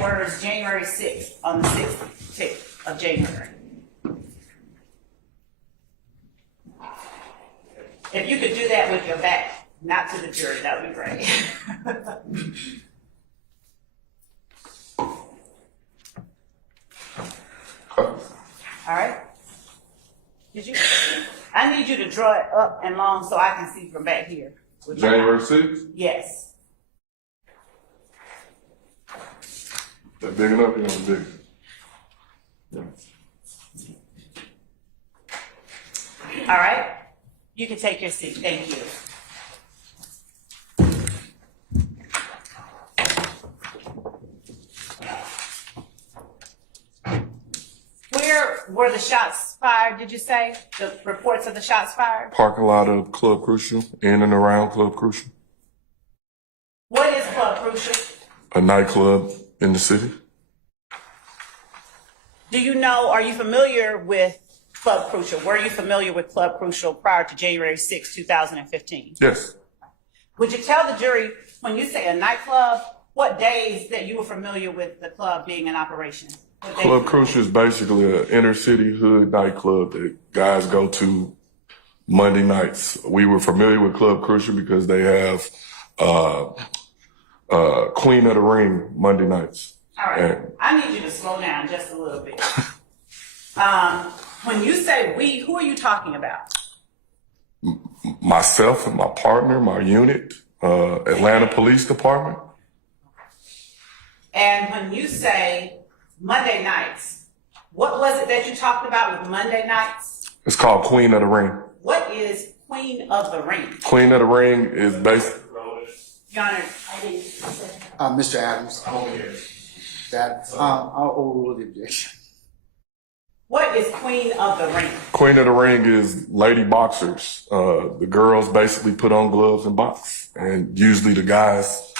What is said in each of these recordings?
words January 6th on the 6th of January. If you could do that with your back, not to the jury, that would be great. All right. I need you to draw it up and long so I can see from back here. January 6th? Yes. That big enough? You know, big. Yeah. All right. You can take your seat. Thank you. Where were the shots fired, did you say? The reports of the shots fired? Parking lot of Club Crucial, in and around Club Crucial. What is Club Crucial? A nightclub in the city. Do you know, are you familiar with Club Crucial? Were you familiar with Club Crucial prior to January 6, 2015? Yes. Would you tell the jury, when you say a nightclub, what days that you were familiar with the club being in operation? Club Crucial is basically an inner city hood nightclub that guys go to Monday nights. We were familiar with Club Crucial because they have Queen of the Ring Monday nights. All right. I need you to slow down just a little bit. When you say we, who are you talking about? Myself and my partner, my unit, Atlanta Police Department. And when you say Monday nights, what was it that you talked about with Monday nights? It's called Queen of the Ring. What is Queen of the Ring? Queen of the Ring is based. Your Honor, Mr. Adams, I'll overrule the objection. what is Queen of the Ring? Queen of the Ring is lady boxers. The girls basically put on gloves and box, and usually the guys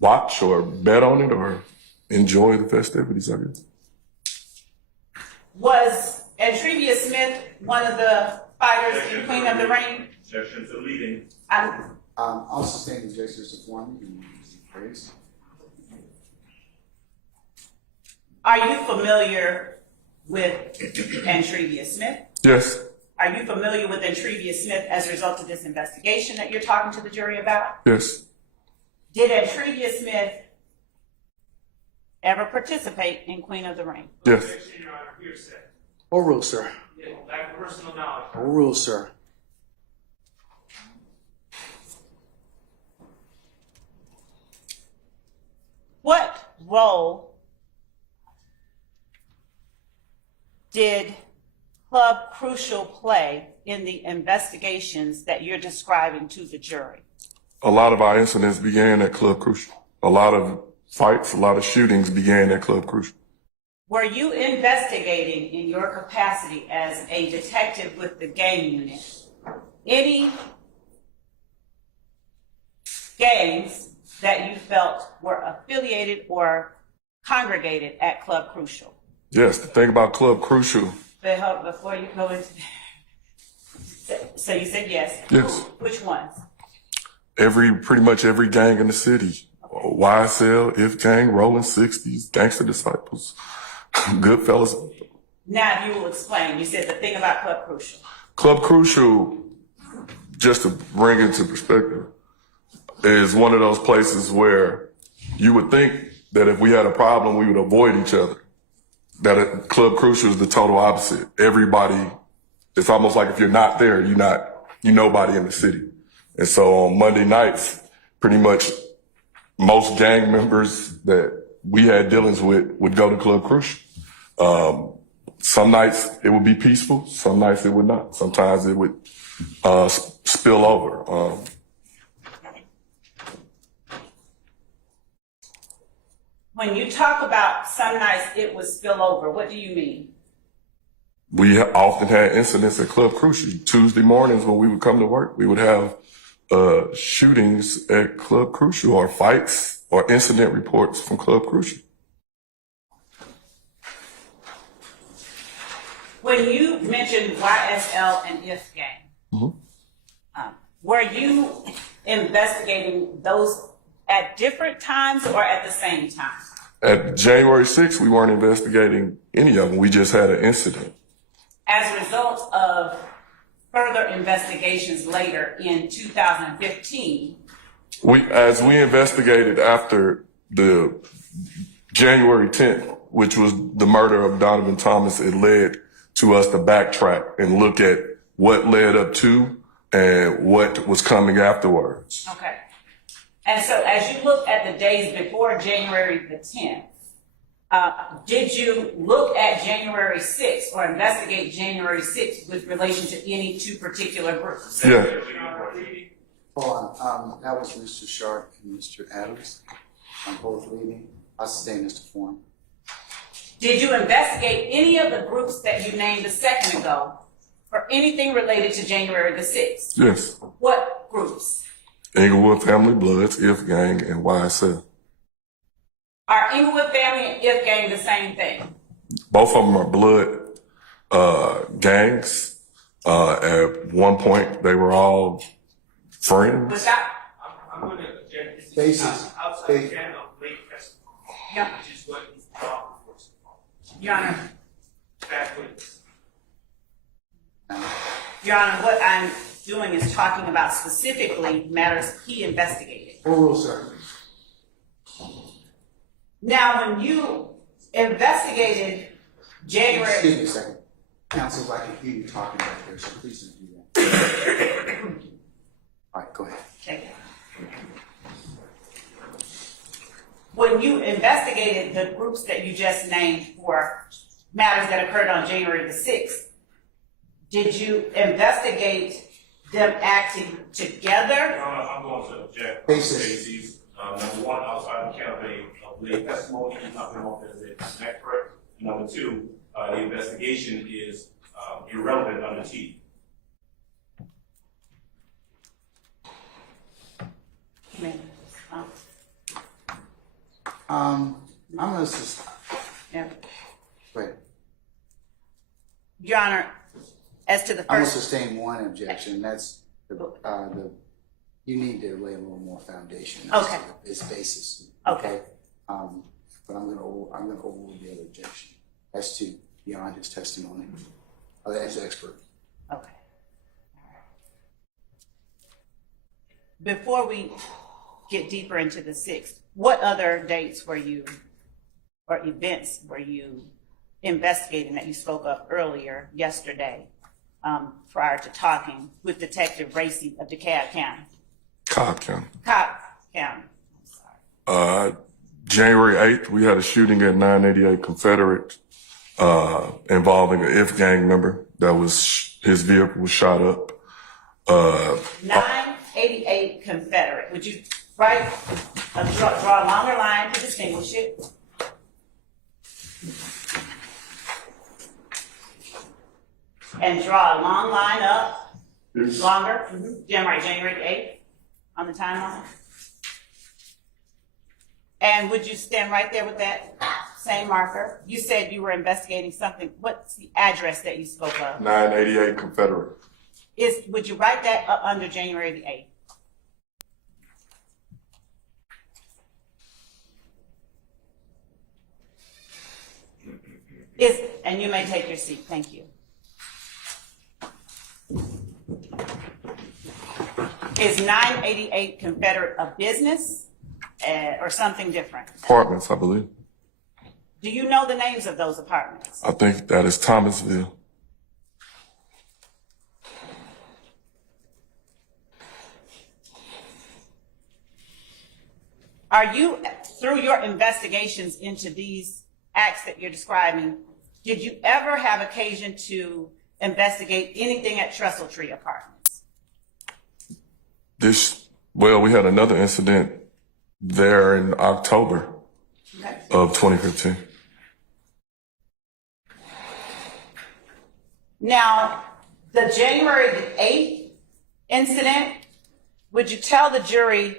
watch or bet on it or enjoy the festivities of it. Was Antrevia Smith one of the fighters in Queen of the Ring? Objection to leading. I'll sustain the objection to one. You can praise. Are you familiar with Antrevia Smith? Yes. Are you familiar with Antrevia Smith as a result of this investigation that you're talking to the jury about? Yes. Did Antrevia Smith ever participate in Queen of the Ring? Yes. Objection, Your Honor. Hearsay. Overrule, sir. Yeah, lack of personal knowledge. Overrule, sir. What role did Club Crucial play in the investigations that you're describing to the jury? A lot of our incidents began at Club Crucial. A lot of fights, a lot of shootings began at Club Crucial. Were you investigating in your capacity as a detective with the gang unit any gangs that you felt were affiliated or congregated at Club Crucial? Yes, the thing about Club Crucial. But hold, before you go into, so you said yes. Yes. Which ones? Pretty much every gang in the city. YSL, If Gang, Rolling 60s, Gangster Disciples, Goodfellas. Now, if you will explain, you said the thing about Club Crucial. Club Crucial, just to bring it to perspective, is one of those places where you would think that if we had a problem, we would avoid each other. That Club Crucial is the total opposite. Everybody, it's almost like if you're not there, you're nobody in the city. And so on Monday nights, pretty much most gang members that we had dealings with would go to Club Crucial. Some nights it would be peaceful, some nights it would not. Sometimes it would spill over. When you talk about some nights it would spill over, what do you mean? We often had incidents at Club Crucial. Tuesday mornings when we would come to work, we would have shootings at Club Crucial, or fights or incident reports from Club Crucial. When you mentioned YSL and If Gang, were you investigating those at different times or at the same time? At January 6th, we weren't investigating any of them. We just had an incident. As a result of further investigations later in 2015, As we investigated after the January 10th, which was the murder of Donovan Thomas, it led to us to backtrack and look at what led up to and what was coming afterwards. okay. And so as you look at the days before January the 10th, did you look at January 6th or investigate January 6th with relation to any two particular groups? Yeah. Hold on, that was Mr. Sharp and Mr. Adams. I'm both leading. I sustain Mr. Form. Did you investigate any of the groups that you named a second ago for anything related to January the 6th? Yes. What groups? Inglewood Family Bloods, If Gang, and YSL. Are Inglewood Family and If Gang the same thing? Both of them are blood gangs. At one point, they were all friends. Without, I'm going to object. This is Basis. outside the channel of late testimony, yeah, which is what is brought before us. Your Honor. Fact witness. Your Honor, what I'm doing is talking about specifically matters he investigated. Overrule, sir. Now, when you investigated January, Excuse me a second. Counsel, I can hear you talking back there, so please don't do that. All right, go ahead. okay. When you investigated the groups that you just named for matters that occurred on January the 6th, did you investigate them acting together? Your Honor, I'm going to object. Basis. Number one, outside the channel of late testimony is not been offered as accurate. Number two, the investigation is irrelevant under T. I'm gonna Yeah. wait. Your Honor, as to the I'm gonna first, sustain one objection. That's you need to lay a little more foundation. Okay. Its basis. Okay. But I'm gonna overrule the other objection as to beyond his testimony as expert. okay. Before we get deeper into the 6th, what other dates were you, or events were you investigating that you spoke of earlier yesterday, prior to talking with Detective Racy of DeKalb County? Cobb County. Cobb County. I'm sorry. January 8th, we had a shooting at 988 Confederate involving an If Gang member. That was his vehicle was shot up. 988 Confederate. Would you draw a longer line to distinguish it? And draw a long line up, longer. January 8th on the timeline. And would you stand right there with that same marker? You said you were investigating something. What's the address that you spoke of? 988 Confederate. Would you write that up under January the 8th? And you may take your seat. Thank you. Is 988 Confederate a business or something different? Apartments, I believe. Do you know the names of those apartments? I think that is Thomasville. Are you, through your investigations into these acts that you're describing, did you ever have occasion to investigate anything at Trestle Tree Apartments? We had another incident there in October Okay. of 2015. Now, the January the 8th incident, would you tell the jury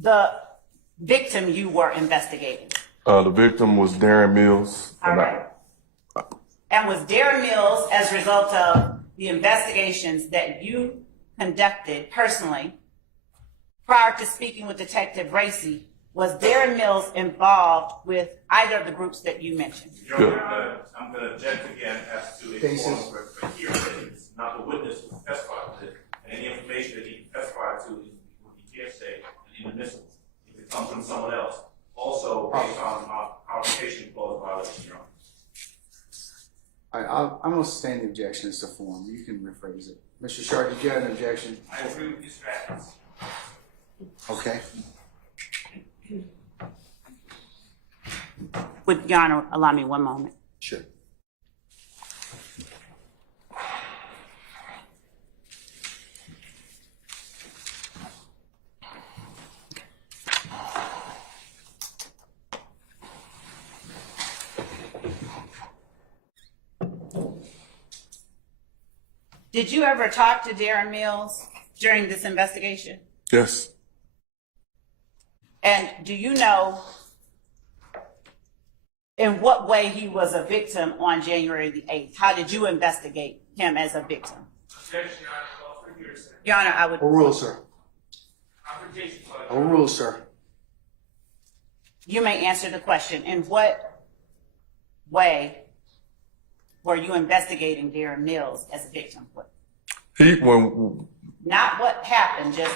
the victim you were investigating? The victim was Darren Mills. All right. And was Darren Mills, as a result of the investigations that you conducted personally, prior to speaking with Detective Racy, was Darren Mills involved with either of the groups that you mentioned? Your Honor, I'm going to object again as to a form for hearsay. It's not the witness who testified to it. And any information that he testified to would be hearsay and inadmissible if it comes from someone else. Also, based on confrontation clause violation, Your Honor. All right, I'm going to sustain the objection as to form. You can rephrase it. Mr. Sharp, did you have an objection? I agree with Mr. Adams. Okay. Would Your Honor allow me one moment? Sure. Did you ever talk to Darren Mills during this investigation? Yes. And do you know in what way he was a victim on January the 8th? How did you investigate him as a victim? Objection, Your Honor. Call for hearsay. Your Honor, I would. Overrule, sir. Confrontation clause. Overrule, sir. You may answer the question. In what way were you investigating Darren Mills as a victim? Not what happened, just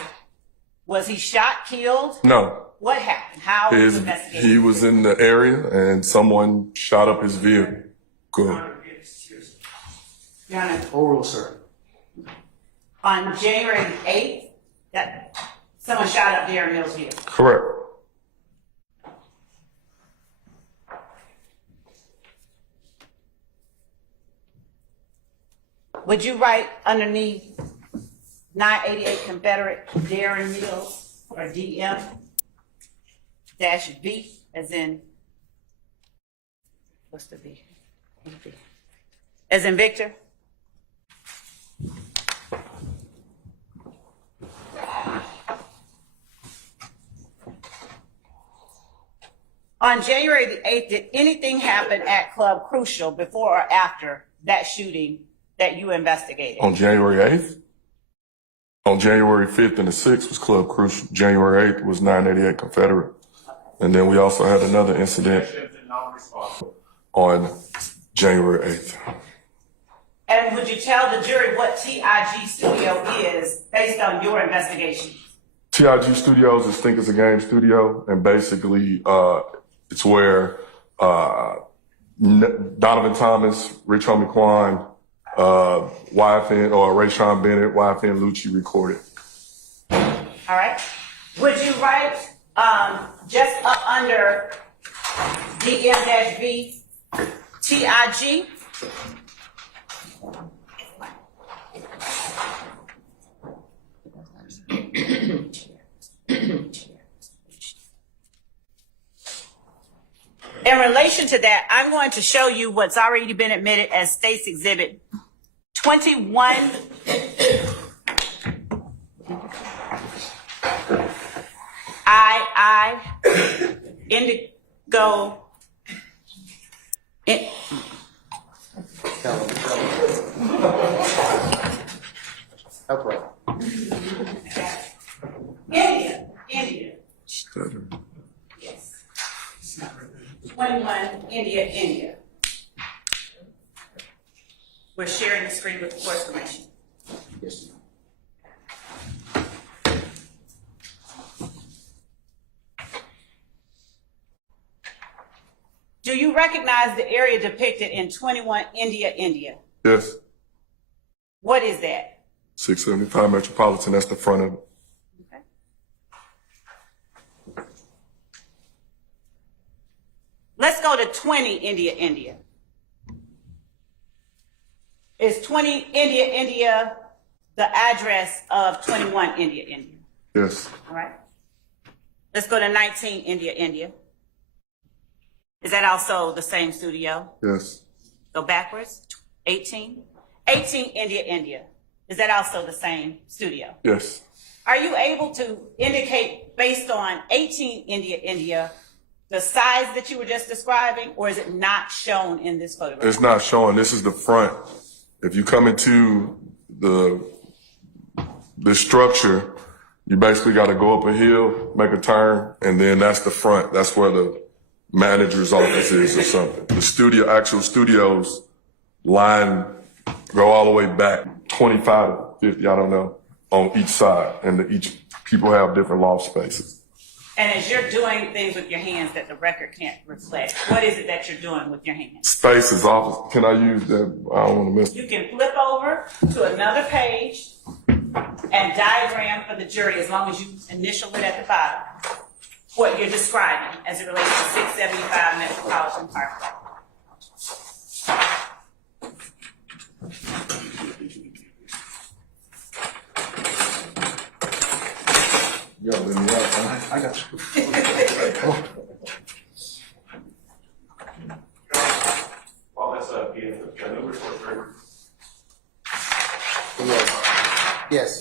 was he shot, killed? No. What happened? How was he investigating? He was in the area and someone shot up his vehicle. Your Honor, Overrule, sir. on January the 8th, that someone shot up Darren Mills' vehicle. Correct. Would you write underneath 988 Confederate Darren Mills or DM dash V as in, what's the V? As in Victor? On January the 8th, did anything happen at Club Crucial before or after that shooting that you investigated? On January 8th? On January 5th and the 6th was Club Crucial. January 8th was 988 Confederate. And then we also had another incident Objection to non-responsive. on January 8th. And would you tell the jury what TIG Studio is based on your investigation? TIG Studios is Think It's a Game studio, and basically it's where Donovan Thomas, Rich Homie Quan, YFN or Rayshawn Bennett, YFN Lucci recorded. All right. Would you write just up under DM-V TIG? In relation to that, I'm going to show you what's already been admitted as State's Exhibit 21. Indigo. Tell him. Upright. India. Yes. 21, India. We're sharing the screen with the court's permission. Yes, ma'am. Do you recognize the area depicted in 21, India? Yes. What is that? 675 Metropolitan, that's the front of it. Okay. Let's go to 20, India. Is 20, India the address of 21, India? Yes. All right. Let's go to 19, India. Is that also the same studio? Yes. Go backwards. 18, India. Is that also the same studio? Yes. Are you able to indicate based on 18, India, the size that you were just describing, or is it not shown in this photograph? It's not showing. This is the front. If you come into the structure, You basically got to go up a hill, make a turn, and then that's the front. That's where the manager's office is or something. The actual studios line go all the way back 25 to 50, I don't know, on each side. And each people have different loft spaces. And as you're doing things with your hands that the record can't reflect, what is it that you're doing with your hands? Spaces, office. Can I use that? I don't want to miss it. You can flip over to another page and diagram for the jury, as long as you initial it at the bottom, what you're describing as it relates to 675 Metropolitan Parkway. You gotta let me out, huh? I got you. Well, that's a new report for Yes.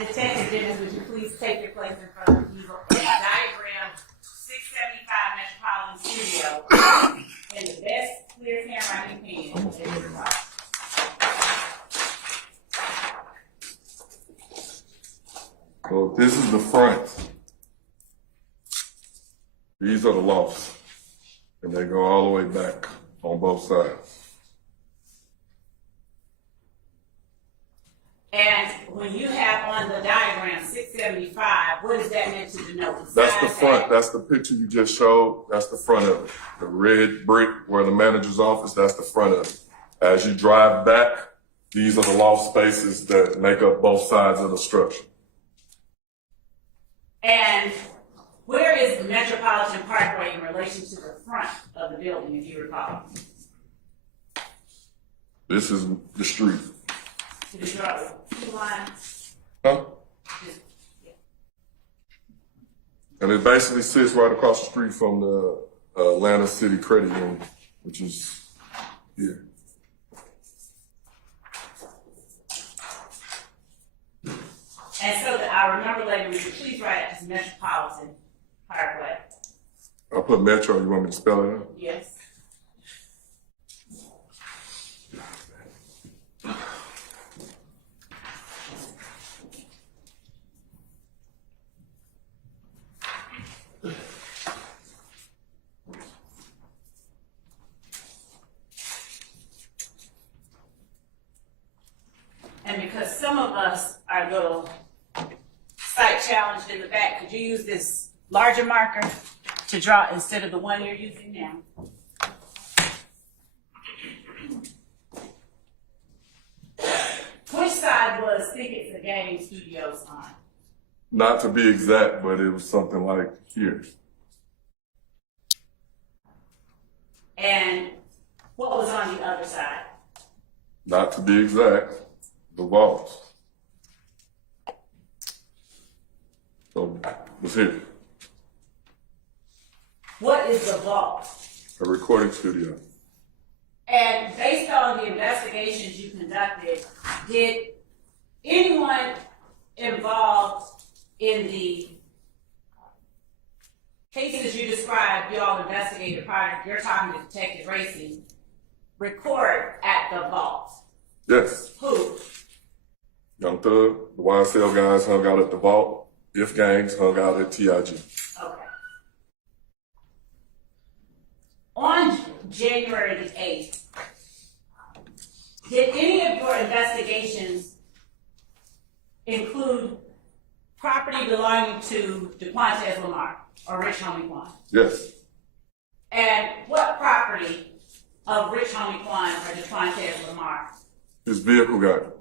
Detective Dennis, would you please take your place in front of the keyboard and diagram 675 Metropolitan Studio in the best clear handwriting you can. So this is the front. These are the lofts. And they go all the way back on both sides. And when you have on the diagram 675, what is that meant to denote? That's the Size front. that- That's the picture you just showed. That's the front of it. The red brick where the manager's office, that's the front of it. As you drive back, these are the loft spaces that make up both sides of the structure. And where is Metropolitan Parkway in relation to the front of the building, if you recall? This is the street. Did you draw two lines? Huh? Yeah. And it basically sits right across the street from the Atlanta City Credit Union, which is here. And so I remember later, would you please write it as Metropolitan Parkway? I'll put Metro. You want me to spell it out? Yes. And because some of us are a little sight challenged in the back, could you use this larger marker to draw instead of the one you're using now? Which side was Thickets and Gaming Studios on? Not to be exact, but it was something like here. And what was on the other side? Not to be exact, the vault. So it was here, What is the vault? a recording studio. And based on the investigations you conducted, did anyone involved in the cases you described, you all investigated prior, you're talking to Detective Racing, record at the vault? Yes, Who? Young Thug, the YSL guys hung out at the vault. If gangs hung out at TIG. Okay. On January the 8th, did any of your investigations include property belonging to DeQuantes Lamar or Rich Homie Quan? Yes, And what property of Rich Homie Quan or DeQuantes Lamar? his vehicle got I'm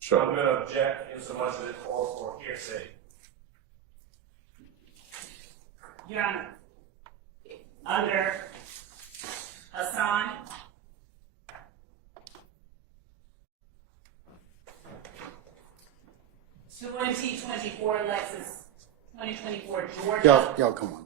shot. going to object in so much that it calls for hearsay. Your Honor, under Hassan, Lexus 2024 Georgia. Y'all come on.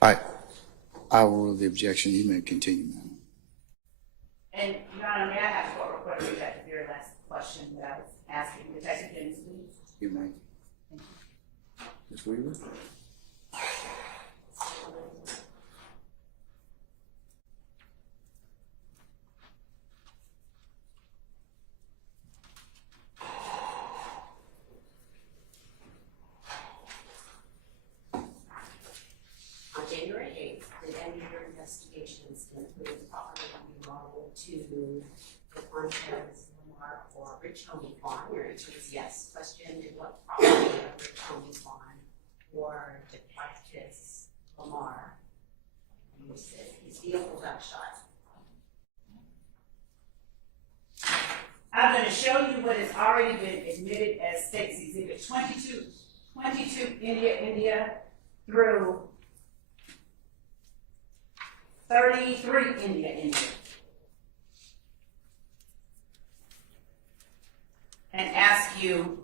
I will rule the objection. You may continue, ma'am. And, Your Honor, may I have court reporter read that very last question that I was asking Detective Dennis, please? You may. Ms. Weaver? On January 8th, did any of your investigations include property belonging to the Montez, Lamar, or Rich Homie Farm? Your answer is yes. Question, did what property of Rich Homie Farm or Detectives Lamar? You said his vehicle got shot. I'm going to show you what has already been admitted as State's Exhibit 22 India through 33 India. And ask you,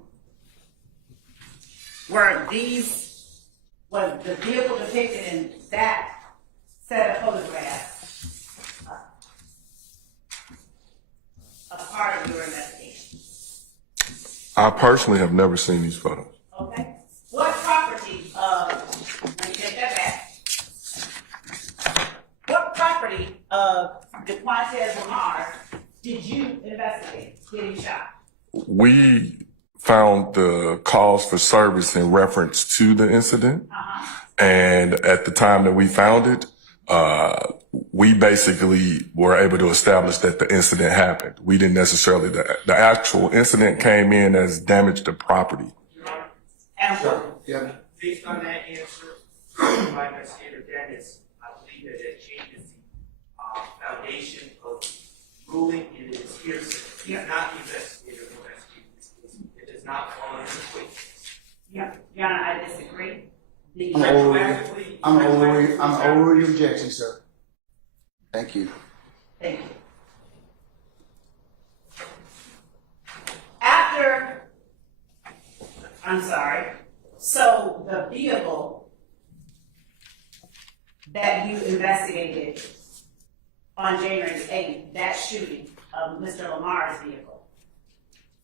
was the vehicle depicted in that set of photographs a part of your investigation? I personally have never seen these photos. Okay. What property of, let me take that back. What property of DeQuantez Lamar did you investigate getting shot? We found the calls for service in reference to the incident. And at the time that we found it, we basically were able to establish that the incident happened. We didn't necessarily, the actual incident came in as damage to property. And Sure. Yeah. Based on that answer, by investigator Dennis, I believe that it changes the foundation of ruling it is hearsay. He's not the investigator who investigated this case. It does not fall into the case. Your Honor, I disagree. I'm over your objection, sir. Thank you. Thank you. I'm sorry. So the vehicle that you investigated on January 8th, that shooting of Mr. Lamar's vehicle,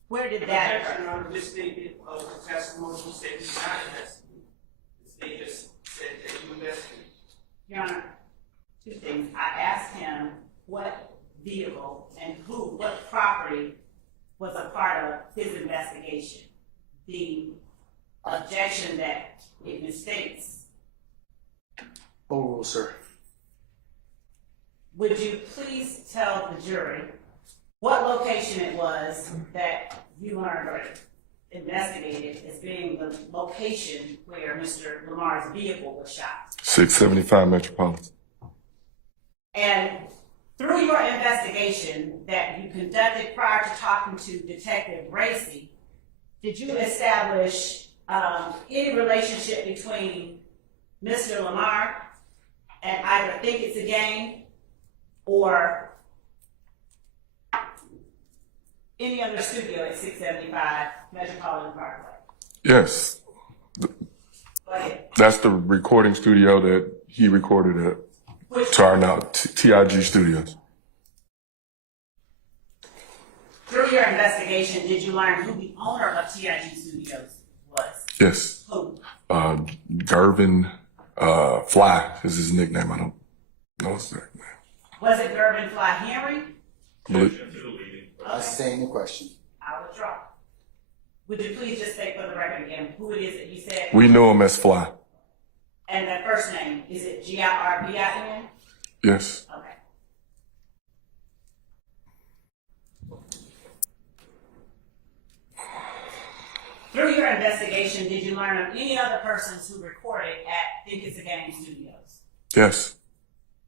where did that Objection, occur? Your Honor, this statement of the testimony statement is not investigated. The state just said that you investigated. Your Honor, two things. I asked him what vehicle and what property was a part of his investigation. The objection that it misstates. Overruled, sir. Would you please tell the jury what location it was that you learned or investigated as being the location where Mr. Lamar's vehicle was shot? 675 Metropolitan. And through your investigation that you conducted prior to talking to Detective Racy, did you establish any relationship between Mr. Lamar and either Think It's a Game or any other studio at 675 Metropolitan Parkway? Yes. Go ahead. That's the recording studio that he recorded at. Which, To our now, TIG Studios. through your investigation, did you learn who the owner of TIG Studios was? Yes. Who? Gervin Fly is his nickname. I don't know his nickname. Was it Gervin Fly Henry? Objection to the leading. I sustain the question. I withdraw. Would you please just state for the record again who it is that you said? We knew him as Fly. And that first name, is it Girbin? Yes. Okay. Through your investigation, did you learn of any other persons who recorded at Think It's a Game Studios? Yes.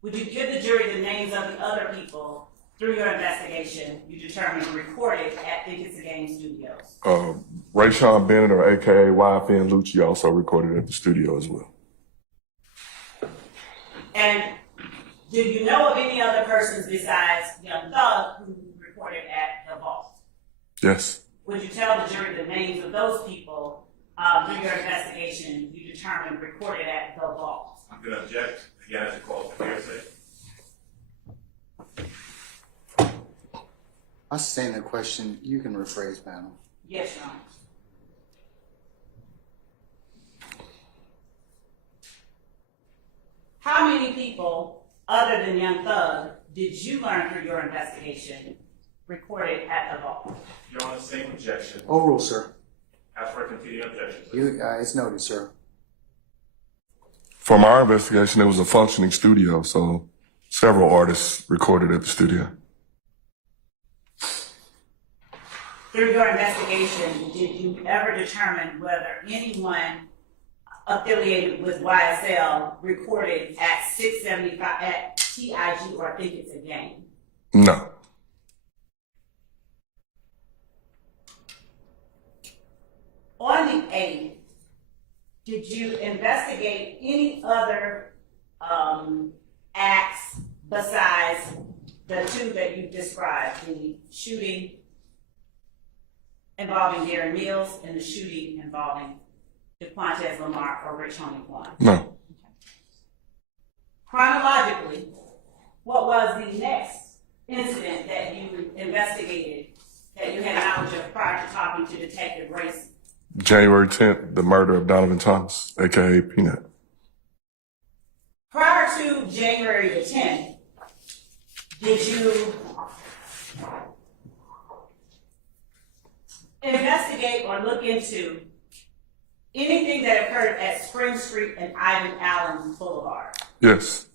Would you give the jury the names of the other people through your investigation you determined recorded at Think It's a Game Studios? Rayshawn Bennett, or AKA YFN Lucci, also recorded at the studio as well. And do you know of any other persons besides Young Thug who recorded at the vault? Yes. Would you tell the jury the names of those people through your investigation, you determined recorded at the vault? I'm gonna object again as a call for hearsay. I sustain the question. You can rephrase, panel. Yes, Your Honor. How many people, other than Young Thug, did you learn through your investigation recorded at the vault? Your Honor, same objection. Overrule, sir. Ask for a continuing objection, please. It's noted, sir. From our investigation, it was a functioning studio, so several artists recorded at the studio. Through your investigation, did you ever determine whether anyone affiliated with YSL recorded at 675 at TIG or I think it's a game? No. On the 8th, did you investigate any other acts besides the two that you described, the shooting involving Darren Mills and the shooting involving DeQuantes Lamar or Rich Homie Quan? No. Chronologically, what was the next incident that you investigated that you had knowledge of prior to talking to Detective Grayson? January 10th, the murder of Donovan Thomas, aka Peanut. Prior to January the 10th, did you investigate or look into anything that occurred at Spring Street and Ivan Allen Boulevard? Yes.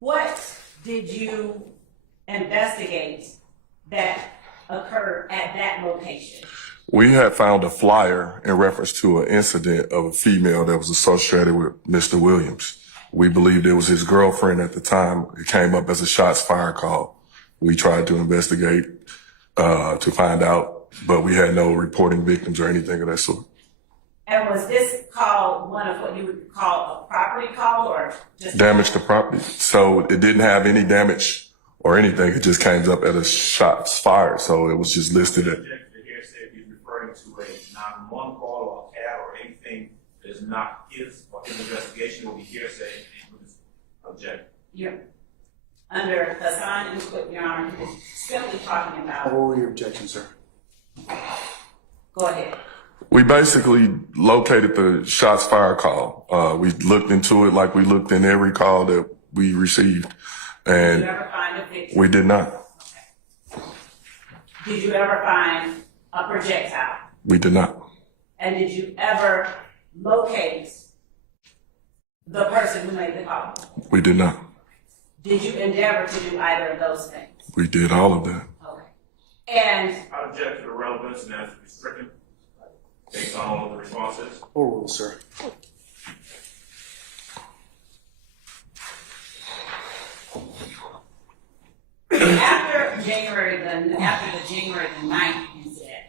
What did you investigate that occurred at that location? We had found a flyer in reference to an incident of a female that was associated with Mr. Williams. We believed it was his girlfriend at the time. It came up as a shots fired call. We tried to investigate to find out, but we had no reporting victims or anything of that sort. And was this call one of what you would call a property call or just Damage to property. So it didn't have any damage or anything. It just came up as a shots fired. So it was just listed at. Object to the hearsay if he's referring to a 911 call or a cab or anything that is not his or his investigation will be hearsay and he would object. you're under Hassan and Quick, Your Honor, simply talking about? Overrule your objection, sir. Go ahead. We basically located the shots fired call. We looked into it like we looked in every call that we received, Did and you ever find a victim? we did not. Did you ever find a projectile? We did not. And did you ever locate the person who made the call? We did not. Did you endeavor to do either of those things? We did all of that. Okay. And I object to the relevance and that to be stricken based on all of the responses. Overrule, sir. after the January the 9th incident,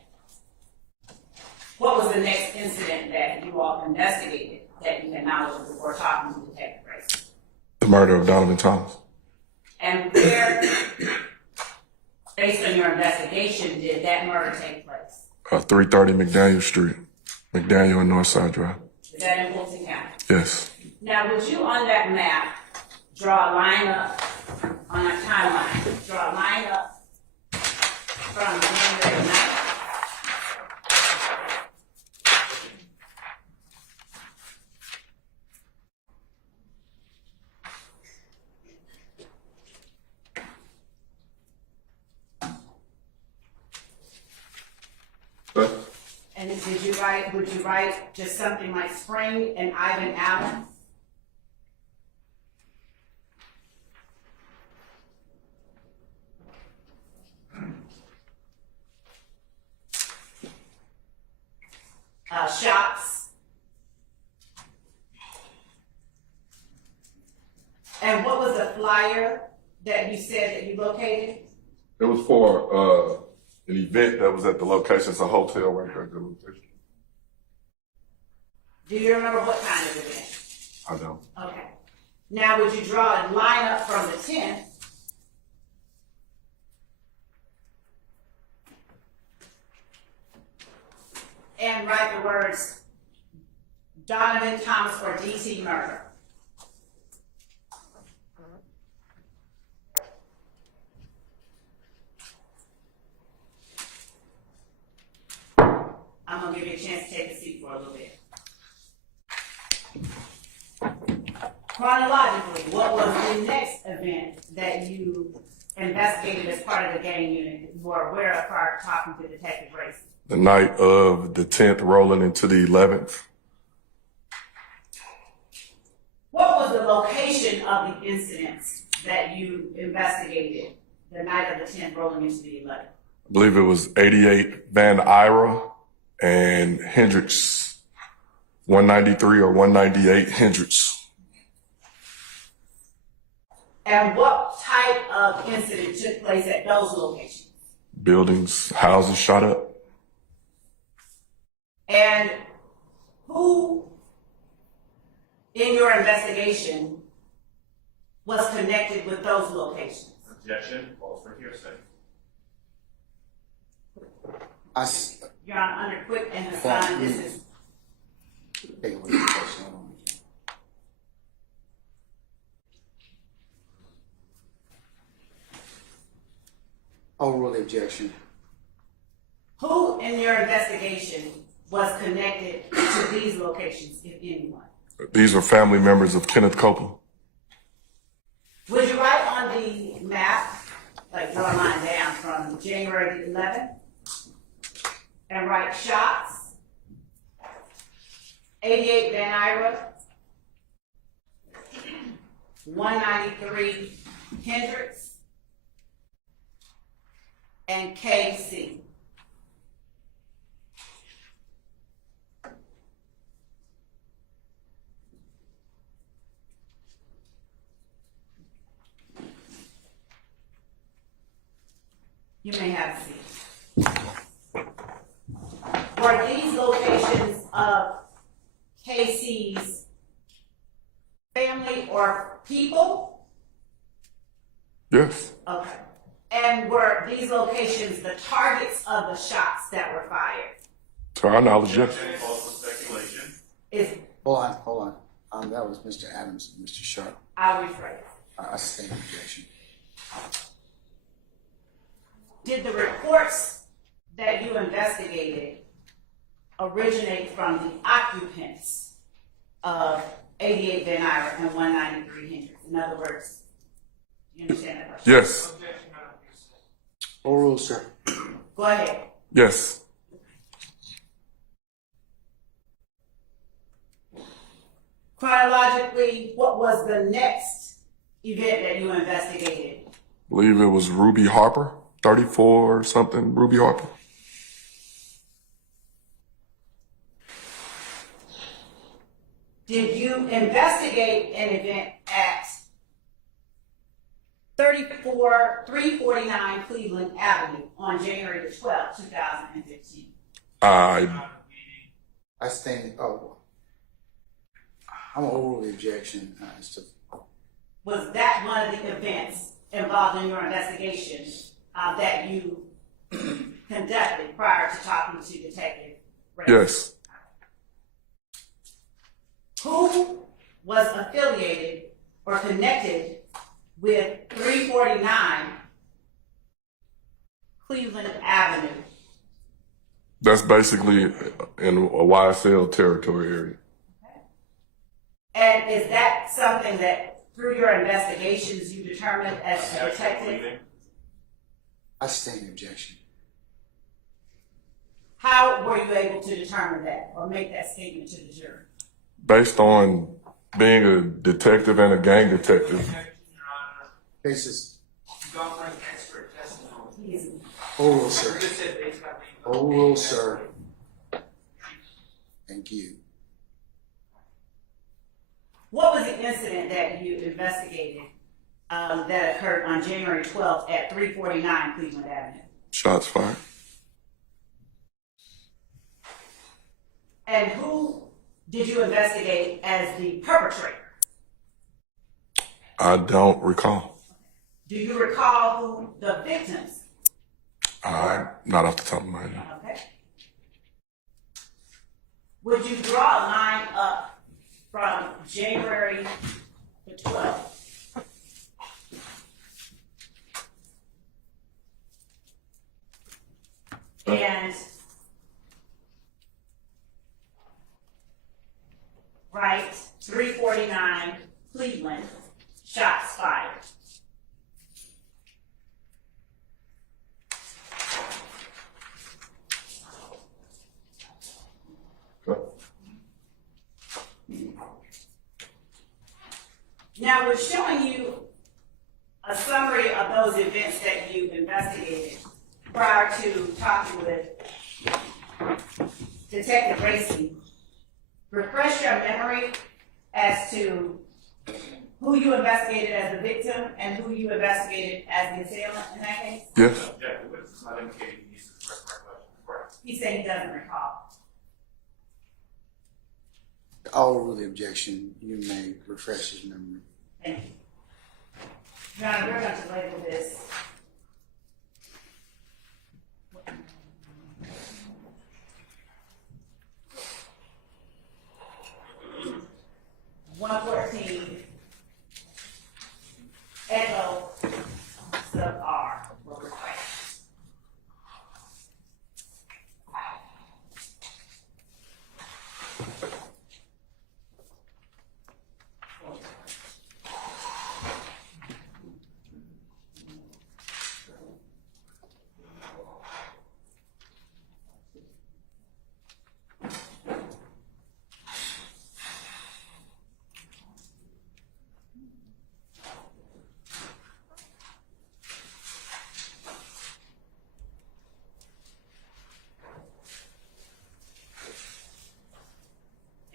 what was the next incident that you all investigated that you had knowledge of before talking to Detective Grayson? The murder of Donovan Thomas. And where, based on your investigation, did that murder take place? 330 McDaniel Street, McDaniel and Northside Drive. Is that in Wilson County? Yes. Now, would you on that map draw a line up on a timeline? Draw a line up from January 9th? And would you write just something like Spring and Ivan Allen? Shots. And what was the flyer that you said that you located? It was for an event that was at the location. It's a hotel right there at the location. Do you remember what kind of event? I don't. Okay. Now, would you draw a line up from the 10th? and write the words Donovan Thomas or D.T. murder. I'm gonna give you a chance to take a seat for a little bit. Chronologically, what was the next event that you investigated as part of the gang unit you were aware of prior to talking to Detective Racy? The night of the 10th rolling into the 11th. What was the location of the incidents that you investigated the night of the 10th rolling into the 11th? I believe it was 88 Van Ira and Hendricks, 193 or 198 Hendricks. And what type of incident took place at those locations? Buildings, houses shot up. And who in your investigation was connected with those locations? Objection, calls for hearsay. Your Honor, under Quick and Hassan, this is Take away the question. Overrule the objection. who in your investigation was connected to these locations, if anyone? These are family members of Kenneth Copeland. Would you write on the map, like draw a line down from January the 11th, and write shots, 88 Van Ira, 193 Hendricks, and KC? You may have a seat. Were these locations of KC's family or people? Yes. Okay. And were these locations the targets of the shots that were fired? To our knowledge, yes. Objection, calls for speculation. Hold on. That was Mr. Adams and Mr. Sharp. I'll rephrase. I sustain the objection. Did the reports that you investigated originate from the occupants of 88 Van Ira and 193 Hendricks? In other words, you understand that question? Yes. Objection on hearsay. Overrule, sir. Go ahead. Yes. Chronologically, what was the next event that you investigated? I believe it was Ruby Harper, 34 or something, Ruby Harper. Did you investigate an event at 349 Cleveland Avenue on January the 12th, 2015? I I stand. I'm gonna overrule the objection. Was that one of the events involved in your investigation that you conducted prior to talking to Detective Ray? yes. Who was affiliated or connected with 349 Cleveland Avenue? That's basically in a YSL territory area. And is that something that through your investigations you determined as a detective? I sustain the objection. How were you able to determine that or make that statement to the jury? Based on being a detective and a gang detective, Objection, Your Honor. Cases. You go for an expert testimony. He is- Overrule, You sir. just said based on being. Overrule, sir. Thank you. What was the incident that you investigated that occurred on January 12th at 349 Cleveland Avenue? shots fired. And who did you investigate as the perpetrator? I don't recall. Do you recall who the victims? Not off the top of my head. Okay. would you draw a line up from January the 12th? And right, 349 Cleveland, shots fired. Okay. Now, we're showing you a summary of those events that you investigated prior to talking with Detective Racy. Refresh your memory as to who you investigated as the victim and who you investigated as the assailant in that case? Yes. Yeah, the witness is not indicating he needs to correct recollection. Correct. He said he doesn't recall. I'll rule the objection. You may refresh his memory. Thank you. Your Honor, we're going to label this 114 Echo sub R will request.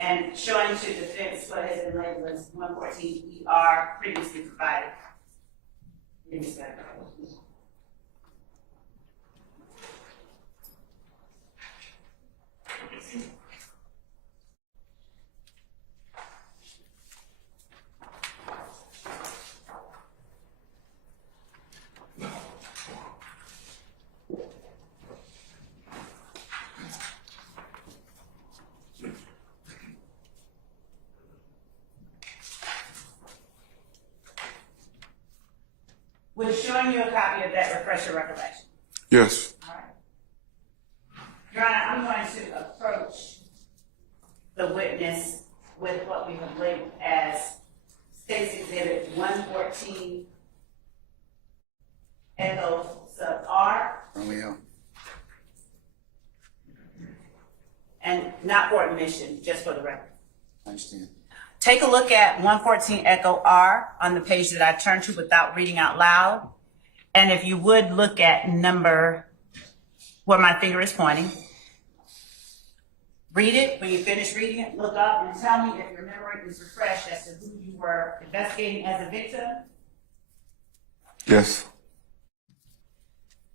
And showing to defense what has been labeled as 114 ER previously provided. We're showing you a copy of that refresher recollection. Yes. All right. Your Honor, I'm going to approach the witness with what we have labeled as State's Exhibit 114 Echo sub R, Romeo. and not for admission, just for the record. I understand. Take a look at 114 Echo R on the page that I turned to without reading out loud. And if you would look at number where my finger is pointing. Read it. When you finish reading it, look up and tell me if your memory is refreshed as to who you were investigating as a victim. Yes.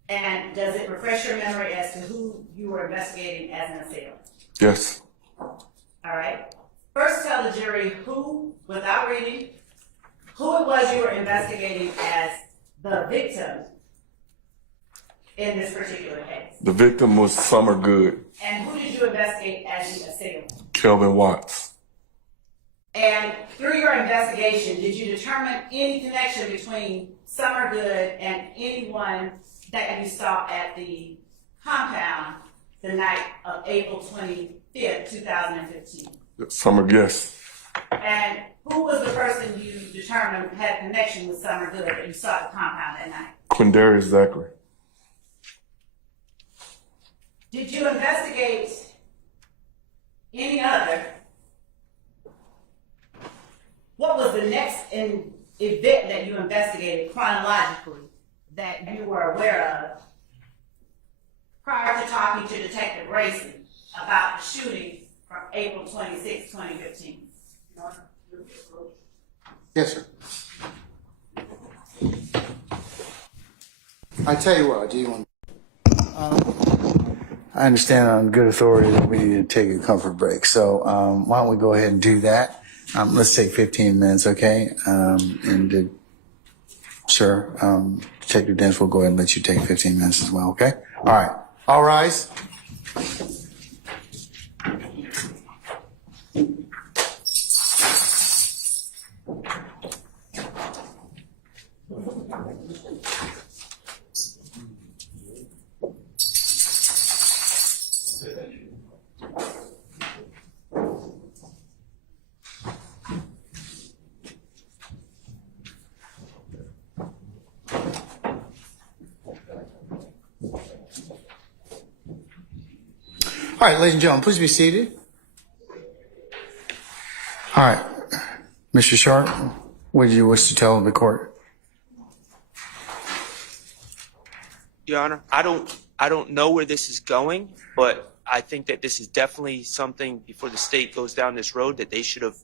And does it refresh your memory as to who you were investigating as an assailant? Yes. All right. First, tell the jury who, without reading, who it was you were investigating as the victim in this particular case. The victim was Summer Good, And who did you investigate as the assailant? Kelvin Watts. And through your investigation, did you determine any connection between Summer Good and anyone that you saw at the compound the night of April 25th, 2015? Summer, yes. And who was the person you determined had a connection with Summer Good that you saw at the compound that night? Quindarius Zachary. Did you investigate any other? What was the next event that you investigated chronologically that you were aware of prior to talking to Detective Racy about the shooting from April 26, 2015? Yes, sir. I tell you what, do you want? I understand on good authority that we need to take a comfort break. So why don't we go ahead and do that? Let's take 15 minutes, okay? Sir, Detective Dents will go ahead and let you take 15 minutes as well, okay? All right. All rise. All right, ladies and gentlemen, please be seated. All right, Mr. Sharp, what do you wish to tell the court? Your Honor, I don't know where this is going, but I think that this is definitely something before the state goes down this road that they should have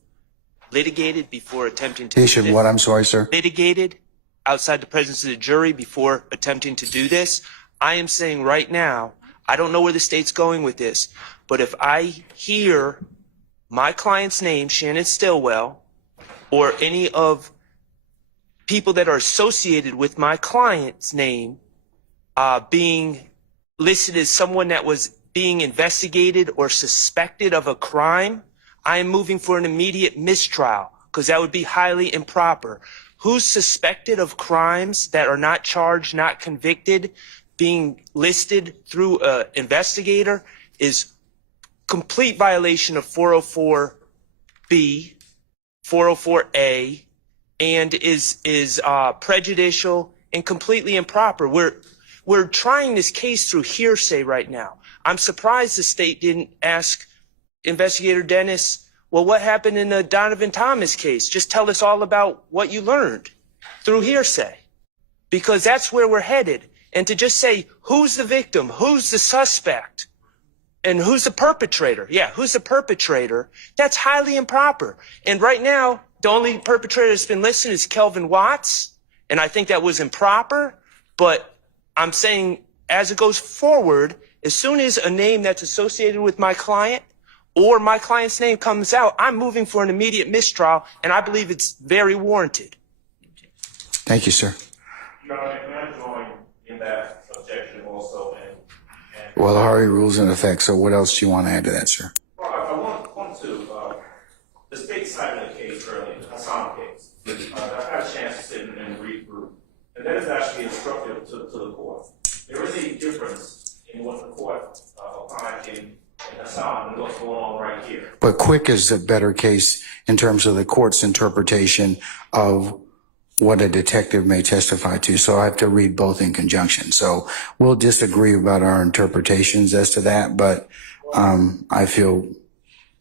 litigated before attempting to. They should what? I'm sorry, sir. Litigated outside the presence of the jury before attempting to do this. I am saying right now, I don't know where the state's going with this, but if I hear my client's name, Shannon Stillwell, or any of people that are associated with my client's name being listed as someone that was being investigated or suspected of a crime, I am moving for an immediate mistrial because that would be highly improper. Who's suspected of crimes that are not charged, not convicted, being listed through an investigator is complete violation of 404B, 404A, and is prejudicial and completely improper. We're trying this case through hearsay right now. I'm surprised the state didn't ask Investigator Dennis, well, what happened in the Donovan Thomas case? Just tell us all about what you learned through hearsay, because that's where we're headed. And to just say, who's the victim, who's the suspect, and who's the perpetrator? Yeah, who's the perpetrator? That's highly improper. And right now, the only perpetrator that's been listed is Kelvin Watts, and I think that was improper. But I'm saying, as it goes forward, as soon as a name that's associated with my client or my client's name comes out, I'm moving for an immediate mistrial, and I believe it's very warranted. Thank you, sir. Your Honor, can I join in that objection also? Well, the Harvey rule's in effect, so what else do you want to add to that, sir? Well, I want to, the state cited a case earlier, the Hassan case. I've had a chance to sit and read through, and that is actually instructive to the court. There is a difference in what the court applied in Hassan and what's going on right here. But Quick is a better case in terms of the court's interpretation of what a detective may testify to. So I have to read both in conjunction. So we'll disagree about our interpretations as to that, but I feel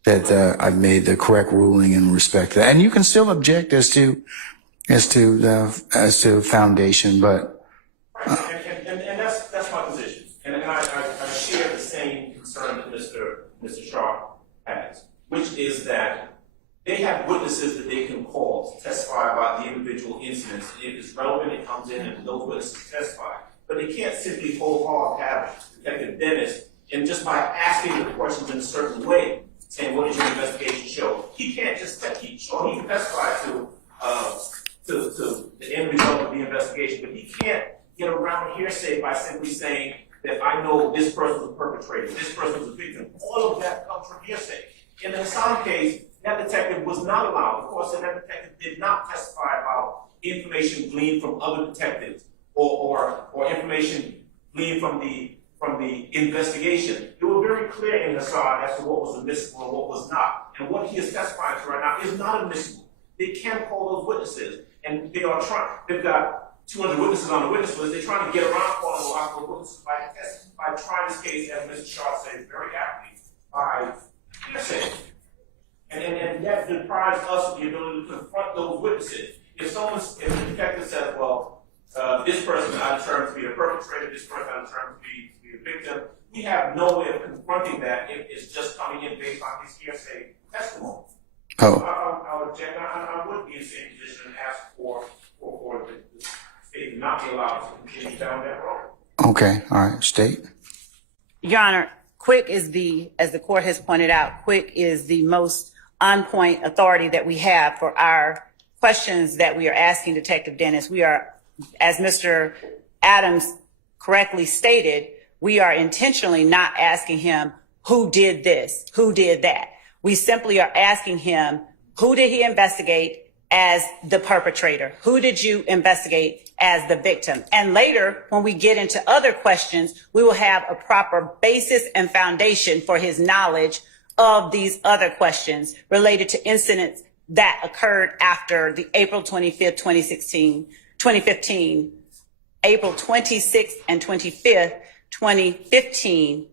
that I've made the correct ruling in respect to that. And you can still object as to foundation, but and that's my position. And I share the same concern that Mr. Sharp has, which is that they have witnesses that they can call to testify about the individual incidents. If it's relevant, it comes in and those witnesses testify. But they can't simply wholeheartedly have Detective Dennis, and just by asking the questions in a certain way, saying, what does your investigation show? He can't just he can testify to the end result of the investigation, but he can't get around hearsay by simply saying that I know this person was a perpetrator, this person was a victim. All of that comes from hearsay. In the Hassan case, that detective was not allowed. Of course, that detective did not testify about information gleaned from other detectives or information gleaned from the investigation. They were very clear in Hassan as to what was admissible and what was not. And what he is testifying to right now is not admissible. They can't call those witnesses. And they've got 200 witnesses on the witness list. They're trying to get around calling those witnesses by trying this case, as Mr. Sharp said very aptly, by hearsay. And that deprives us of the ability to confront those witnesses. If the detective says, well, this person I determined to be a perpetrator, this person I determined to be a victim, we have no way of confronting that if it's just coming in based on his hearsay testimony. Oh. I would object. I would be in the same position and ask for the state to not be allowed to continue down that road. Okay, all right, state. Your Honor, Quick is as the court has pointed out, Quick is the most on-point authority that we have for our questions that we are asking Detective Dennis. We are, as Mr. Adams correctly stated, we are intentionally not asking him who did this, who did that. We simply are asking him, who did he investigate as the perpetrator? Who did you investigate as the victim? And later, when we get into other questions, we will have a proper basis and foundation for his knowledge of these other questions related to incidents that occurred after the April 25th, 2015, April 26th and 25th, 2015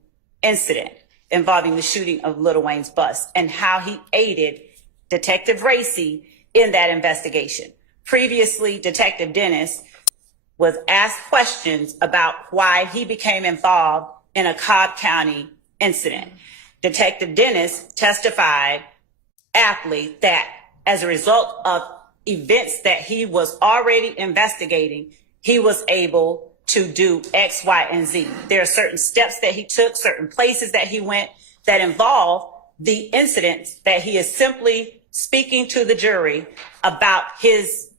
incident. involving the shooting of Lil Wayne's bus and how he aided Detective Racy in that investigation. Previously, Detective Dennis was asked questions about why he became involved in a Cobb County incident. Detective Dennis testified aptly that as a result of events that he was already investigating, he was able to do X, Y, and Z. There are certain steps that he took, certain places that he went that involve the incidents that he is simply speaking to the jury about his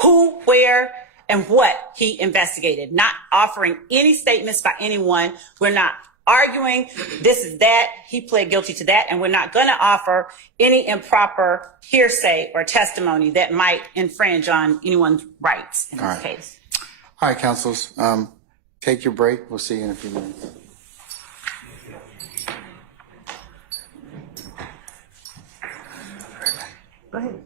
who, where, and what he investigated, not offering any statements by anyone. We're not arguing this is that, he pled guilty to that, and we're not going to offer any improper hearsay or testimony that might infringe on anyone's rights in this case. All right, councils, take your break. We'll see you in a few minutes. Go ahead.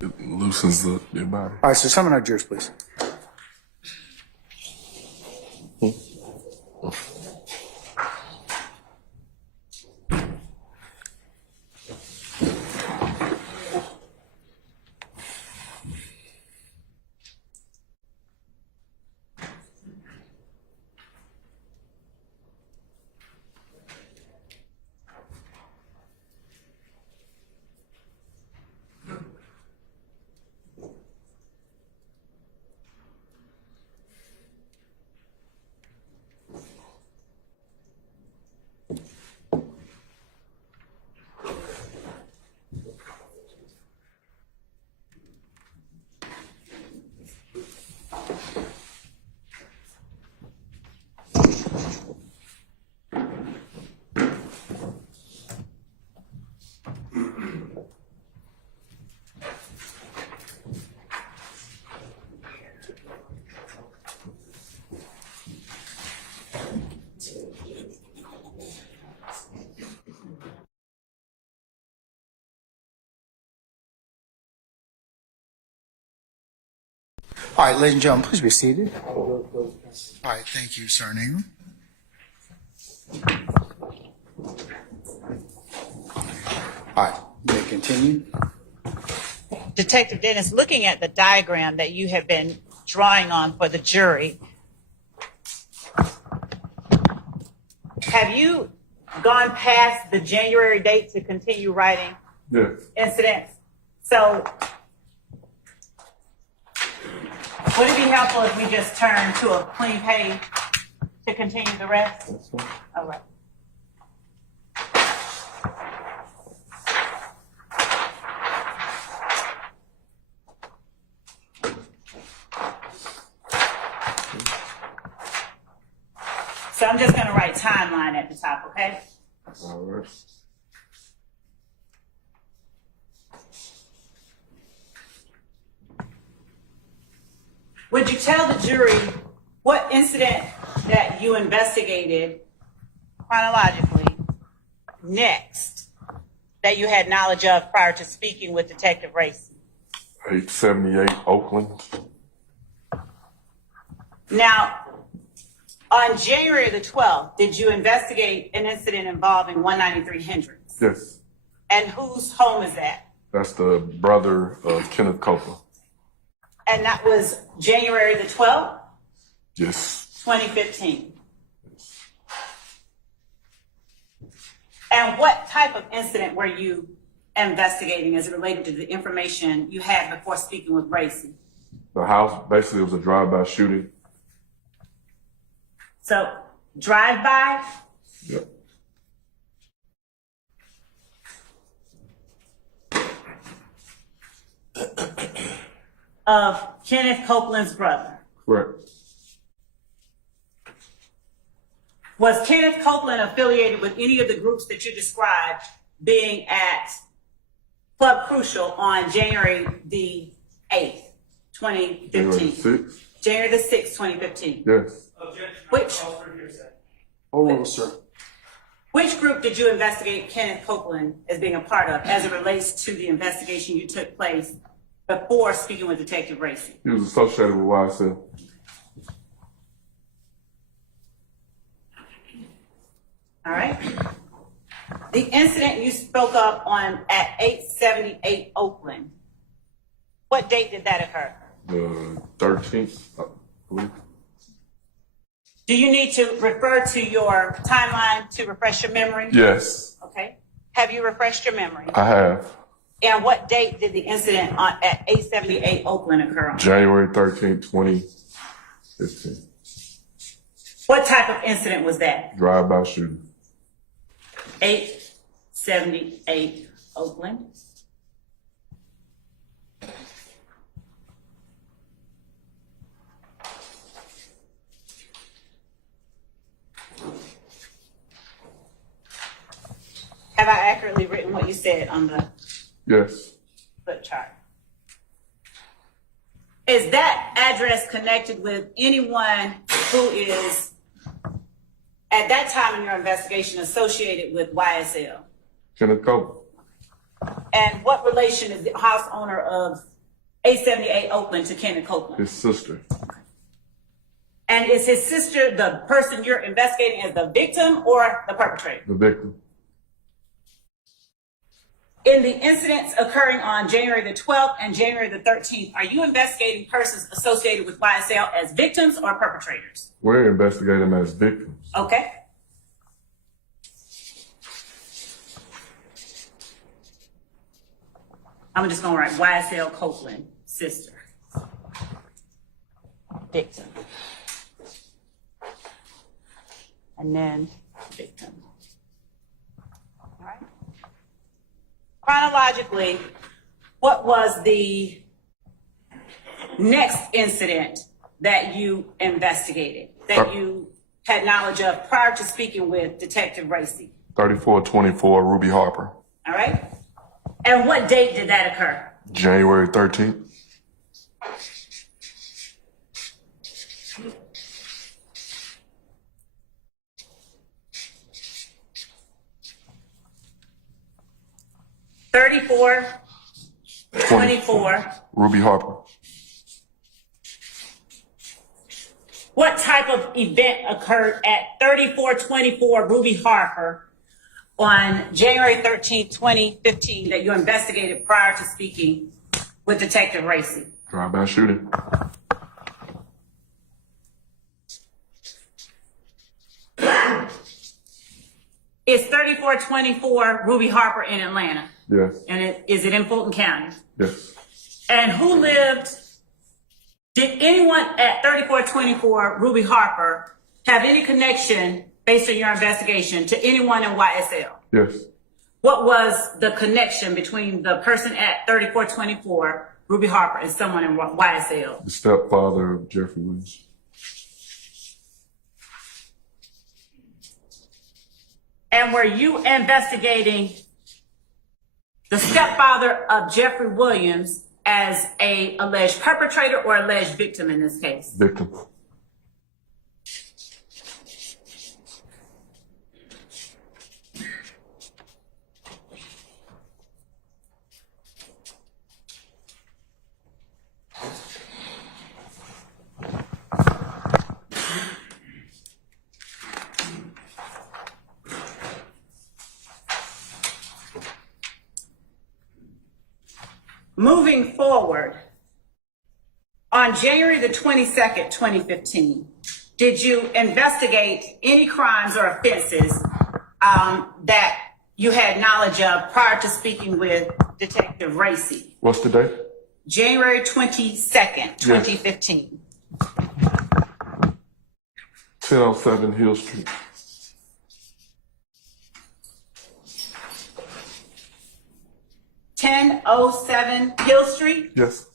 It loosens your body. All right, so summon our jurors, please. All right, ladies and gentlemen, please be seated. All right, thank you, Sir Ingram. All right, you may continue. Detective Dennis, looking at the diagram that you have been drawing on for the jury, have you gone past the January date to continue writing Yes. incidents? So would it be helpful if we just turn to a clean page to continue the rest? All right. So I'm just going to write timeline at the top, okay? All right. Would you tell the jury what incident that you investigated chronologically next that you had knowledge of prior to speaking with Detective Racy? 878 Oakland. Now, on January the 12th, did you investigate an incident involving 193 Hendricks? Yes. And whose home is that? That's the brother of Kenneth Copeland. And that was January the 12th, Yes. 2015. And what type of incident were you investigating as it related to the information you had before speaking with Racy? The house basically was a drive-by shooting. So, drive-by, Yep. of Kenneth Copeland's brother. Correct. Was Kenneth Copeland affiliated with any of the groups that you described being at Club Crucial on January the 8th, 2015? January 6th. January the 6th, 2015. Yes. Objection. Which- Call for hearsay. Overrule, sir. Which group did you investigate Kenneth Copeland as being a part of as it relates to the investigation you took place before speaking with Detective Racy? He was associated with YSL. All right. The incident you spoke of at 878 Oakland, what date did that occur? The 13th, I believe. Do you need to refer to your timeline to refresh your memory? Yes, Okay. Have you refreshed your memory? I have. And what date did the incident at 878 Oakland occur on? January 13th, 2015. What type of incident was that? Drive-by shooting. 878 Oakland. Have I accurately written what you said on the Yes. flip chart? Is that address connected with anyone who is, at that time in your investigation, associated with YSL? Kenneth Copeland. And what relation is the house owner of 878 Oakland to Kenneth Copeland? His sister. And is his sister the person you're investigating as the victim or the perpetrator? The victim. In the incidents occurring on January the 12th and January the 13th, are you investigating persons associated with YSL as victims or perpetrators? We're investigating as victims. Okay. I'm just gonna write YSL Copeland, sister. Victim. And then victim. All right. Chronologically, what was the next incident that you investigated, that you had knowledge of prior to speaking with Detective Racy? 3424 Ruby Harper. All right. And what date did that occur? January 13th. Ruby Harper. What type of event occurred at 3424 Ruby Harper on January 13th, 2015 that you investigated prior to speaking with Detective Racy? Drive-by shooting. Is 3424 Ruby Harper in Atlanta? Yes. And is it in Fulton County? Yes. And who lived, did anyone at 3424 Ruby Harper have any connection, based on your investigation, to anyone in YSL? Yes. What was the connection between the person at 3424 Ruby Harper and someone in YSL? The stepfather of Jeffrey Williams. And were you investigating the stepfather of Jeffrey Williams as a alleged perpetrator or alleged victim in this case? Victim. Moving forward, on January the 22nd, 2015, did you investigate any crimes or offenses that you had knowledge of prior to speaking with Detective Racy? What's the date? January 22nd, 2015. 1007 Hill Street. 1007 Hill Street? Yes.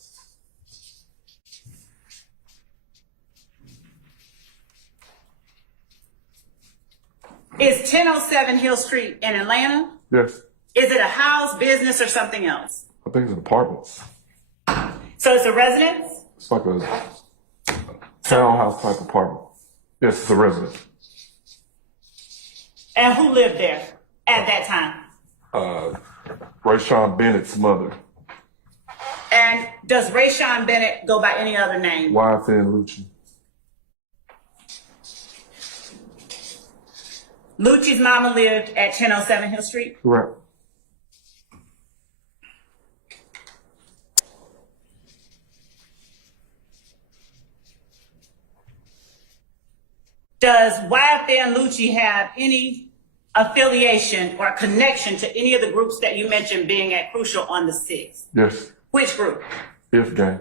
Is 1007 Hill Street in Atlanta? Yes. Is it a house, business, or something else? I think it's apartments. So it's a residence? It's like a townhouse type apartment. Yes, it's a residence. And who lived there at that time? Rayshawn Bennett's mother. And does Rayshawn Bennett go by any other name? YSL Lucci. Lucci's mama lived at 1007 Hill Street? Correct. Does YFN Lucci have any affiliation or connection to any of the groups that you mentioned being at Crucial on the 6th? Yes. Which group? If gang.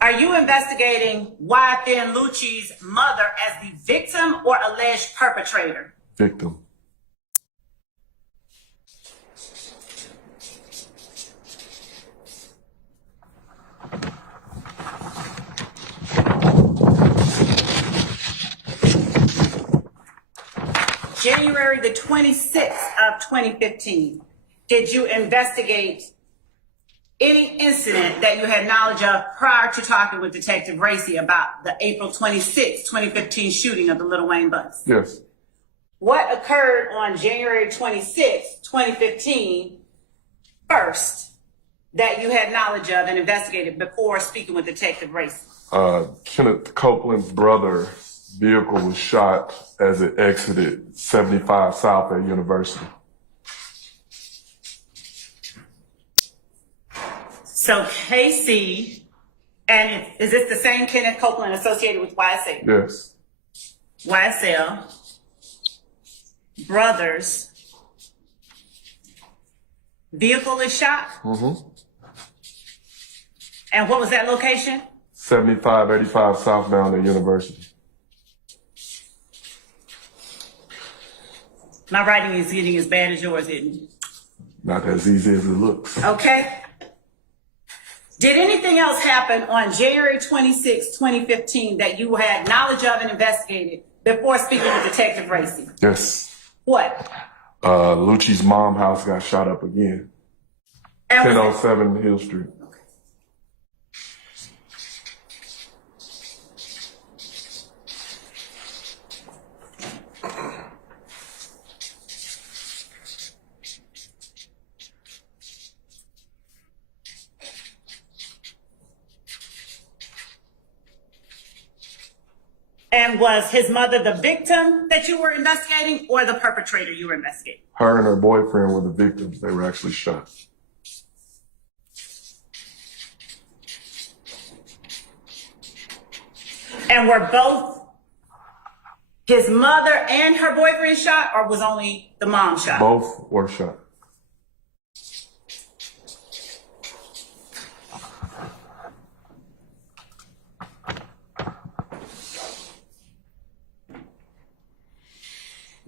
Are you investigating YFN Lucci's mother as the victim or alleged perpetrator? Victim. January the 26th of 2015, did you investigate any incident that you had knowledge of prior to talking with Detective Racy about the April 26, 2015 shooting of the Lil Wayne bus? Yes. What occurred on January 26, 2015, first, that you had knowledge of and investigated before speaking with Detective Racy? Kenneth Copeland's brother's vehicle was shot as it exited 75 South at University. So KC, and is this the same Kenneth Copeland associated with YSL? Yes. YSL, brothers, vehicle is shot? Mm-hmm. And what was that location? 7585 southbound at University. My writing is getting as bad as yours, isn't it? Not as easy as it looks. Okay. Did anything else happen on January 26, 2015 that you had knowledge of and investigated before speaking with Detective Racy? Yes. What? Lucci's mom house got shot up again. And was 1007 Hill Street. And was his mother the victim that you were investigating or the perpetrator you were investigating? Her and her boyfriend were the victims. They were actually shot. And were both his mother and her boyfriend shot, or was only the mom shot? Both were shot.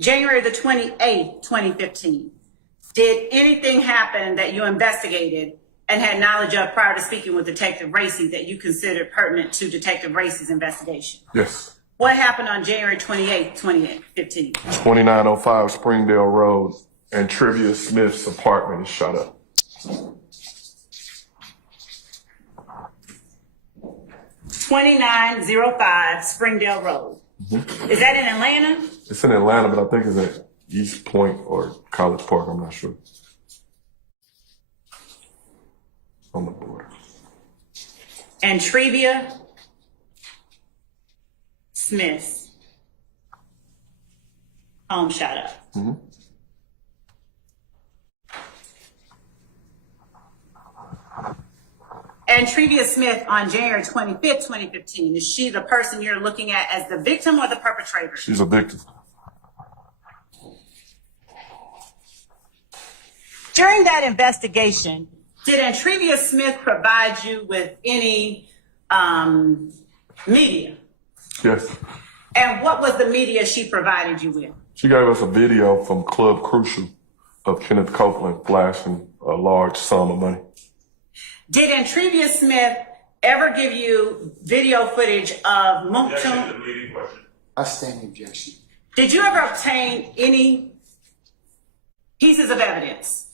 January the 28th, 2015. Did anything happen that you investigated and had knowledge of prior to speaking with Detective Racy that you considered pertinent to Detective Racy's investigation? Yes. What happened on January 28th, 2015? 2905 Springdale Road and Trivia Smith's apartment is shot up. 2905 Springdale Road. Mm-hmm. Is that in Atlanta? It's in Atlanta, but I think it's at East Point or College Park. I'm not sure. On the border. And Trivia Smith home shot up. Mm-hmm. And Trivia Smith on January 25th, 2015, is she the person you're looking at as the victim or the perpetrator? She's a victim. During that investigation, did Antrevia Smith provide you with any media? Yes. And what was the media she provided you with? She gave us a video from Club Crucial of Kenneth Copeland flashing a large sum of money. Did Antrevia Smith ever give you video footage of Moncton? I stand the objection. Did you ever obtain any pieces of evidence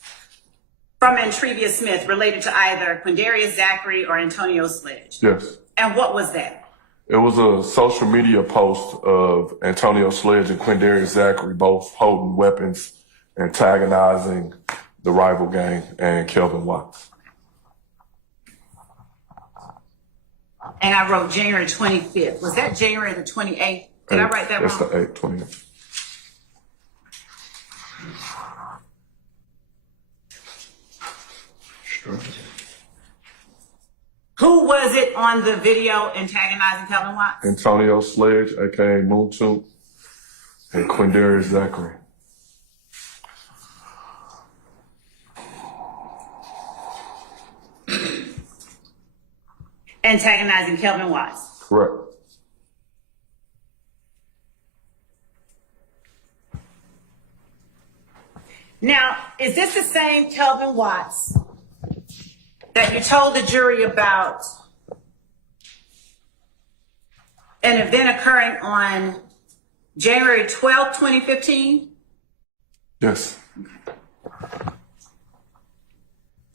from Antrevia Smith related to either Quindarius Zachary or Antonio Sledge? Yes. And what was that? It was a social media post of Antonio Sledge and Quindarius Zachary both holding weapons, antagonizing the rival gang and Kelvin Watts. And I wrote January 25th. Was that January the 28th? Did I write that That's wrong? the 8th, 28th. Sure. Who was it on the video antagonizing Kelvin Watts? Antonio Sledge, aka Moontoot, and Quindarius Zachary. Antagonizing Kelvin Watts. Correct. Now, is this the same Kelvin Watts that you told the jury about an event occurring on January 12th, 2015? Yes.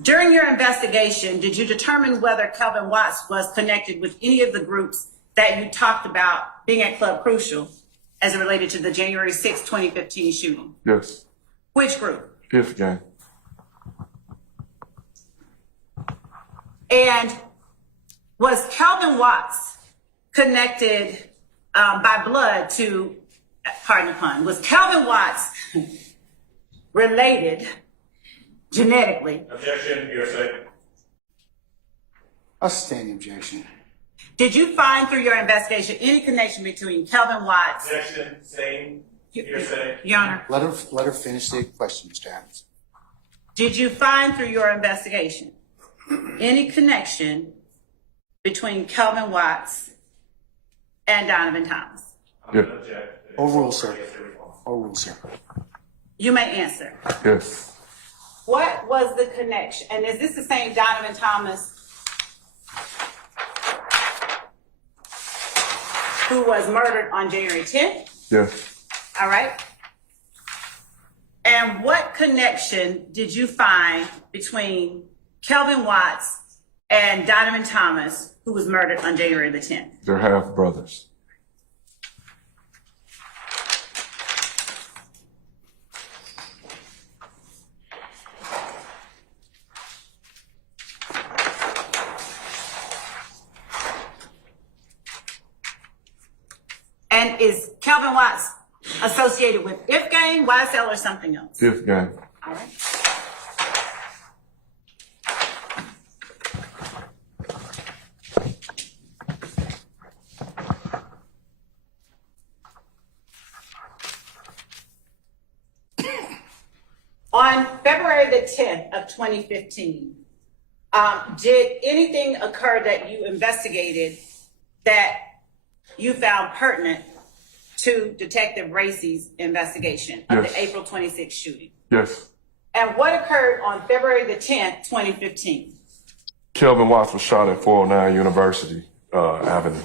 During your investigation, did you determine whether Kelvin Watts was connected with any of the groups that you talked about being at Club Crucial as it related to the January 6, 2015 shooting? Yes. Which group? Fifth gang. And was Kelvin Watts connected by blood to, pardon the pun, was Kelvin Watts related genetically? Objection, hearsay. I sustain the objection. Did you find through your investigation any connection between Kelvin Watts? Objection, same, hearsay. Your Honor, Let her finish the question, Mr. Adams. did you find through your investigation any connection between Kelvin Watts and Donovan Thomas? I'm going to object. Overruled, sir. Overruled, sir. You may answer. Yes. What was the connection? And is this the same Donovan Thomas who was murdered on January 10th? Yes. All right. And what connection did you find between Kelvin Watts and Donovan Thomas, who was murdered on January the 10th? They're half brothers. And is Kelvin Watts associated with If Gang, YSL, or something else? Fifth gang. All right. On February the 10th of 2015, did anything occur that you investigated that you found pertinent to Detective Racy's investigation of Yes. the April 26th shooting? Yes. And what occurred on February the 10th, 2015? Kelvin Watts was shot at 409 University Avenue.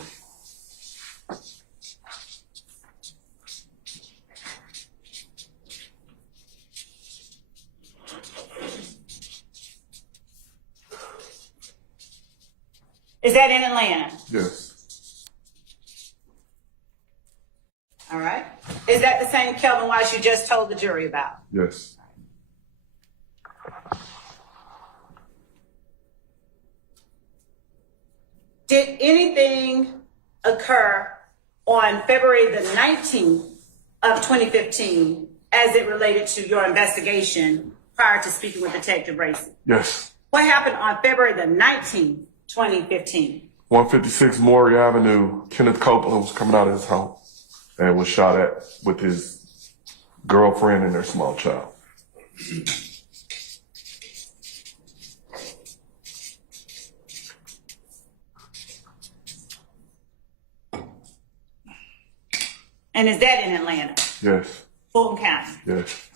Is that in Atlanta? Yes. All right. Is that the same Kelvin Watts you just told the jury about? Yes. Did anything occur on February the 19th of 2015 as it related to your investigation prior to speaking with Detective Racy? Yes. What happened on February the 19th, 2015? 156 Maury Avenue, Kenneth Copeland was coming out of his home and was shot at with his girlfriend and their small child. And is that in Atlanta? Yes. Fulton County? Yes.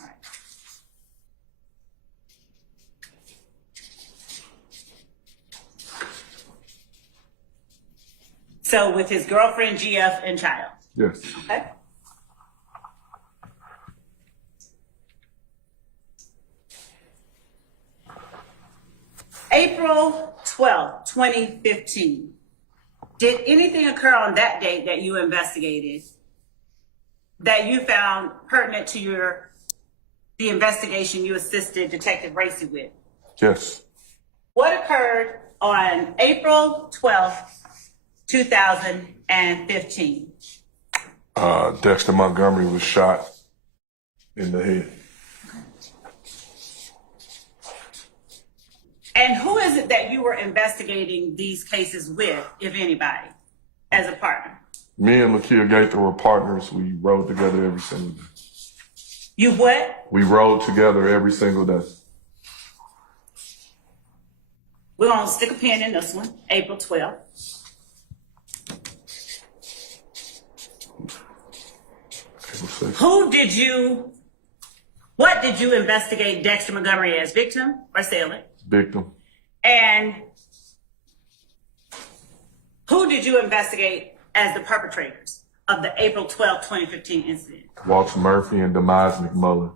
So with his girlfriend, GF, and child? Yes. Okay. April 12th, 2015. Did anything occur on that date that you investigated that you found pertinent to the investigation you assisted Detective Racy with? Yes. What occurred on April 12th, 2015? Dexter Montgomery was shot in the head. And who is it that you were investigating these cases with, if anybody, as a partner? Me and Lakia Gaither were partners. We rode together every single day. You what? We rode together every single day. We're going to stick a pin in this one, April 12th. What did you investigate Dexter Montgomery as, victim or assailant? Victim. And who did you investigate as the perpetrators of the April 12th, 2015 incident? Walter Murphy and Demise McMullen.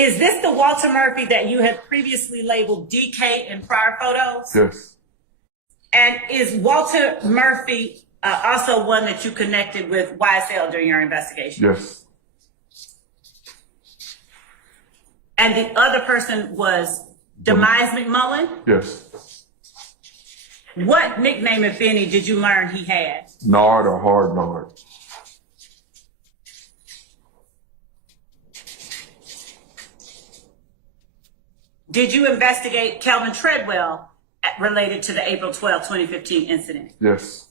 Is this the Walter Murphy that you had previously labeled DK in prior photos? Yes. And is Walter Murphy also one that you connected with YSL during your investigation? Yes. And the other person was Demise McMullen? Yes. What nickname, if any, did you learn he had? Nard or hard nard? Did you investigate Kelvin Treadwell related to the April 12, 2015 incident? Yes.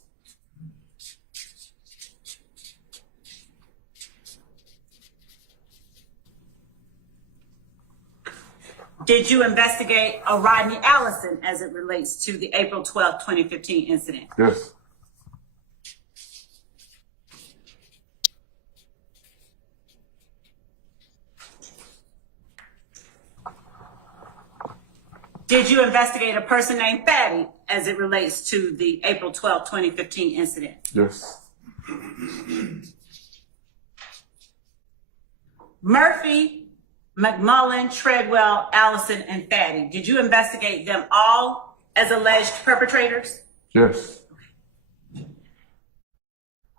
Did you investigate a Rodney Allison as it relates to the April 12, 2015 incident? Yes. Did you investigate a person named Fatty as it relates to the April 12, 2015 incident? Yes. Murphy, McMullen, Treadwell, Allison, and Fatty. Did you investigate them all as alleged perpetrators? Yes.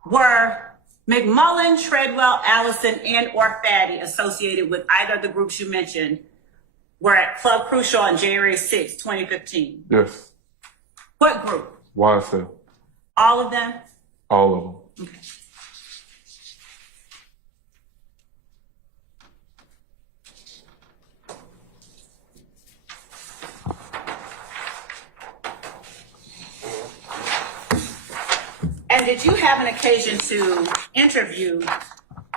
Were McMullen, Treadwell, Allison, and or Fatty associated with either of the groups you mentioned were at Club Crucial on January 6, 2015? Yes. What group? YSL. All of them? All of them. Okay. And did you have an occasion to interview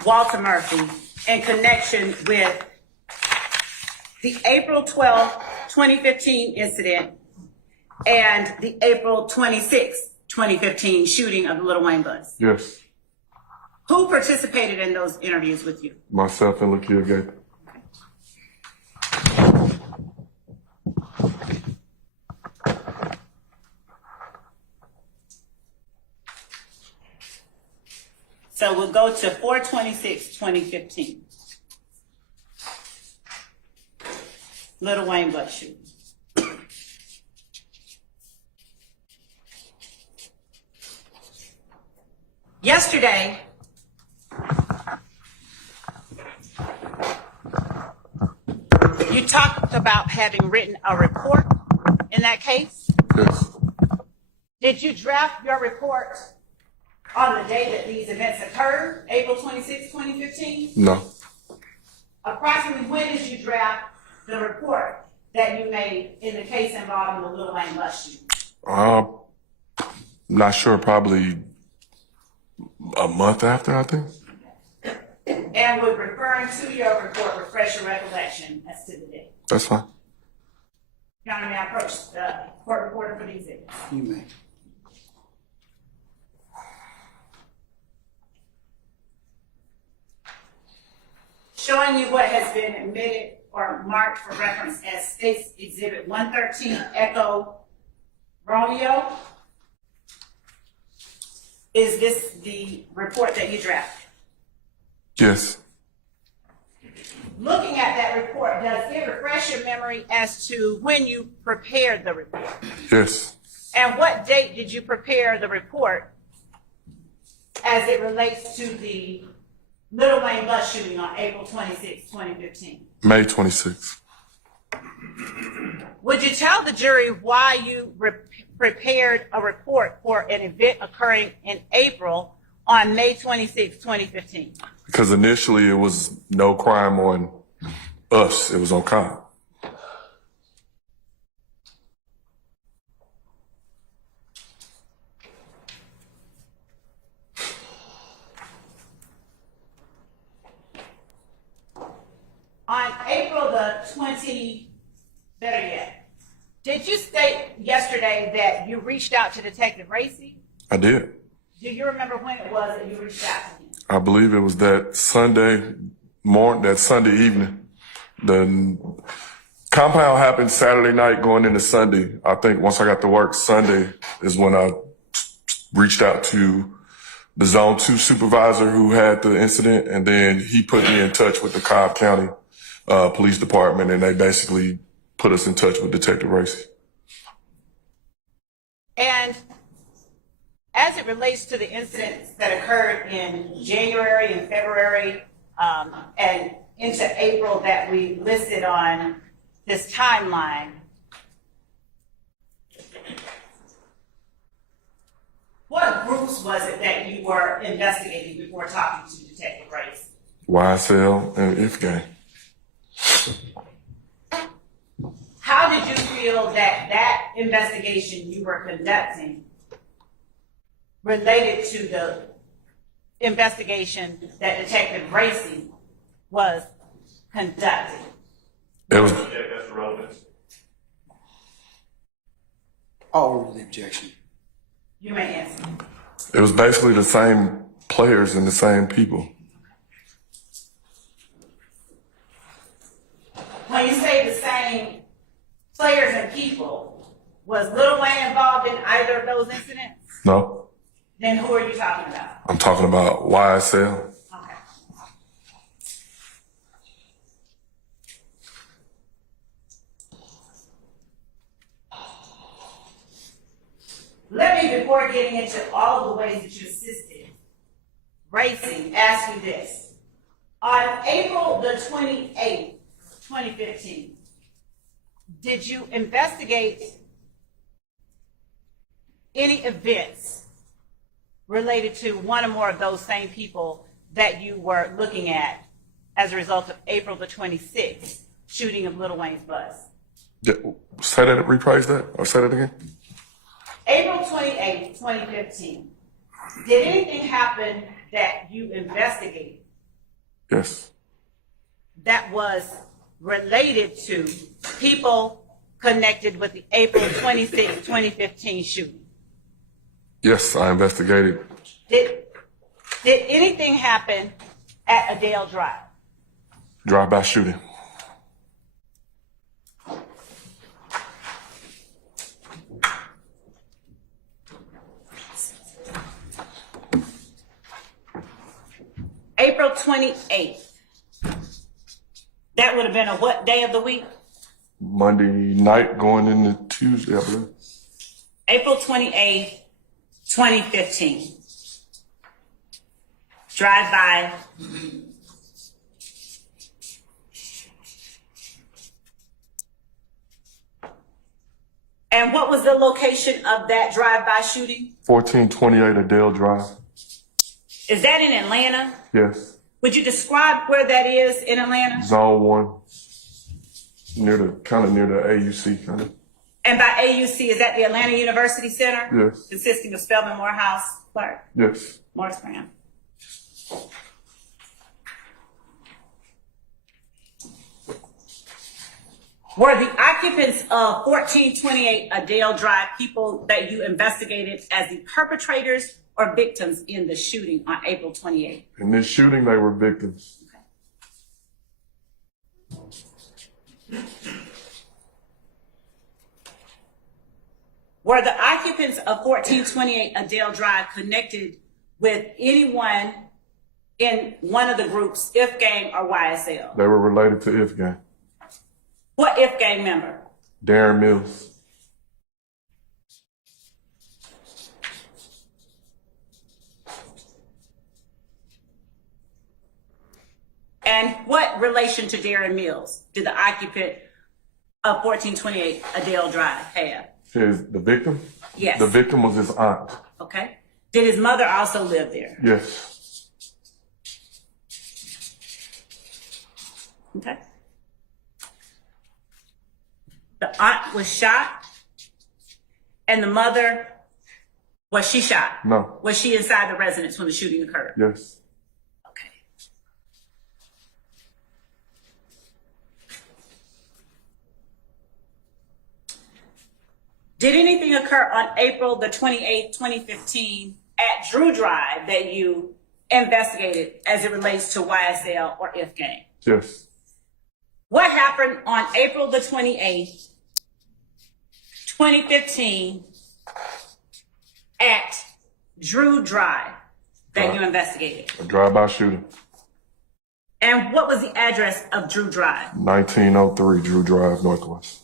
Walter Murphy in connection with the April 12, 2015 incident and the April 26, 2015 shooting of the Lil Wayne bus? Yes. Who participated in those interviews with you? Myself and Lakia Gator. So we'll go to 4/26/2015. Lil Wayne bus shooting. Yesterday, you talked about having written a report in that case. Yes. Did you draft your report on the day that these events occurred, April 26, 2015? No. Approximately when did you draft the report that you made in the case involving the Lil Wayne bus shooting? Not sure. Probably a month after, I think. And would referring to your report refresh your recollection as to the date? That's fine. Your Honor, may I approach the court reporter for these exhibits? You may. Showing you what has been admitted or marked for reference as State's Exhibit 113 Echo Romeo. Is this the report that you drafted? Yes. Looking at that report, does it refresh your memory as to when you prepared the report? Yes. And what date did you prepare the report as it relates to the Lil Wayne bus shooting on April 26, 2015? May 26th. Would you tell the jury why you prepared a report for an event occurring in April on May 26, 2015? Because initially it was no crime on us. It was on Con. On April the 20th, better yet, did you state yesterday that you reached out to Detective Racy? I did. Do you remember when it was that you reached out to him? I believe it was that Sunday morning, that Sunday evening. The compound happened Saturday night going into Sunday. I think once I got to work Sunday is when I reached out to the Zone 2 supervisor who had the incident, and then he put me in touch with the Cobb County police department, and they basically put us in touch with Detective Racy. And as it relates to the incidents that occurred in January and February and into April that we listed on this timeline, what groups was it that you were investigating before talking to Detective Racy? YSL and If Gang. How did you feel that that investigation you were conducting related to the investigation that Detective Racy was conducting? It was That's relevant. I'll rule the objection. You may answer. it was basically the same players and the same people. When you say the same players and people, was Lil Wayne involved in either of those incidents? No, Then who are you talking about? I'm talking about YSL. Okay. Let me, before getting into all of the ways that you assisted Racy, ask you this. On April the 28th, 2015, did you investigate any events related to one or more of those same people that you were looking at as a result of April the 26th shooting of Lil Wayne's bus? Yeah, say that, rephrase that, or say that again. April 28th, 2015, did anything happen that you investigated Yes, that was related to people connected with the April 26th, 2015 shooting? yes, I investigated. Did anything happen at Adele Drive? Drive-by shooting. April 28th. That would have been a what day of the week? Monday night going into Tuesday, I believe. April 28th, 2015. Drive by. And what was the location of that drive-by shooting? 1428 Adele Drive. Is that in Atlanta? Yes. Would you describe where that is in Atlanta? Zone 1. Near the AUC, kind of. And by AUC, is that the Atlanta University Center? Yes. Consisting of Spelman, Morehouse, Clark, Yes. Morris Graham. Were the occupants of 1428 Adele Drive people that you investigated as the perpetrators or victims in the shooting on April 28th? In this shooting, they were victims. Were the occupants of 1428 Adele Drive connected with anyone in one of the groups, If Gang or YSL? They were related to If Gang. What If Gang member? Darren Mills. And what relation to Darren Mills did the occupant of 1428 Adele Drive have? The victim? Yes. The victim was his aunt. Okay. Did his mother also live there? Yes. Okay. The aunt was shot, and the mother, was she shot? No. Was she inside the residence when the shooting occurred? Yes. Okay. Did anything occur on April the 28th, 2015 at Drew Drive that you investigated as it relates to YSL or If Gang? Yes. What happened on April the 28th, 2015 at Drew Drive that you investigated? A drive-by shooting. And what was the address of Drew Drive? 1903 Drew Drive, Northwest.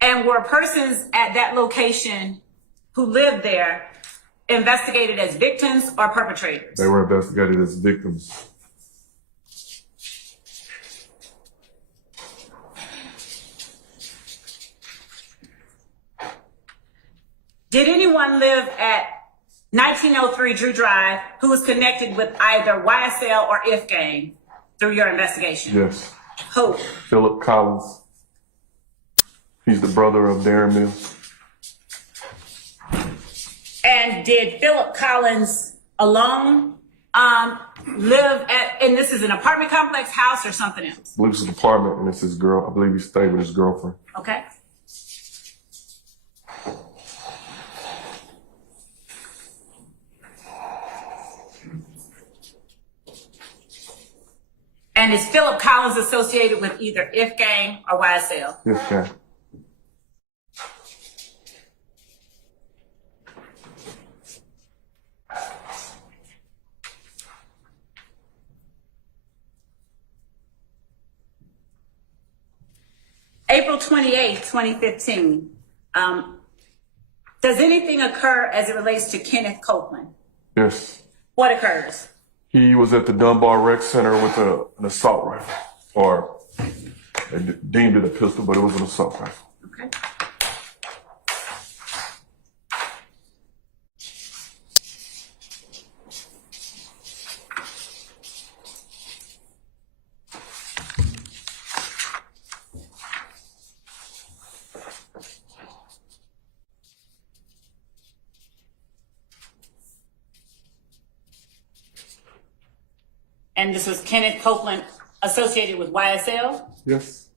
And were persons at that location who lived there investigated as victims or perpetrators? They were investigated as victims. Did anyone live at 1903 Drew Drive who was connected with either YSL or If Gang through your investigation? Yes. Who? Philip Collins. He's the brother of Darren Mills. And did Philip Collins alone live at, and this is an apartment complex, house, or something else? I believe it's an apartment, and it's his girl. I believe he stayed with his girlfriend. Okay. And is Philip Collins associated with either If Gang or YSL? Yes, okay. April 28th, 2015. Does anything occur as it relates to Kenneth Copeland? Yes. What occurs? He was at the Dunbar Rec Center with an assault rifle, or they deemed it a pistol, but it was an assault rifle. Okay. And this was Kenneth Copeland associated with YSL? Yes.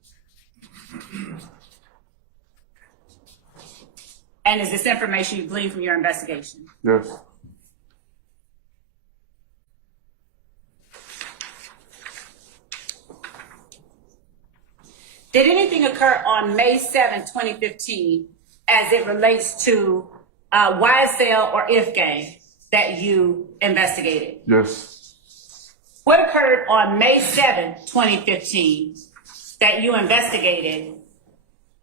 And is this information you gleaned from your investigation? Yes. Did anything occur on May 7th, 2015, as it relates to YSL or If Gang that you investigated? Yes. What occurred on May 7th, 2015, that you investigated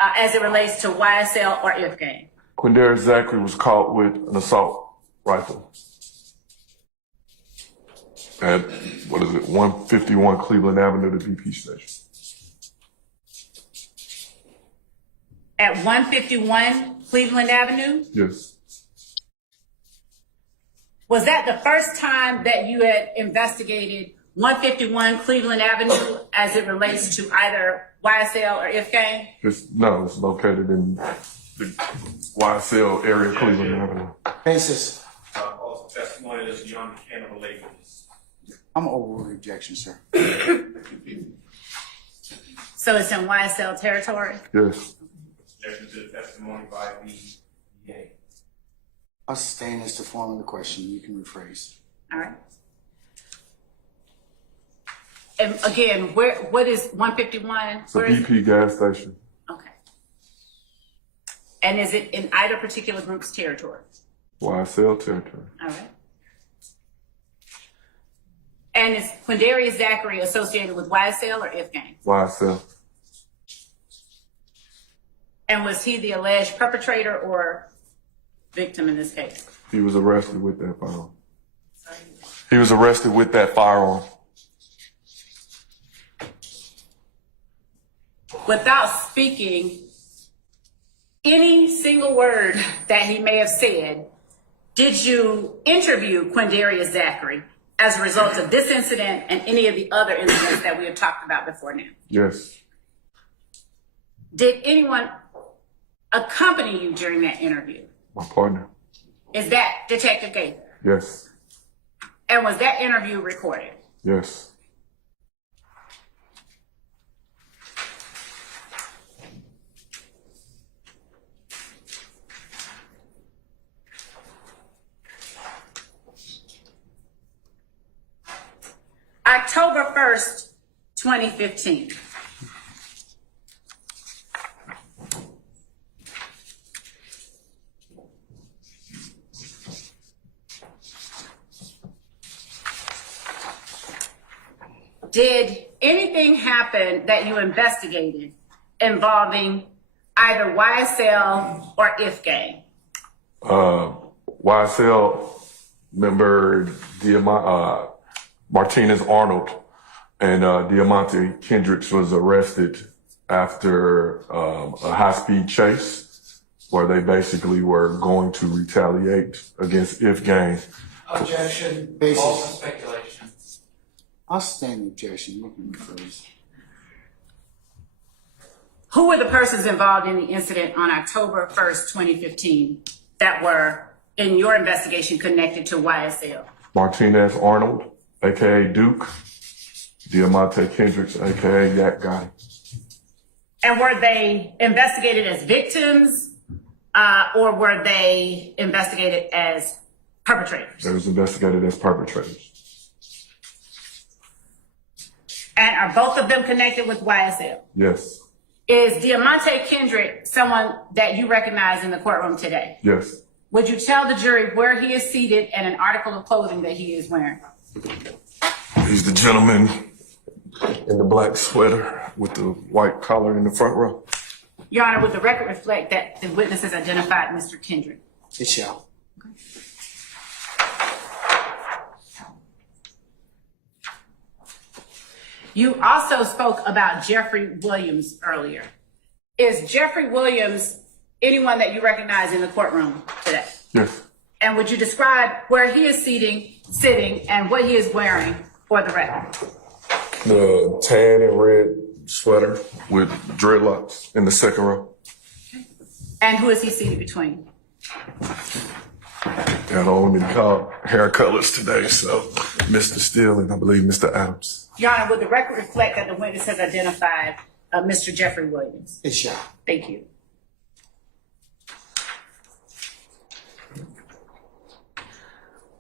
as it relates to YSL or If Gang? Quindarius Zachary was caught with an assault rifle at, 151 Cleveland Avenue, the BP station. At 151 Cleveland Avenue? Yes. Was that the first time that you had investigated 151 Cleveland Avenue as it relates to either YSL or If Gang? It's located in the YSL area, Cleveland Avenue. Basis. Also testimony is beyond the can of relatedness. I'm over objection, sir. So it's in YSL territory? Yes. Objection to the testimony by the DA. I sustain as to form of the question. You can rephrase. All right. And again, what is 151? It's a BP gas station. Okay. And is it in either particular group's territory? YSL territory. All right. And is Quindarius Zachary associated with YSL or If Gang? YSL. And was he the alleged perpetrator or victim in this case? He was arrested with that firearm. He was arrested with that firearm. Without speaking any single word that he may have said, did you interview Quindarius Zachary as a result of this incident and any of the other incidents that we have talked about before now? Yes. Did anyone accompany you during that interview? My partner. Is that Detective Gaither? Yes. And was that interview recorded? Yes. October 1st, 2015. Did anything happen that you investigated involving either YSL or If Gang? YSL member Martinez Arnold and Diamante Kendricks was arrested after a high-speed chase where they basically were going to retaliate against If Gang. Objection, Basis. false speculation. I'll sustain the objection. Look at me first. Who were the persons involved in the incident on October 1st, 2015 that were in your investigation connected to YSL? Martinez Arnold, aka Duke, Diamante Kendricks, aka Yak Gotti. And were they investigated as victims or were they investigated as perpetrators? They was investigated as perpetrators. And are both of them connected with YSL? Yes. Is Diamante Kendrick someone that you recognize in the courtroom today? Yes. Would you tell the jury where he is seated and an article of clothing that he is wearing? He's the gentleman in the black sweater with the white collar in the front row. Your Honor, would the record reflect that the witness has identified Mr. Kendrick? It shall. You also spoke about Jeffrey Williams earlier. Is Jeffrey Williams anyone that you recognize in the courtroom today? Yes. And would you describe where he is sitting and what he is wearing for the record? The tan and red sweater with dreadlocks in the second row. And who is he seated between? They don't want me to call hair colors today, so Mr. Steele and I believe Mr. Adams. Your Honor, would the record reflect that the witness has identified Mr. Jeffrey Williams? It shall. Thank you.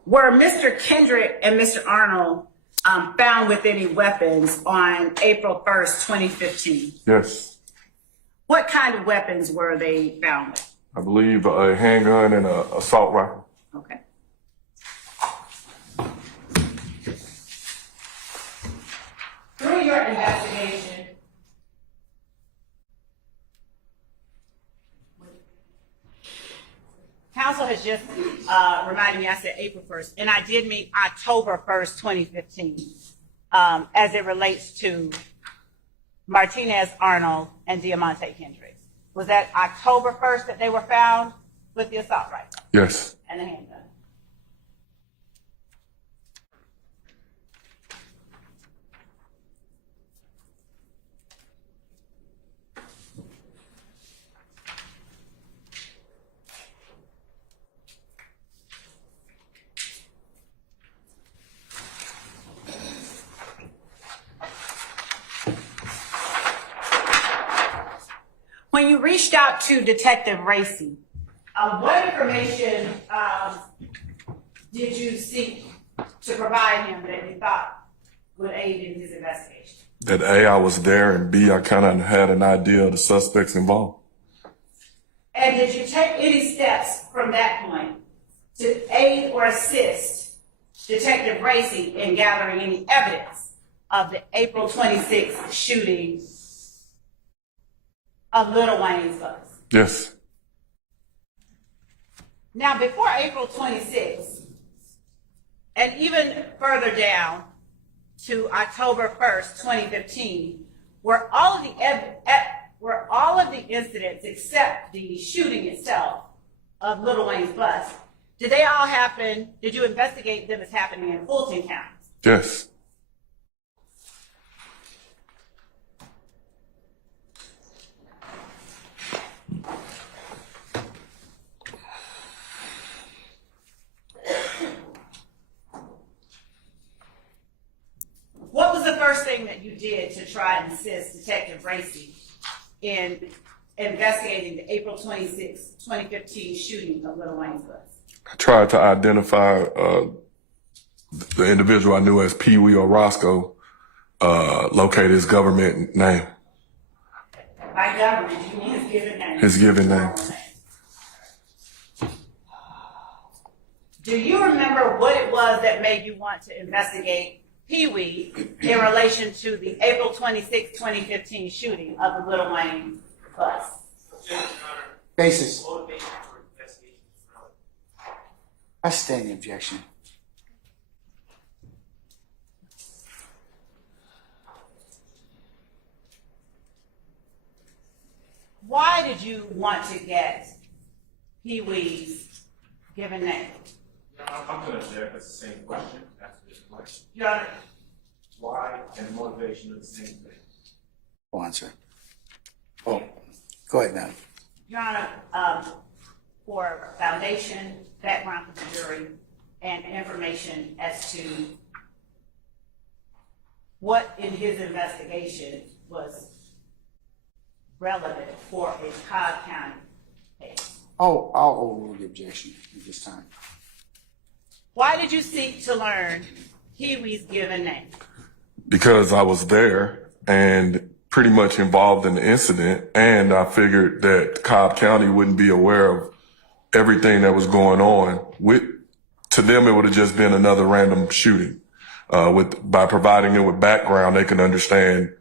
Were Mr. Kendrick and Mr. Arnold found with any weapons on April 1st, 2015? Yes. What kind of weapons were they found with? I believe a handgun and an assault rifle. Okay. Through your investigation, counsel has just reminded me, I said April 1st, and I did mean October 1st, 2015, as it relates to Martinez Arnold and Diamante Kendricks. Was that October 1st that they were found with the assault rifle Yes. and the handgun? When you reached out to Detective Racy, what information did you seek to provide him that you thought would aid in his investigation? That A, I was there, and B, I kind of had an idea of the suspects involved. And did you take any steps from that point to aid or assist Detective Racy in gathering any evidence of the April 26th shooting of Lil Wayne's bus? Yes. Now, before April 26th, and even further down to October 1st, 2015, were all of the incidents except the shooting itself of Lil Wayne's bus, did they all happen, did you investigate them as happening in Fulton County? Yes. What was the first thing that you did to try and assist Detective Racy in investigating the April 26, 2015 shooting of Lil Wayne's bus? I tried to identify the individual I knew as Pee Wee or Roscoe, locate his government name. By government, you mean his given name? His given name. Do you remember what it was that made you want to investigate Pee Wee in relation to the April 26, 2015 shooting of the Lil Wayne bus? Objection, Your Honor. Basis. Motivation for investigation is relevant. I sustain the objection. Why did you want to get Pee Wee's given name? I'm gonna object, that's the same question, that's this question. Your Honor, Why and motivation are the same thing? Go on, sir. Oh, go ahead, madam. Your Honor, for foundation, background for the jury, and information as to what in his investigation was relevant for a Cobb County case. Oh, I'll overrule the objection at this time. Why did you seek to learn Pee Wee's given name? Because I was there and pretty much involved in the incident, and I figured that Cobb County wouldn't be aware of everything that was going on. To them, it would have just been another random shooting. By providing them with background, they can understand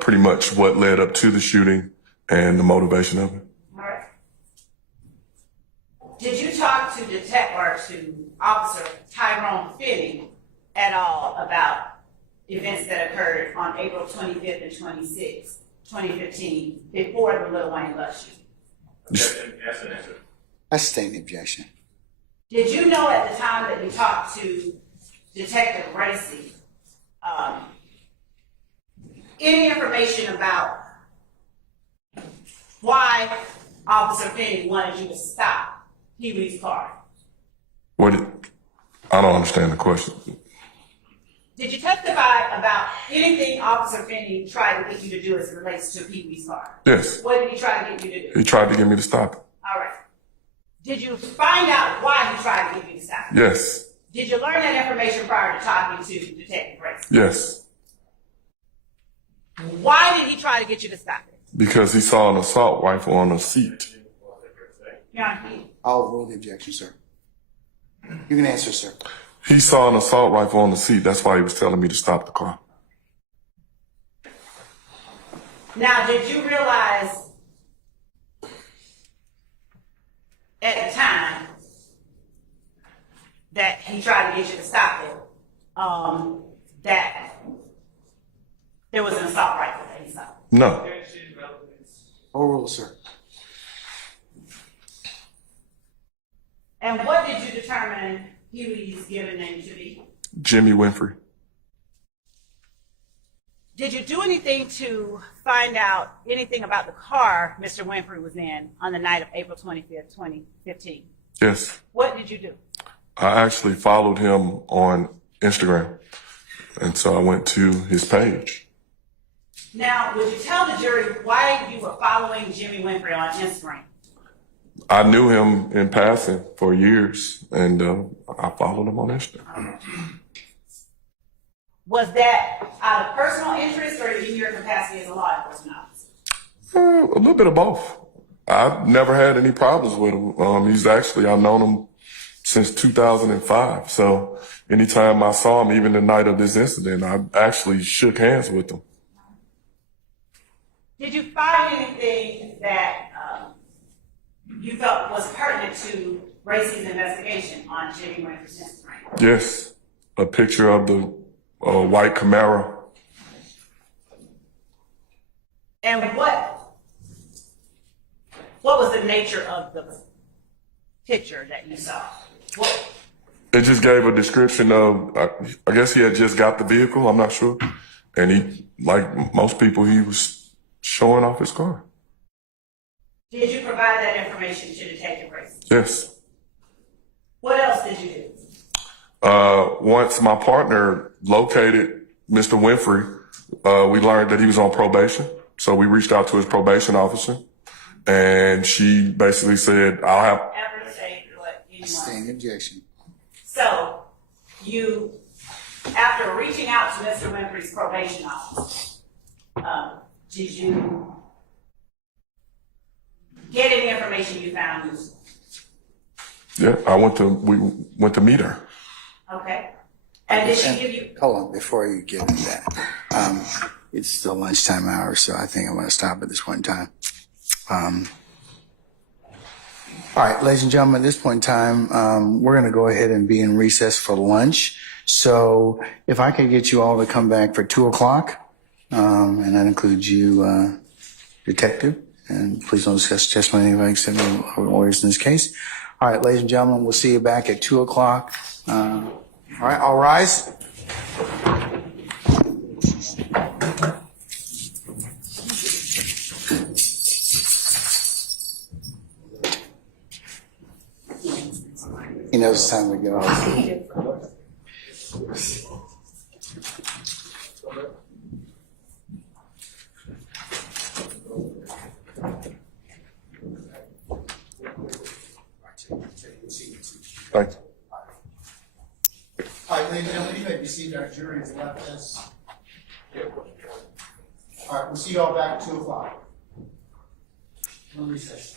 pretty much what led up to the shooting and the motivation of it. All right. Did you talk to Officer Tyrone Finney at all about events that occurred on April 25th and 26th, 2015, before the Lil Wayne bus shooting? Objection, yes, and answer. I sustain the objection. Did you know at the time that you talked to Detective Racy, any information about why Officer Finney wanted you to stop Pee Wee's car? I don't understand the question. Did you testify about anything Officer Finney tried to get you to do as it relates to Pee Wee's car? Yes, What did he try to get you to do? he tried to get me to stop it. All right. Did you find out why he tried to get you to stop? Yes, Did you learn that information prior to talking to Detective Racy? yes, Why did he try to get you to stop it? because he saw an assault rifle on the seat. Your Honor, I'll overrule the objection, sir. You can answer, sir. He saw an assault rifle on the seat. That's why he was telling me to stop the car. now, did you realize at the time that he tried to get you to stop it, that there was an assault rifle that he saw? No, Objection, relevance. Overrule, sir. And what did you determine Pee Wee's given name to be? Jimmy Winfrey. Did you do anything to find out anything about the car Mr. Winfrey was in on the night of April 25th, 2015? Yes, What did you do? I actually followed him on Instagram, and so I went to his page. Now, would you tell the jury why you were following Jimmy Winfrey on Instagram? I knew him in passing for years, and I followed him on Instagram. Was that out of personal interest or in your capacity as a law enforcement officer? A little bit of both. I've never had any problems with him. I've known him since 2005. So anytime I saw him, even the night of this incident, I actually shook hands with him. Did you find anything that you felt was pertinent to Racy's investigation on Jimmy Winfrey's Instagram? Yes, a picture of the white Camaro. And what was the nature of the picture that you saw? It just gave a description of, I guess he had just got the vehicle, I'm not sure. And he, like most people, he was showing off his car. Did you provide that information to Detective Racy? Yes. What else did you do? Once my partner located Mr. Winfrey, we learned that he was on probation. So we reached out to his probation officer, and she basically said, I'll have... Ever say what I sustain anyone? the objection. So, you, after reaching out to Mr. Winfrey's probation officer, did you get any information you found useful? Yeah, we went to meet her. Okay. And did she give you, Hold on, before you get into that. It's still lunchtime hour, so I think I'm going to stop at this point in time. All right, ladies and gentlemen, at this point in time, we're going to go ahead and be in recess for lunch. So if I could get you all to come back for 2:00, and that includes you, Detective, and please don't discuss testimony of except lawyers in this case. All right, ladies and gentlemen, we'll see you back at 2:00. All right, all rise. He knows it's time to get off. Thank you. All right, ladies and gentlemen, you may be seated. Our jury has left us. All right, we'll see you all back at 2:00. Recess.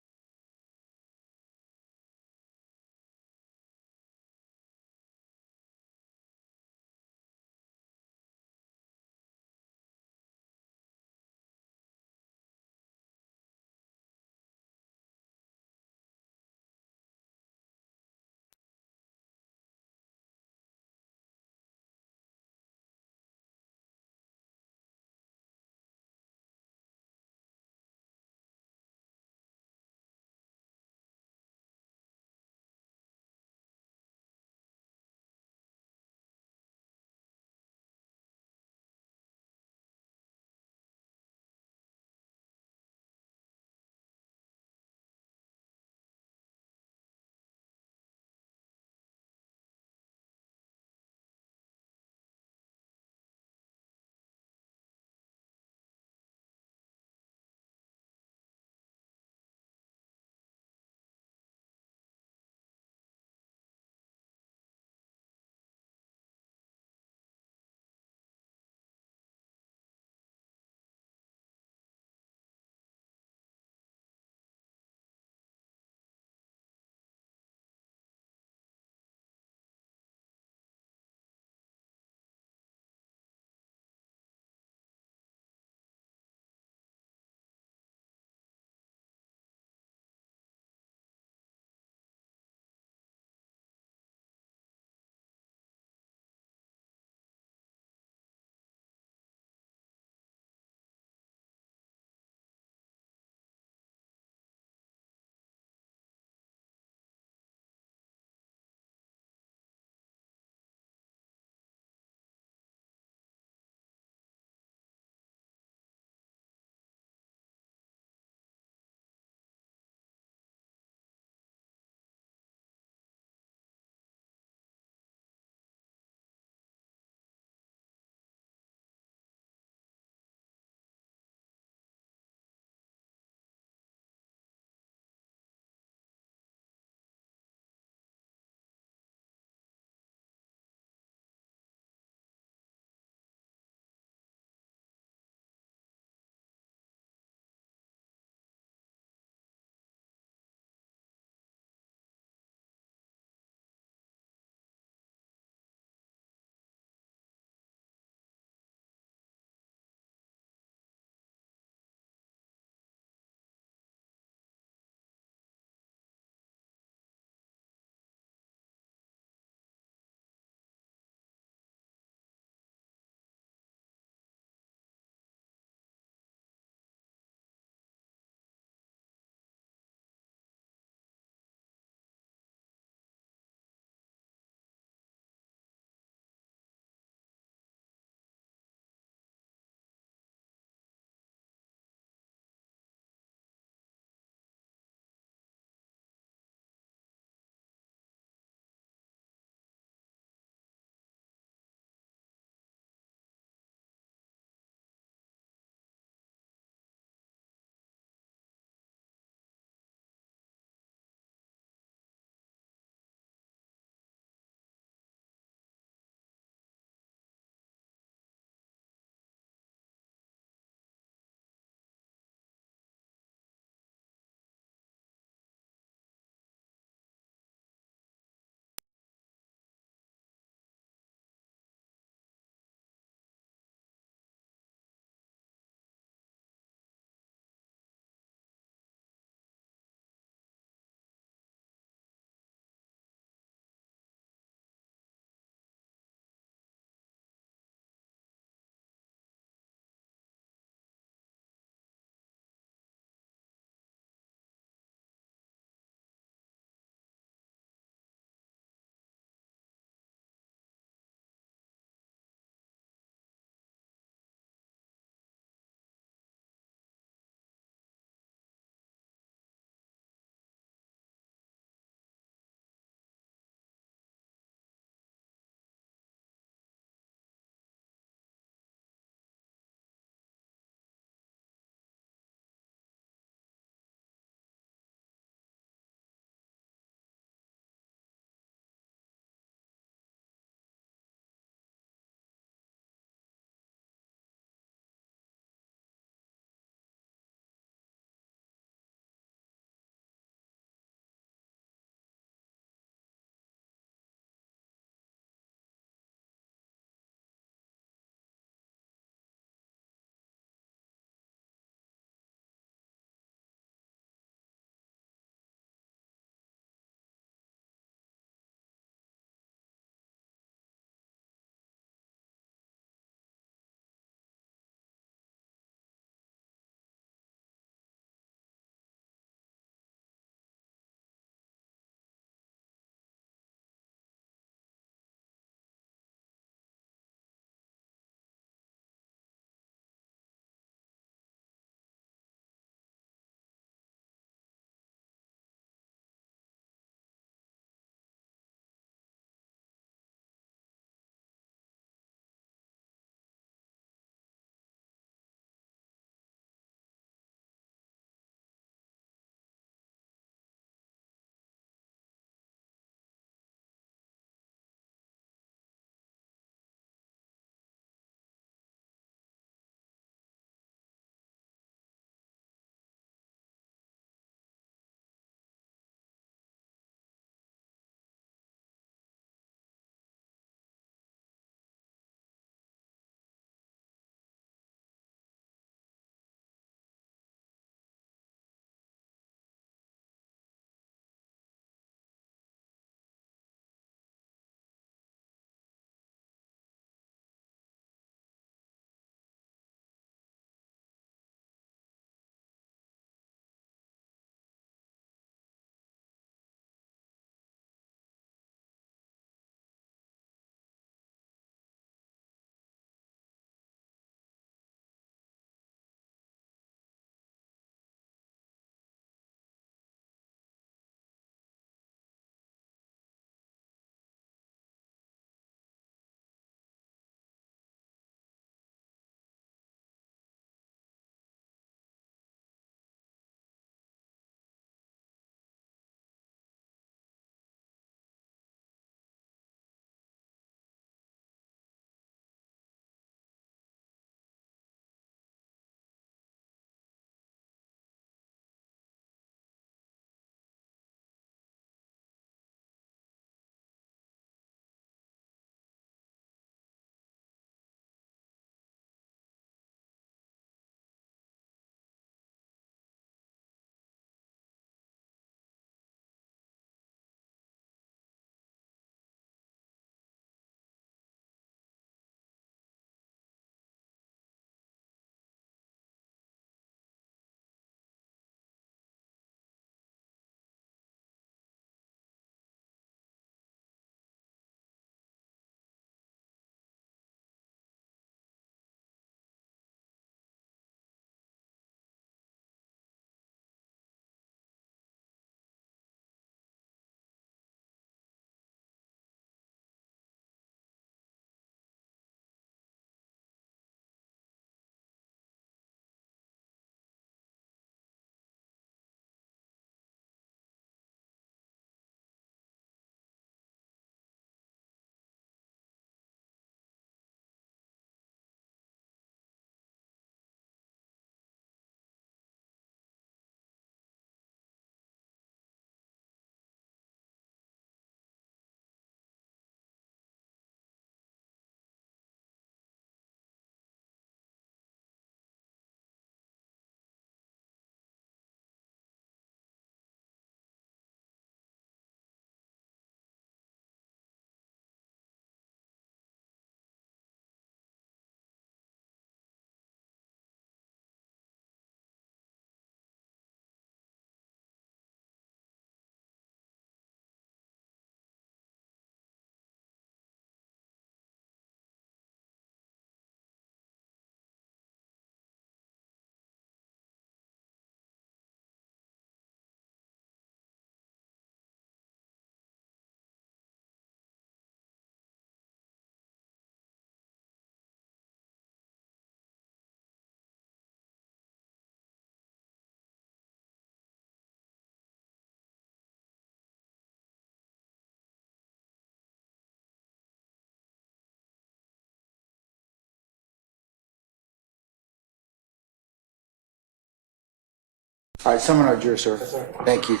All right, someone adjourn, sir. Thank you.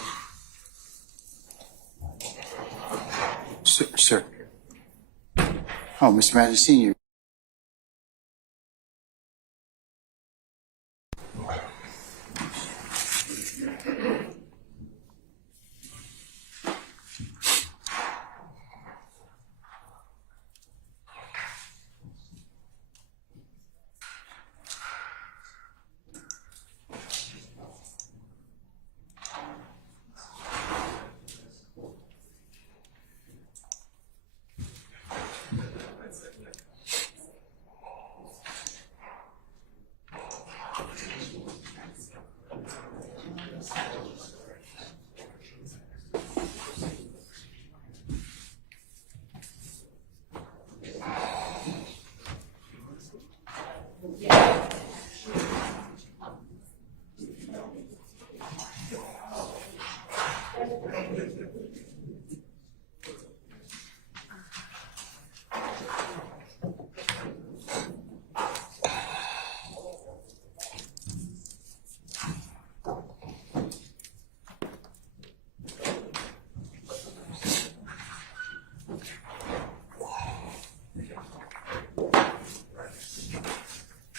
Sir. Oh, Mr. Magic Senior.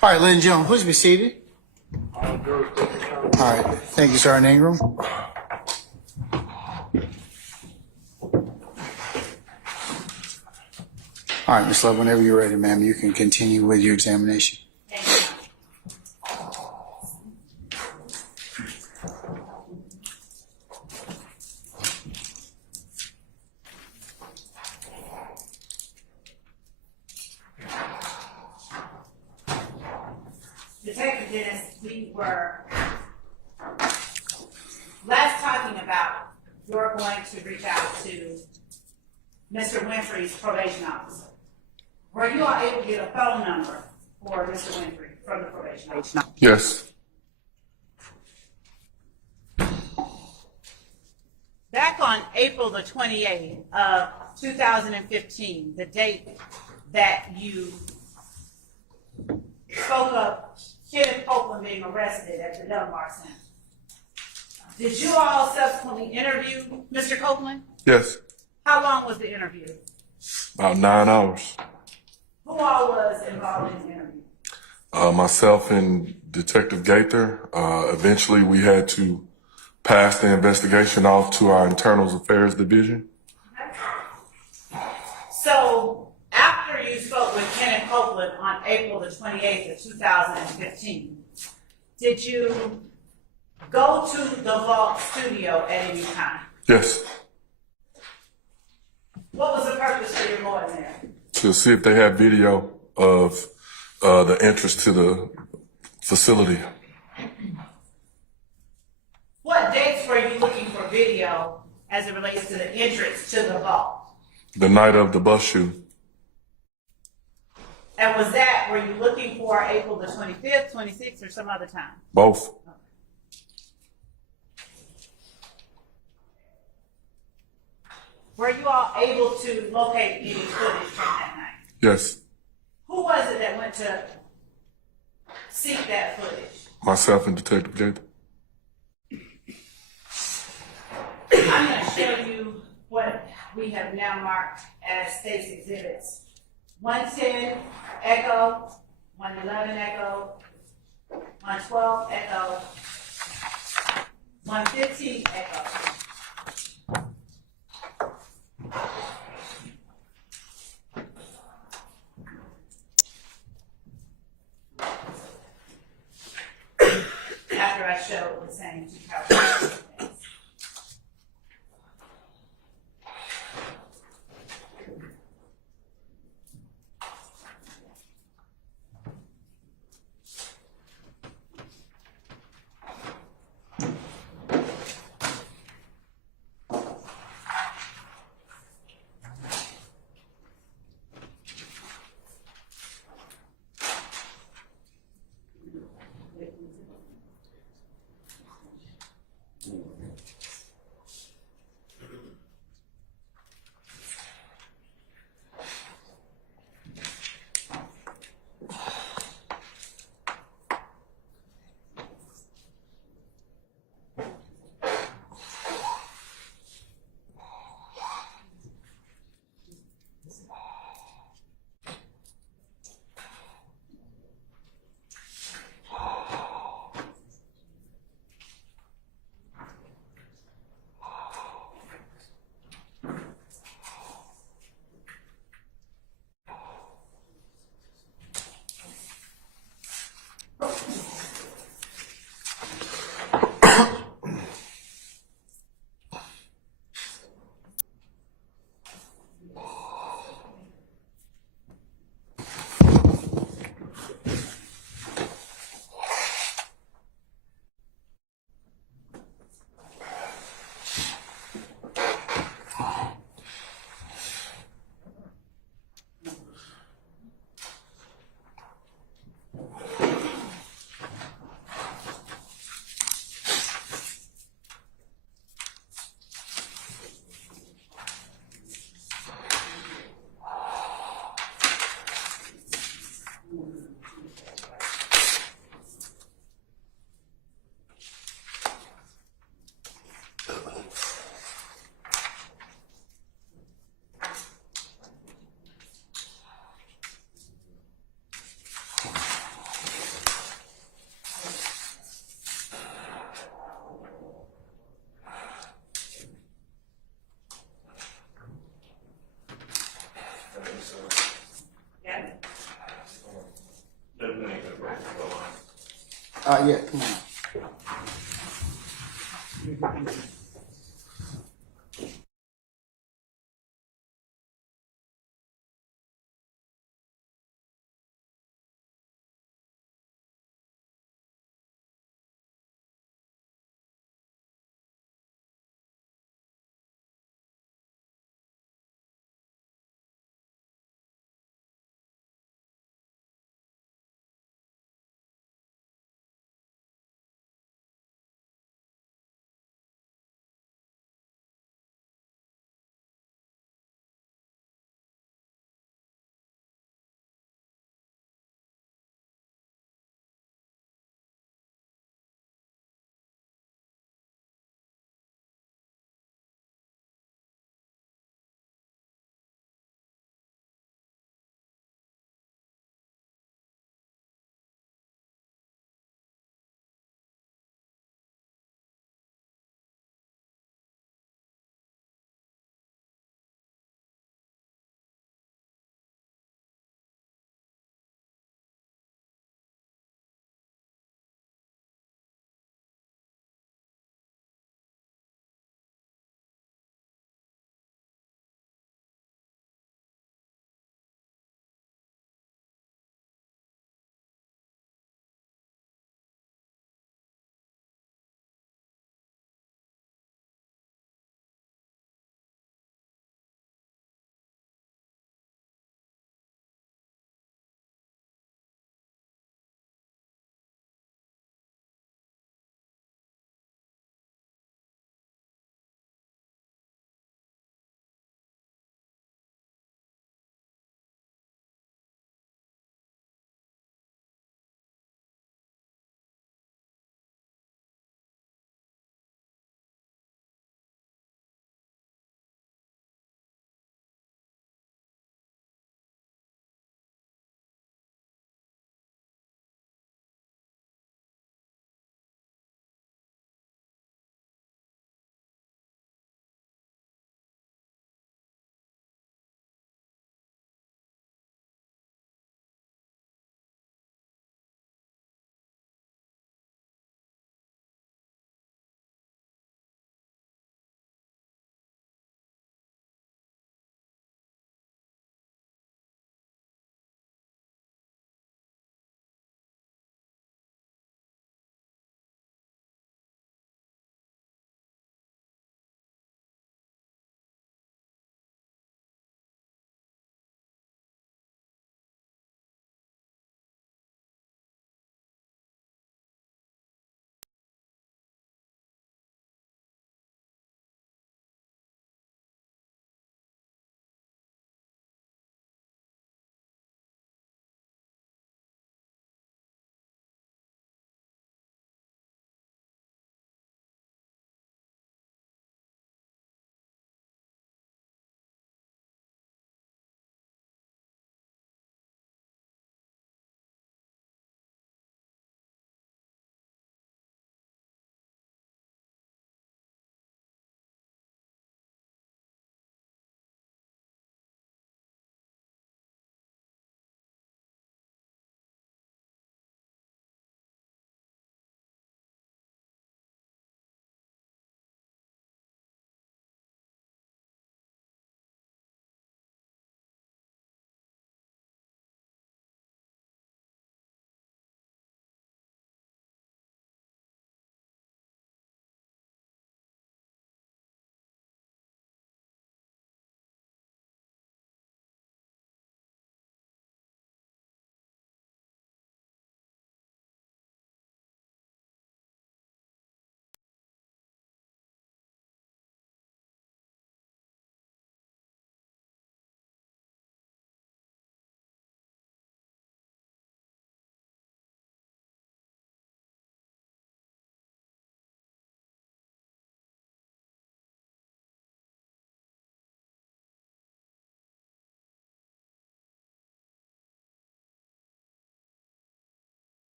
All right, ladies and gentlemen, please be seated. All right, thank you, Sergeant Ingram. All right, Ms. Love, whenever you're ready, ma'am, you can continue with your examination. Detective Dennis, we were last talking about you're going to reach out to Mr. Winfrey's probation officer. Were you all able to get a phone number for Mr. Winfrey from the probation officer? Yes. Back on April the 28th of 2015, the date that you spoke of Kenneth Copeland being arrested at the Delmar Center, did you all subsequently interview Mr. Copeland? Yes. How long was the interview? About 9 hours. Who all was involved in the interview? Myself and Detective Gaither. Eventually, we had to pass the investigation off to our Internal Affairs Division. So, after you spoke with Kenneth Copeland on April the 28th of 2015, did you go to the Vault studio at any time? Yes. What was the purpose for your going there? To see if they had video of the entrance to the facility. What dates were you looking for video as it relates to the entrance to the vault? The night of the bus shooting. And were you looking for April the 25th, 26th, or some other time? Both. Were you all able to locate any footage from that night? Yes. Who was it that went to seek that footage? Myself and Detective Gaither. I'm going to show you what we have now marked as state's exhibits. 110 Echo, 111 Echo, 112 Echo, 115 Echo. After I show the same two calculations. Yeah, come on.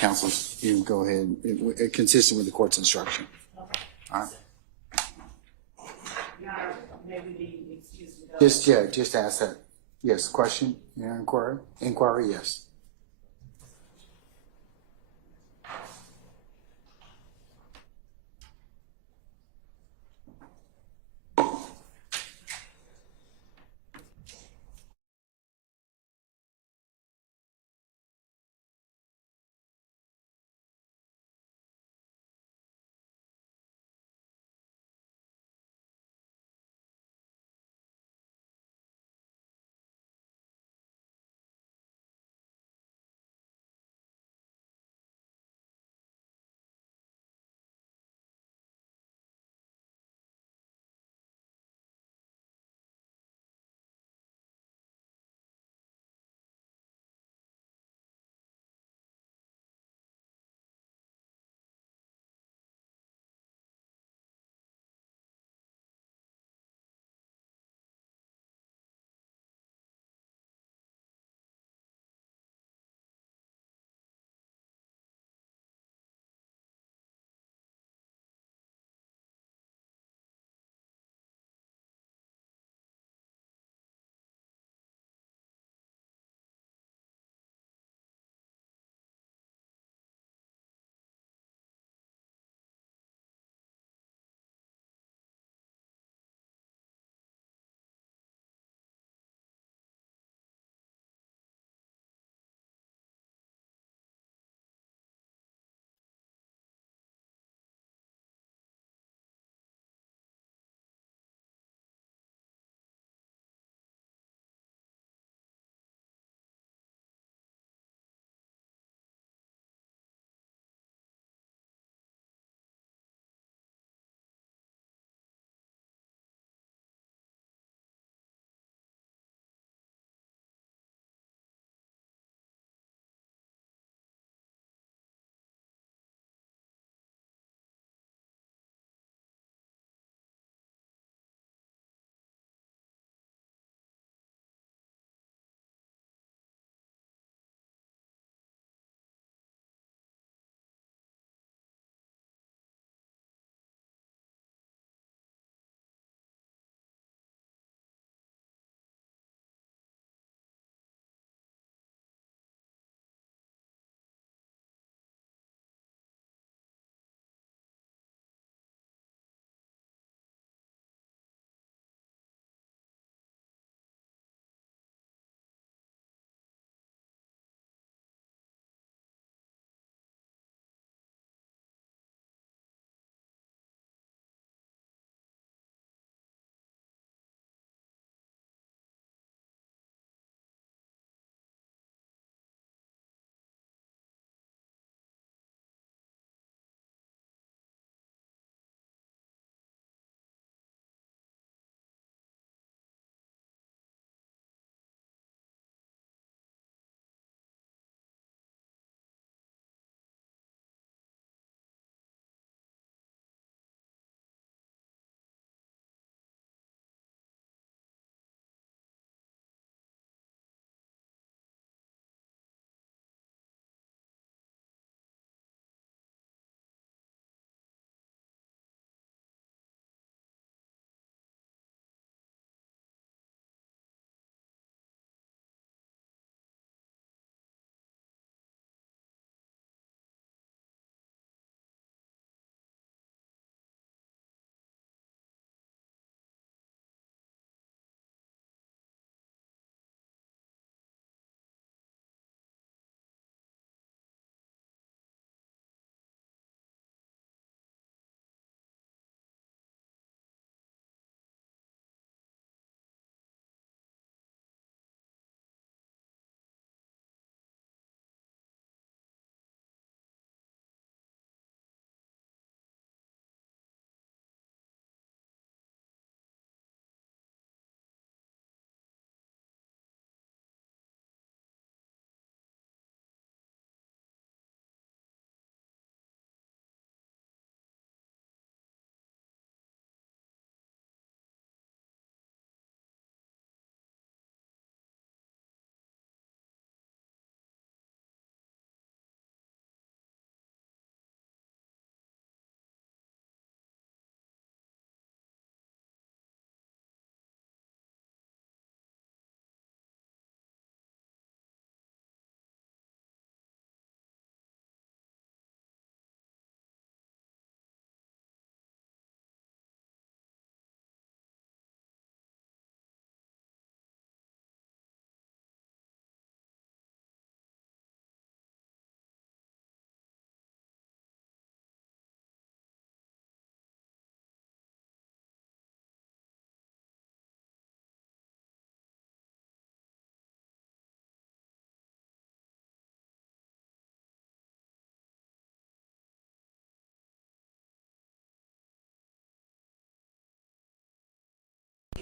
counsels, you go ahead, consistent with the court's instruction. All right. Maybe the excuse me. Just ask that. Yes, question, inquiry? Inquiry, yes.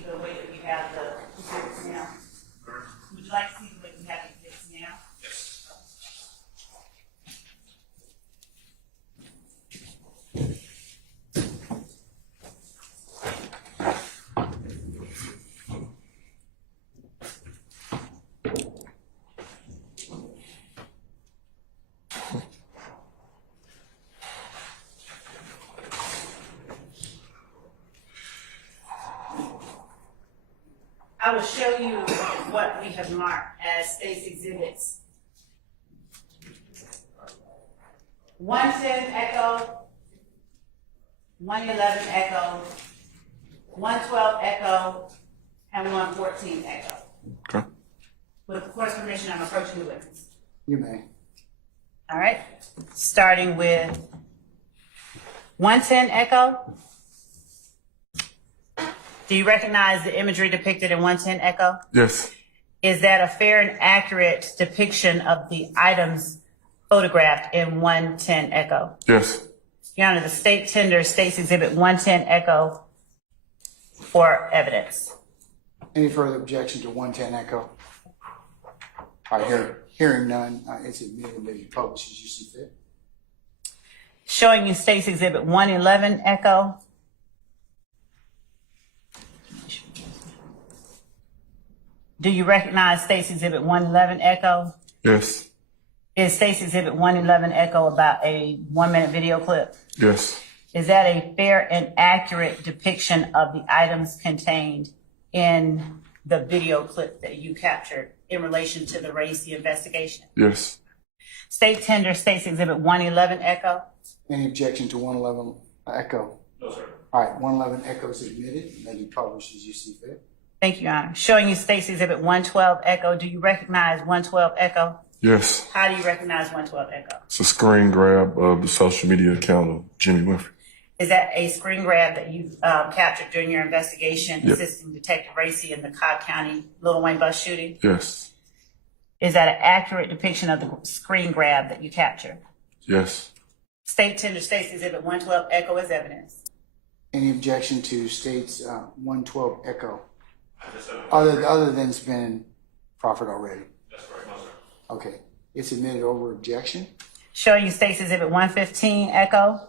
the way that we have the exhibits now? Would you like to see the way we have the exhibits now? I will show you what we have marked as state's exhibits. 110 Echo, 111 Echo, 112 Echo, and 114 Echo. Okay. With the court's permission, I'm approaching the witness. You may. All right, starting with 110 Echo. Do you recognize the imagery depicted in 110 Echo? Yes. Is that a fair and accurate depiction of the items photographed in 110 Echo? Yes. Your Honor, the state tenders State's Exhibit 110 Echo for evidence. Any further objection to 110 Echo? All right, hearing none, it's admitted and may be published as you see fit. Showing you State's Exhibit 111 Echo. Do you recognize State's Exhibit 111 Echo? Yes. Is State's Exhibit 111 Echo about a 1-minute video clip? Yes. Is that a fair and accurate depiction of the items contained in the video clip that you captured in relation to the race investigation? Yes. State tender State's Exhibit 111 Echo. Any objection to 111 Echo? No, sir. All right, 111 Echo is admitted and may be published as you see fit. Thank you, Your Honor. Showing you State's Exhibit 112 Echo. Do you recognize 112 Echo? Yes. How do you recognize 112 Echo? It's a screen grab of the social media account of Jimmy Winfrey. Is that a screen grab that you captured during your investigation, Yep. assisting Detective Racy in the Cobb County Lil Wayne bus shooting? Yes. Is that an accurate depiction of the screen grab that you captured? Yes. State tender State's Exhibit 112 Echo as evidence. Any objection to State's 112 Echo? I just said, Other than it's been proffered already? that's right, no, sir. Okay, it's admitted over objection. Showing you State's Exhibit 115 Echo.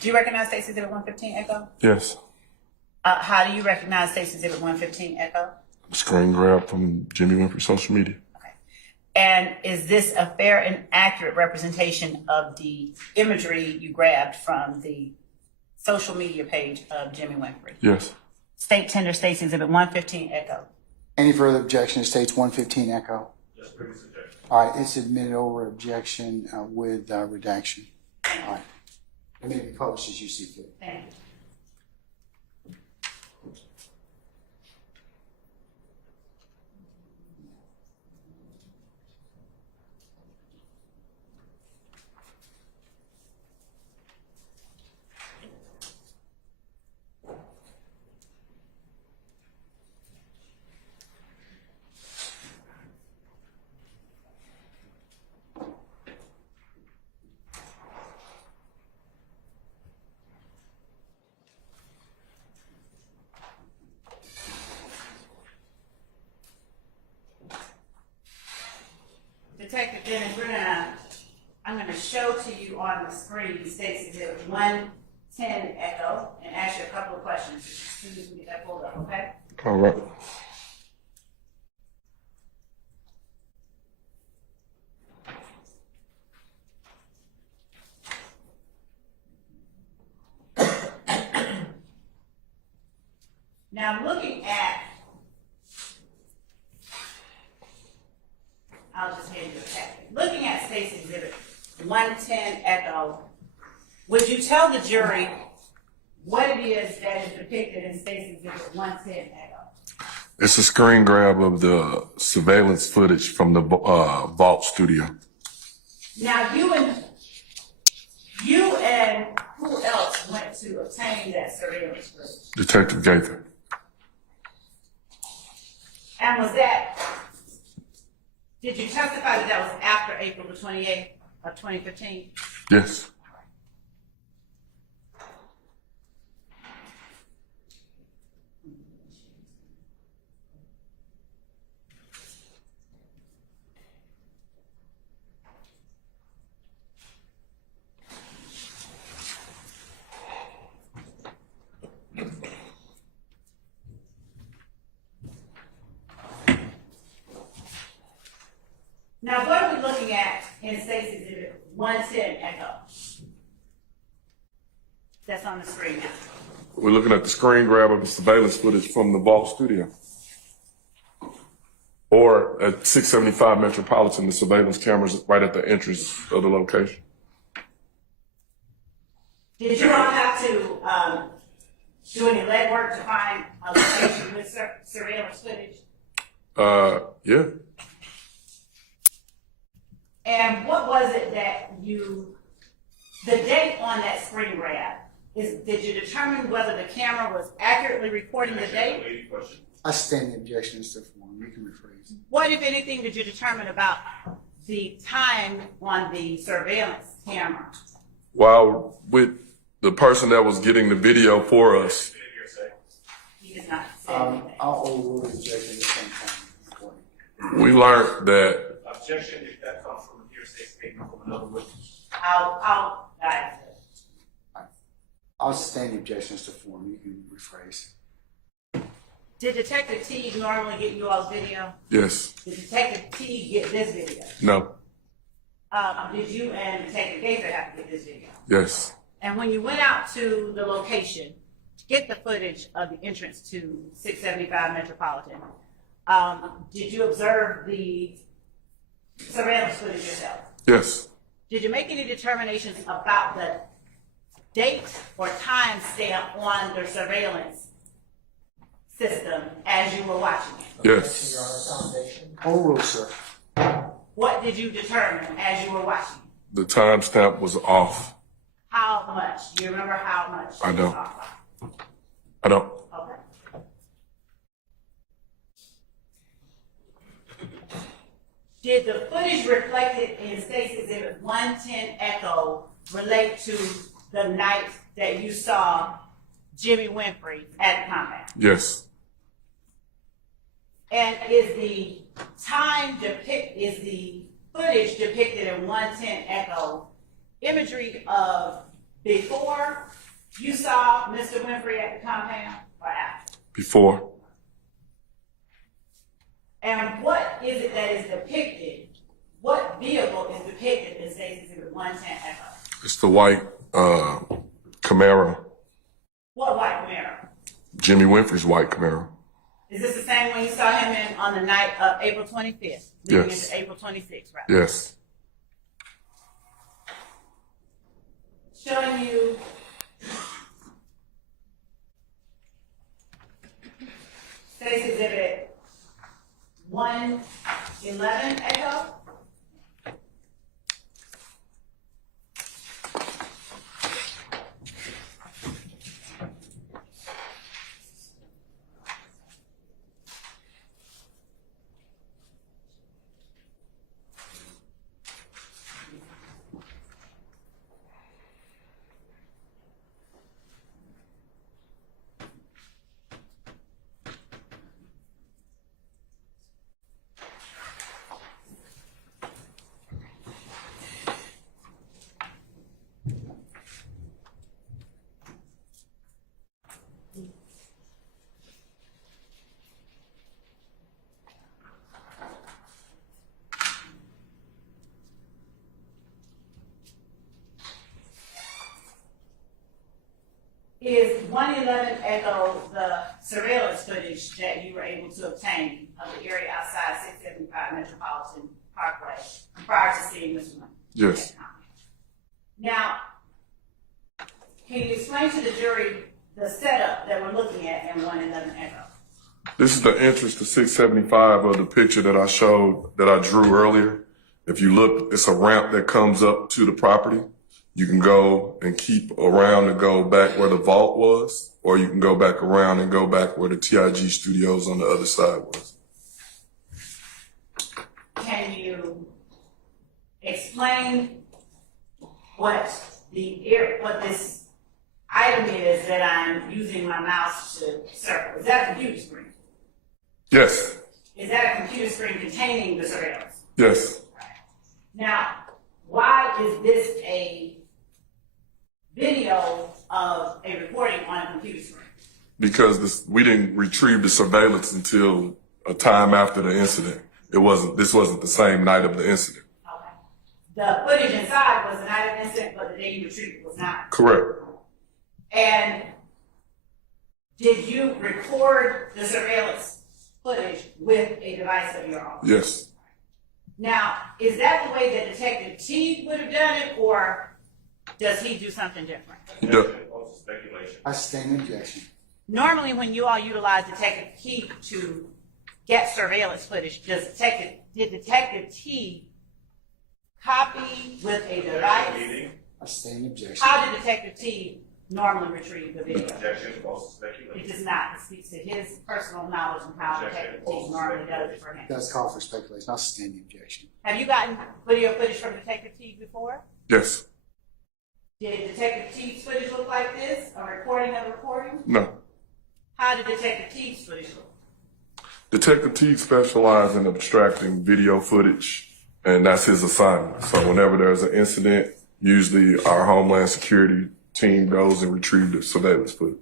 Do you recognize State's Exhibit 115 Echo? Yes. How do you recognize State's Exhibit 115 Echo? Screen grab from Jimmy Winfrey social media. Okay. And is this a fair and accurate representation of the imagery you grabbed from the social media page of Jimmy Winfrey? Yes. State tender State's Exhibit 115 Echo. Any further objection to State's 115 Echo? Just previous objection. All right, it's admitted over objection with redaction. All right, it may be published as you see fit. Thank you. Detective Dennis, I'm gonna show to you on the screen State's Exhibit 110 Echo and ask you a couple of questions as soon as we get that pulled up, okay? All right. Now, looking at, I'll just hand you a packet. Looking at State's Exhibit 110 Echo, would you tell the jury what it is that is depicted in State's Exhibit 110 Echo? It's a screen grab of the surveillance footage from the Vault studio. Now, you and who else went to obtain that surveillance footage? Detective Gaither. And did you testify that was after April the 28th of 2015? Yes. in State's Exhibit 110 Echo. That's on the screen now. We're looking at the screen grab of the surveillance footage from the Vault Studio. Or at 675 Metropolitan, the surveillance cameras right at the entrance of the location. Did you all have to do any legwork to find a location with surveillance footage? Yeah. And what was it that the date on that screen grab, did you determine whether the camera was accurately recording the date? I stand the objection as to form. You can rephrase. What, if anything, did you determine about the time on the surveillance camera? While with the person that was getting the video for us, He did not say anything. I'll overrule the objection at the same time. we learned that Objection if that comes from a hearsay statement from another witness. I'll guide it. I'll sustain the objection as to form. You can rephrase. Did Detective T normally get you all's video? yes, Did Detective T get this video? no, Did you and Detective Gaither have to get this video? yes, And when you went out to the location to get the footage of the entrance to 675 Metropolitan, did you observe the surveillance footage yourself? yes, Did you make any determinations about the date or time stamp on the surveillance system as you were watching it? yes. Overrule, sir. What did you determine as you were watching it? The timestamp was off. How much? Do you remember how much? I it was don't. off by? I don't. Okay. Did the footage reflected in State's Exhibit 110 Echo relate to the night that you saw Jimmy Winfrey at the compound? Yes, And is the footage depicted in 110 Echo imagery of before you saw Mr. Winfrey at the compound or after? before. And what is it that is depicted? What vehicle is depicted in State's Exhibit 110 Echo? It's the white Camaro, What white Camaro? Jimmy Winfrey's white Camaro. Is this the same one you saw him in on the night of April 25th? Leading Yes. into April 26th, right? Yes, Showing you State's Exhibit 111 Echo. Is 111 Echo the surveillance footage that you were able to obtain of the area outside 675 Metropolitan Parkway prior to seeing Mr. Wayne? yes. Now, can you explain to the jury the setup that we're looking at in 111 Echo? This is the entrance to 675 of the picture that I showed, that I drew earlier. If you look, it's a ramp that comes up to the property. You can go and keep around and go back where the vault was, or you can go back around and go back where the TIG studios on the other side was. Can you explain what this item is that I'm using my mouse to circle? Is that a computer screen? Yes, Is that a computer screen containing the surveillance? yes. Now, why is this a video of a recording on a computer screen? Because we didn't retrieve the surveillance until a time after the incident. This wasn't the same night of the incident. Okay. the footage inside was the night of the incident, but the day you retrieved it was not. Correct. And did you record the surveillance footage with a device of your own? Yes. Now, is that the way that Detective T would have done it, or does he do something different? He does. Objection, also speculation. I sustain objection. Normally, when you all utilize Detective T to get surveillance footage, did Detective T copy with a device? Meeting. I sustain objection. How did Detective T normally retrieve the video? Objection, also It speculation. does not. It speaks to his personal knowledge and how Detective T normally does it for him. That's call for speculation. I sustain the objection. Have you gotten video footage from Detective T before? Yes. Did Detective T's footage look like this? A recording of a recording? No. How did Detective T's footage look? Detective T specializes in abstracting video footage, and that's his assignment. So whenever there's an incident, usually our Homeland Security team goes and retrieves the surveillance footage.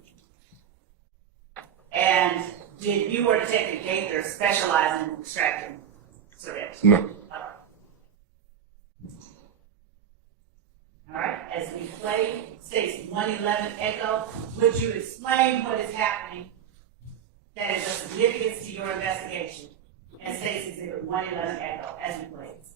And did you or Detective Gaither specialize in extracting surveillance? No. All right, as we play Stacy 111 Echo, would you explain what is happening that is of significance to your investigation? And Stacy Exhibit 111 Echo, as we play it.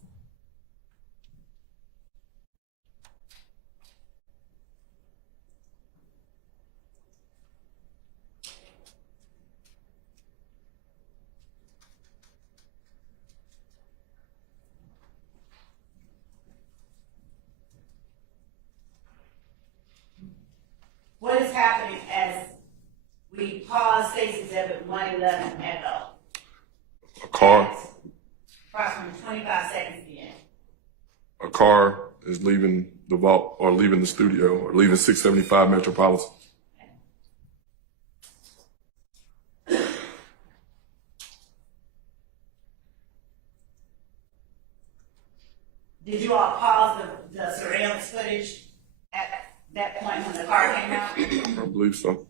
What is happening as we pause Stacy Exhibit 111 Echo? A car Approximately 25 seconds in. a car is leaving the vault or leaving the studio or leaving 675 Metropolitan. Did you all pause the surveillance footage at that point when the car came out? I believe so.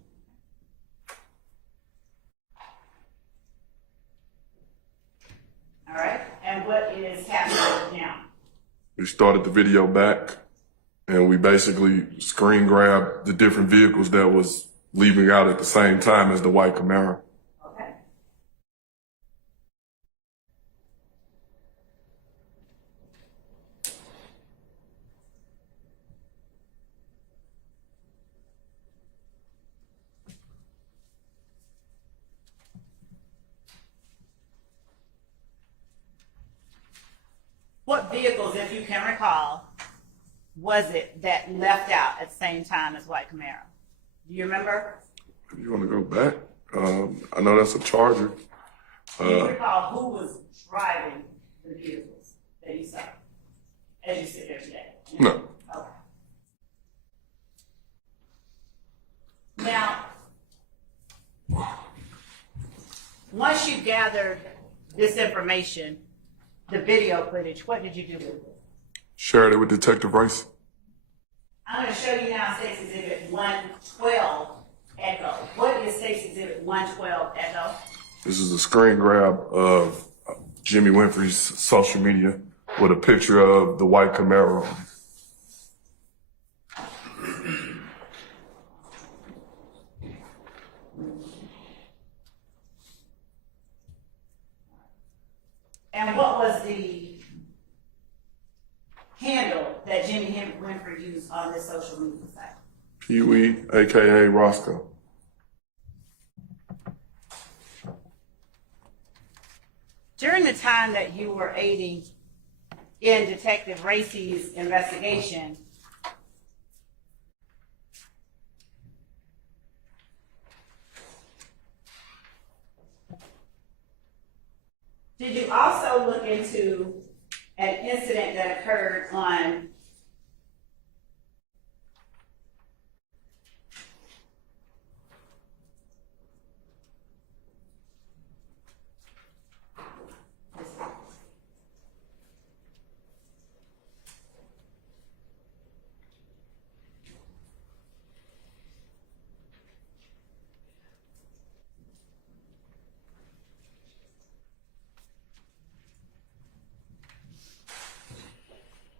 All right, and what is happening now? We started the video back and we basically screen grabbed the different vehicles that was leaving out at the same time as the white Camaro. Okay. What vehicles, if you can recall, was it that left out at the same time as white Camaro? Do you remember? If you want to go back, I know that's a Charger. Do you recall who was driving the vehicles that you saw as you sit there today? No. Okay. Now, once you gathered this information, the video footage, what did you do with it? Shared it with Detective Rice. I'm going to show you now State's Exhibit 112 Echo. What is State's Exhibit 112 Echo? This is a screen grab of Jimmy Winfrey's social media with a picture of the white Camaro. And what was the handle that Jimmy Winfrey used on this social media site? Pee-wee, a.k.a. Roscoe. During the time that you were aiding in Detective Racy's investigation, did you also look into an incident that occurred on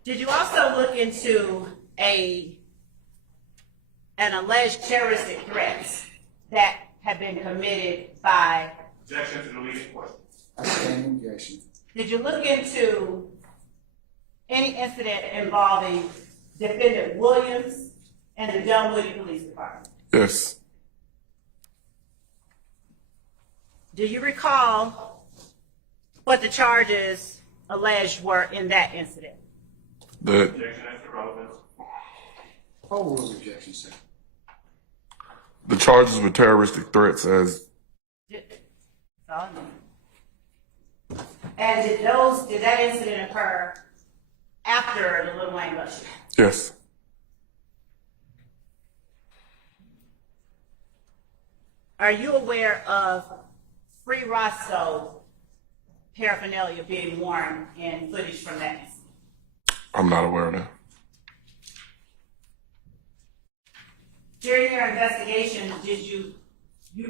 Did you also look into an alleged terroristic threats that have been committed by? Objection to the leading question. I stand in objection. Did you look into any incident involving defendant Williams and the Dunwoody Police Department? Yes. Do you recall what the charges alleged were in that incident? That Objection as to relevance. Overruled objection, sir. the charges were terroristic threats as And did that incident occur after the Lil Wayne bus shooting? yes. Are you aware of Free Roscoe paraphernalia being worn in footage from that incident? I'm not aware of that. During your investigation, did you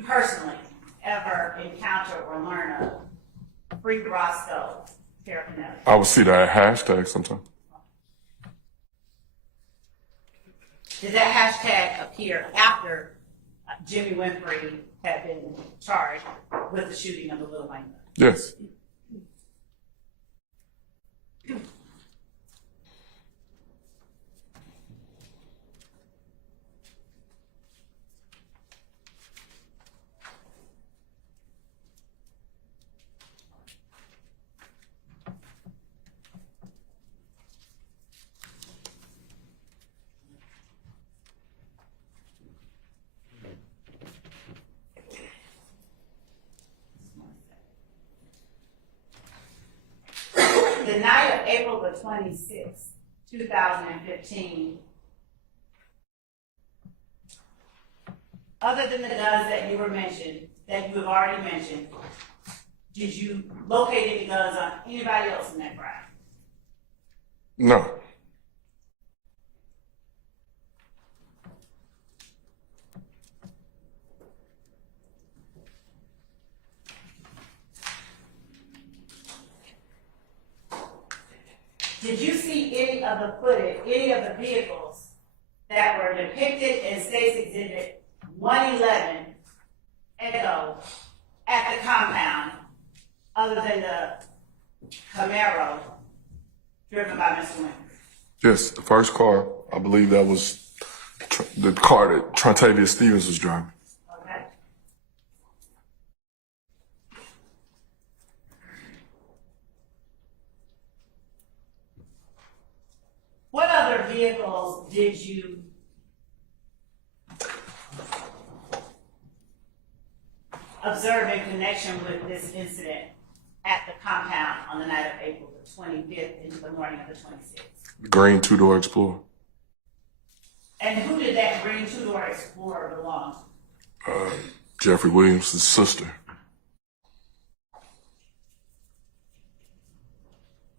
personally ever encounter or learn of Free Roscoe paraphernalia? I would see that hashtag sometime. Did that hashtag appear after Jimmy Winfrey had been charged with the shooting of the Lil Wayne bus? Yes. The night of April the 26th, 2015, other than the guns that you have already mentioned, did you locate any guns on anybody else in that crowd? No. Did you see any of the footage, any of the vehicles that were depicted in State's Exhibit 111 Echo at the compound, other than the Camaro driven by Mr. Winfrey? Yes. The first car, I believe that was the car that Trontavia Stevens was driving. Okay. What other vehicles did you observe in connection with this incident at the compound on the night of April the 25th into the morning of the 26th? The green two-door Explorer. And who did that green two-door Explorer belong to? Jeffrey Williams' sister.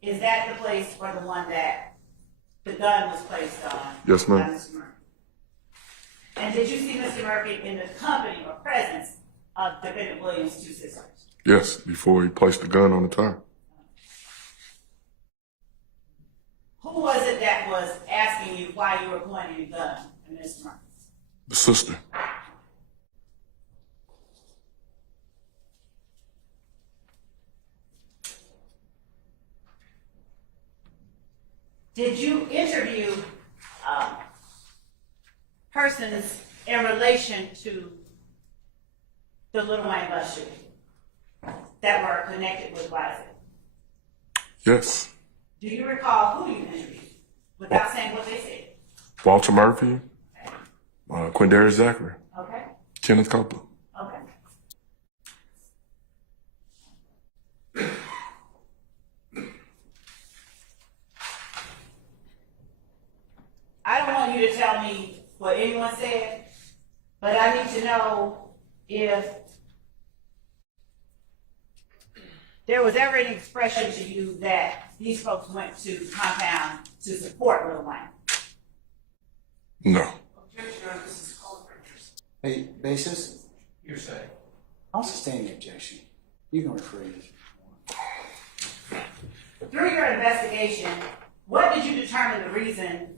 Is that the place or the one that the gun was placed on? Yes, ma'am. By Mr. Murphy? And did you see Mr. Murphy in the company or presence of defendant Williams' two sisters? Yes, before he placed the gun on the tire. Who was it that was asking you why you were pointing a gun at Mr. Murphy? The sister. Did you interview persons in relation to the Lil Wayne bus shooting that were connected with YSL? Yes. Do you recall who you interviewed without saying what they said? Walter Murphy, Quindarius Zachary, Okay, Kenneth Copeland. okay. I don't want you to tell me what anyone said, but I need to know if there was ever an expression to you that these folks went to the compound to support Lil Wayne. No. Objection, Your Honor, this is co-defendants. Hey, basis, Hearsay. I'll sustain the objection. You can rephrase it. Through your investigation, what did you determine the reason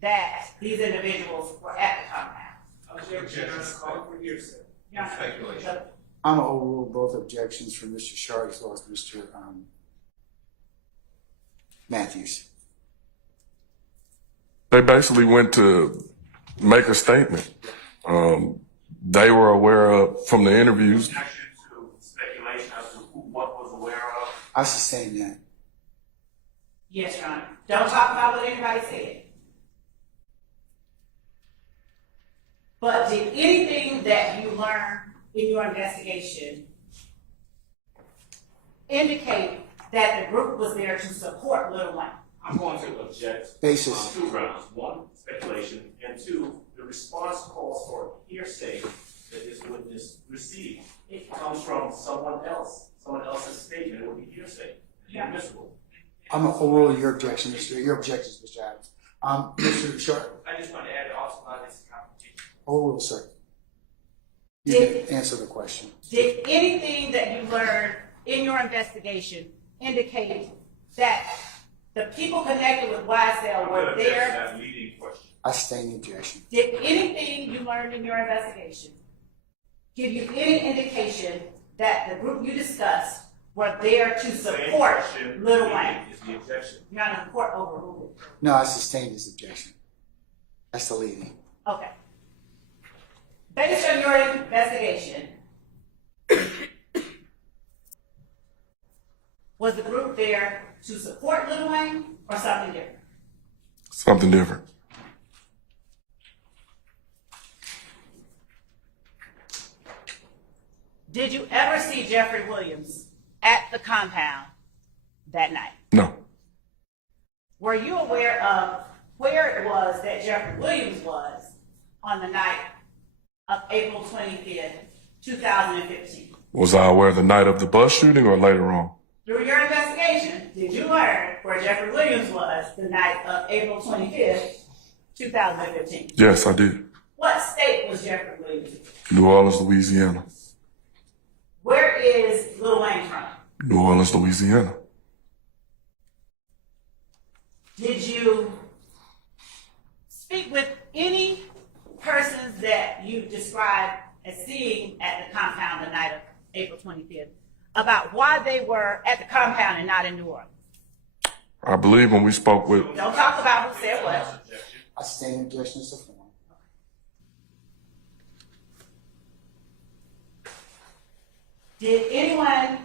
that these individuals were at the compound? Objection, call for hearsay. Yeah. Speculation. I'm gonna overrule both objections from Mr. Sharp as well as Mr. Matthews. They basically went to make a statement. They were aware of, from the interviews, Objection to speculation as to who, what was aware of. I sustain that. Yes, Your Honor. Don't talk about what anybody said. But did anything that you learned in your investigation indicate that the group was there to support Lil Wayne? I'm going to object Basis. on 2 grounds. 1, speculation, and 2, the response calls for hearsay that this witness received. It comes from someone else's statement. It would be hearsay, inadmissible. I'm gonna overrule your objection, your objections, Mr. Adams. Mr. Sharp, I just want to add also about this confrontation. overrule, sir. You Did- can answer the question. Did anything that you learned in your investigation indicate that the people connected with YSL I'm going were to object to there? that leading question. I sustain the objection. Did anything you learned in your investigation give you any indication that the group you discussed were there to Same support question, Lil leading Wayne? is the objection. Your Honor, the court overruled it. No, I sustain this objection. That's the leading. Okay. Based on your investigation, was the group there to support Lil Wayne or something different? something different. Did you ever see Jeffrey Williams at the compound that night? No, Were you aware of where it was that Jeffrey Williams was on the night of April 25th, 2015? was I aware the night of the bus shooting or later on? Through your investigation, did you learn where Jeffrey Williams was the night of April 25th, 2015? Yes, I did. What state was Jeffrey Williams in? New Orleans, Louisiana. Where is Lil Wayne from? New Orleans, Louisiana. Did you speak with any persons that you described as seeing at the compound the night of April 25th about why they were at the compound and not in New Orleans? I believe when we spoke with, Don't talk about who said what. Objection. I sustain the objection as a form. Did anyone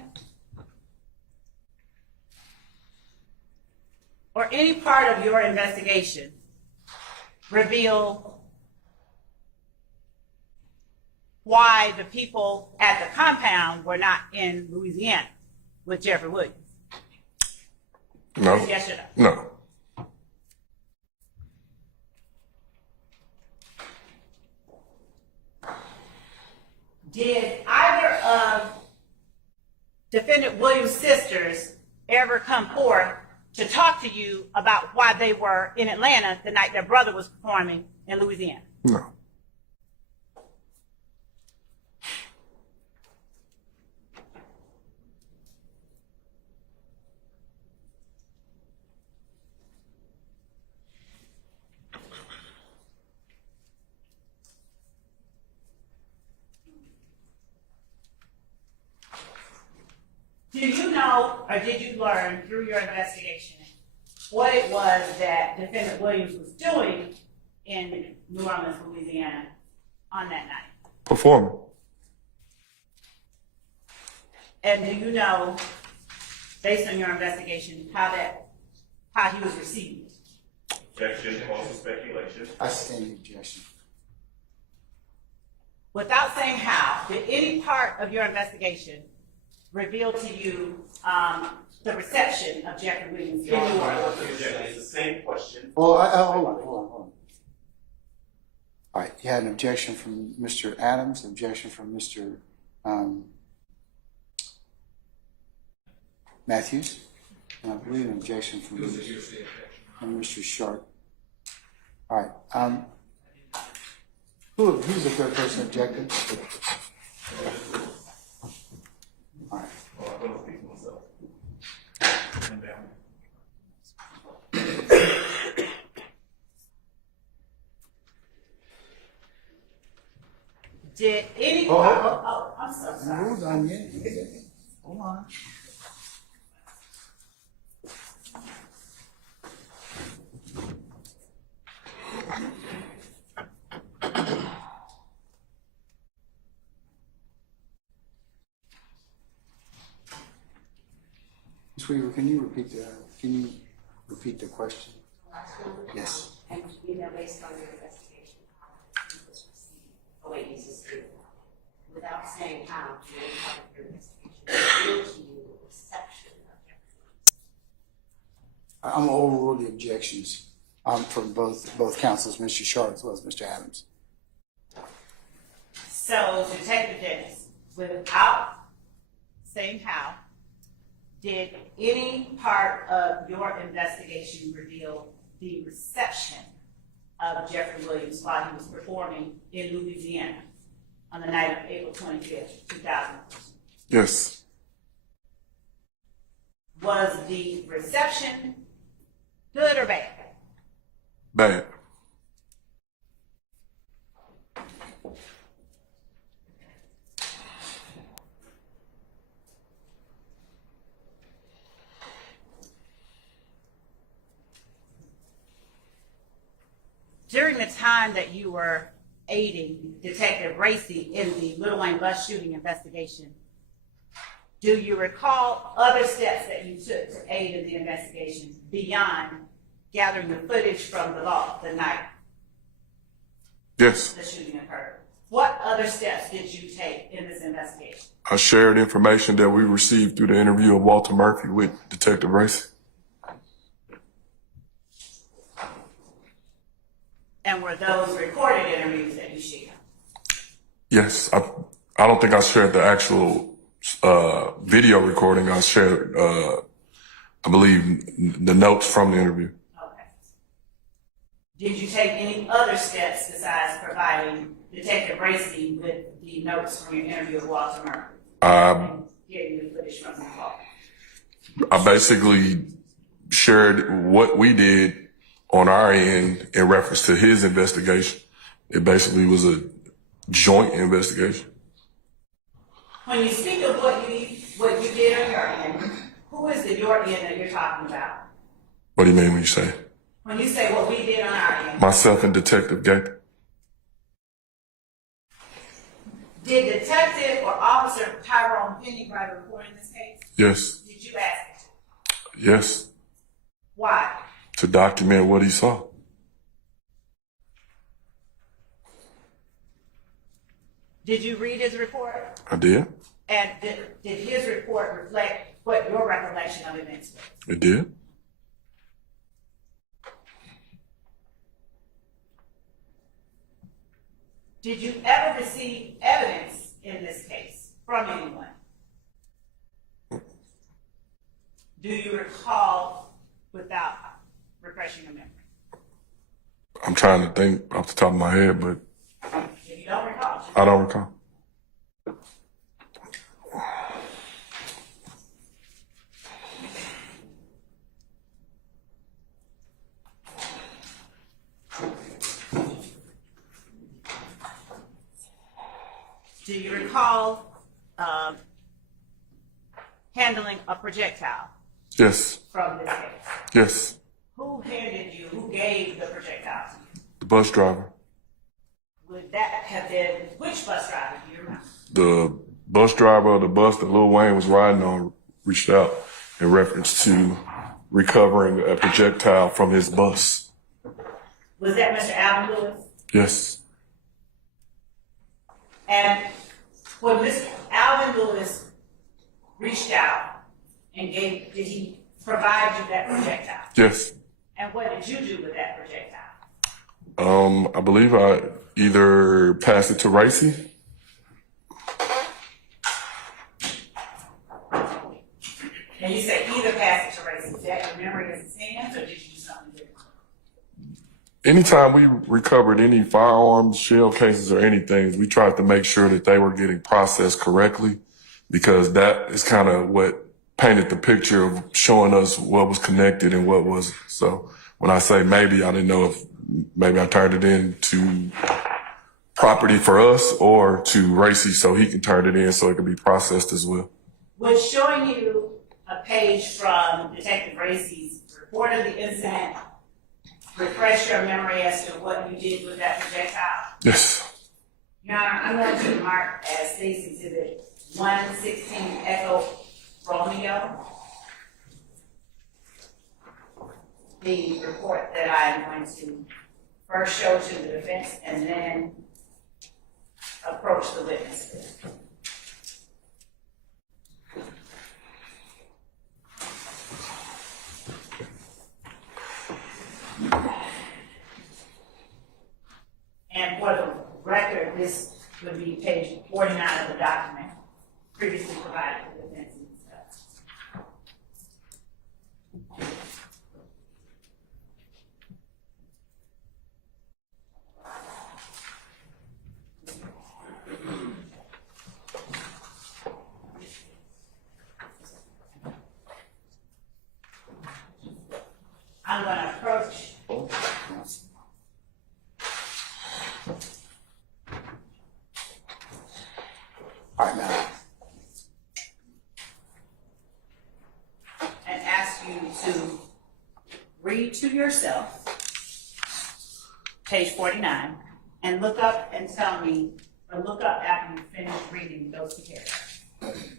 or any part of your investigation reveal why the people at the compound were not in Louisiana with Jeffrey Williams? no, Yes or no? no, Did either of defendant Williams' sisters ever come forth to talk to you about why they were in Atlanta the night their brother was performing in Louisiana? no. Do you know or did you learn through your investigation what it was that defendant Williams was doing in New Orleans, Louisiana on that night? Performing. And do you know, based on your investigation, how he was received? Objection, calls for speculation. I sustain the objection. Without saying how, did any part of your investigation reveal to you the reception of Jeffrey Williams in New Orleans? Objection, it's the same question. Well, hold on. All right, you had an objection from Mr. Adams, objection from Mr. Matthews, and I believe an objection from Mr. Sharp. All right, who's the third person objecting? All right. Well, I'm going to speak for myself. Did any? I'm so sorry. Hold on, yeah. Hold on. Ms. Weaver, can you repeat the question? Yes. And based on your investigation, how he was received, wait, this is true. Without saying how, to any part of your investigation, reveal to you the reception of Jeffrey. I'm gonna overrule the objections from both counsels, Mr. Sharp as well as Mr. Adams. So, Detective Dennis, without saying how, did any part of your investigation reveal the reception of Jeffrey Williams while he was performing in Louisiana on the night of April 25th, 2000? Yes. Was the reception good or bad? Bad. During the time that you were aiding Detective Racy in the Lil Wayne bus shooting investigation, do you recall other steps that you took to aid in the investigation beyond gathering the footage from the loft the night Yes. the shooting occurred? What other steps did you take in this investigation? I shared information that we received through the interview of Walter Murphy with Detective Racy. And were those recorded interviews that you shared? Yes. I don't think I shared the actual video recording. I shared, I believe, the notes from the interview. Okay. Did you take any other steps besides providing Detective Racy with the notes from your interview with Walter Murphy? And getting the footage from the call? I basically shared what we did on our end in reference to his investigation. It basically was a joint investigation. When you speak of what you did on your end, who is the your end that you're talking about? What do you mean when you say? When you say what we did on our end, Myself and Detective Gay. did Detective or Officer Tyrone Penny write a report in this case? Yes. Did you ask him to? Yes. Why? To document what he saw. Did you read his report? I did. And did his report reflect what your recollection of events was? It did. Did you ever receive evidence in this case from anyone? Do you recall without refreshing your memory? I'm trying to think off the top of my head, but If you don't recall, I don't recall. do you recall handling a projectile Yes. from this case? Yes. Who gave the projectile to you? The bus driver. Would that have been, which bus driver do you remember? The bus driver of the bus that Lil Wayne was riding on reached out in reference to recovering a projectile from his bus. Was that Mr. Alvin Lewis? Yes. And when Mr. Alvin Lewis reached out and did he provide you that projectile? Yes. And what did you do with that projectile? I believe I either passed it to Racy. And you say either pass it to Racy. Is that your memory as it stands, or did you do something different? Anytime we recovered any firearms, shell cases, or anything, we tried to make sure that they were getting processed correctly, because that is kind of what painted the picture of showing us what was connected and what wasn't. So when I say maybe, I didn't know if maybe I turned it in too property for us or to Racy so he can turn it in so it can be processed as well. Would showing you a page from Detective Racy's report of the incident refresh your memory as to what you did with that projectile? Yes. Your Honor, I'm going to mark as State's Exhibit 116 Echo Romeo the report that I am going to first show to the defense and then approach the witness. And for the record, this would be page 49 of the document previously provided to the defense. I'm going to approach. All right, now. And ask you to read to yourself page 49 and look up and tell me, or look up after you finish reading those two paragraphs.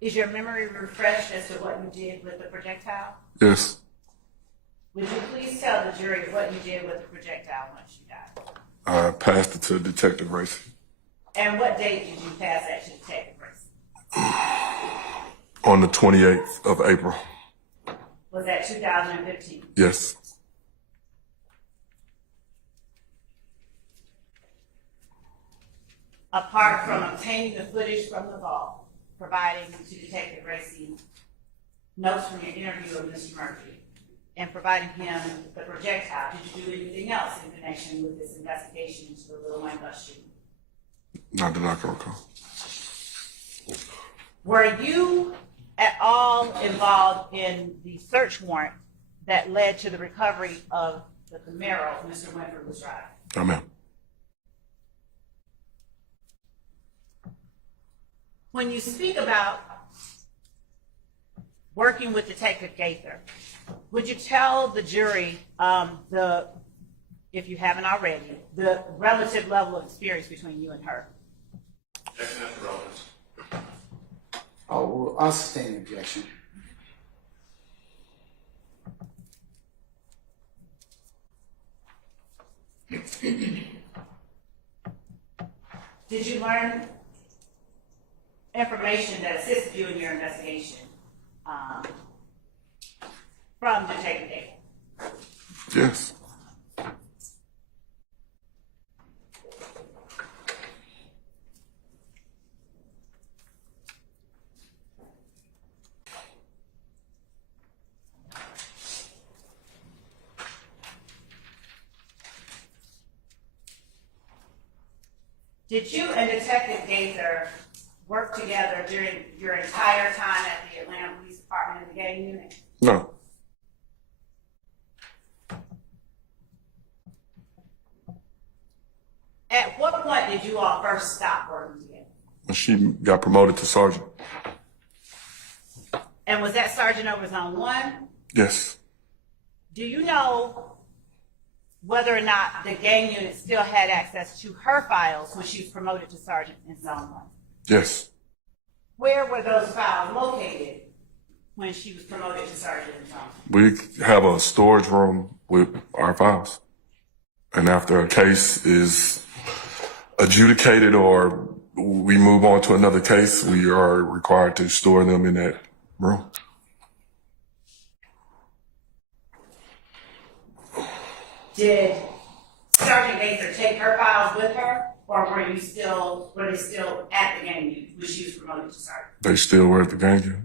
Is your memory refreshed as to what you did with the projectile? Yes. Would you please tell the jury what you did with the projectile once you died? I passed it to Detective Racy And what date did you pass that to Detective Racy? on the 28th of April. Was that 2015? Yes. Apart from obtaining the footage from the vault, providing to Detective Racy notes from your interview with Mr. Murphy, and providing him the projectile, did you do anything else in connection with this investigation into the Lil Wayne bus shooting? Not that I can recall. Were you at all involved in the search warrant that led to the recovery of the Camaro Mr. Winford was driving? No, ma'am. When you speak about working with Detective Gaither, would you tell the jury, if you haven't already, the relative level of experience between you and her? Objection after relevance. Oh, well, I'll sustain the objection. Did you learn information that assisted you in your investigation from Detective Gaither? Yes. Did you and Detective Gaither work together during your entire time at the Atlanta Police Department in the gang unit? No. At what point did you all first stop working together? She got promoted to sergeant. And was that Sergeant over Zone 1? Yes. Do you know whether or not the gang unit still had access to her files when she was promoted to sergeant in Zone 1? Yes. Where were those files located when she was promoted to sergeant in Zone 1? We have a storage room with our files. And after a case is adjudicated or we move on to another case, we are required to store them in that room. Did Sergeant Gaither take her files with her, or were they still at the gang unit when she was promoted to sergeant? They still were at the gang unit.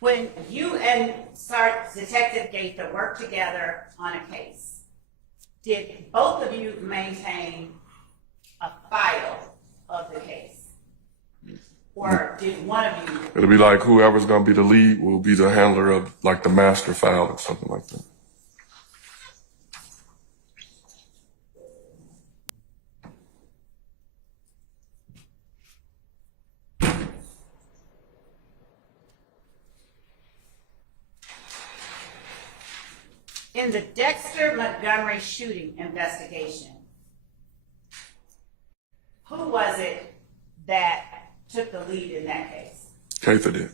When you and Detective Gaither worked together on a case, did both of you maintain a file of the case? Or did one of you? It'll be like whoever's going to be the lead will be the handler of like the master file or something like that. In the Dexter Montgomery shooting investigation, who was it that took the lead in that case? Gaither did.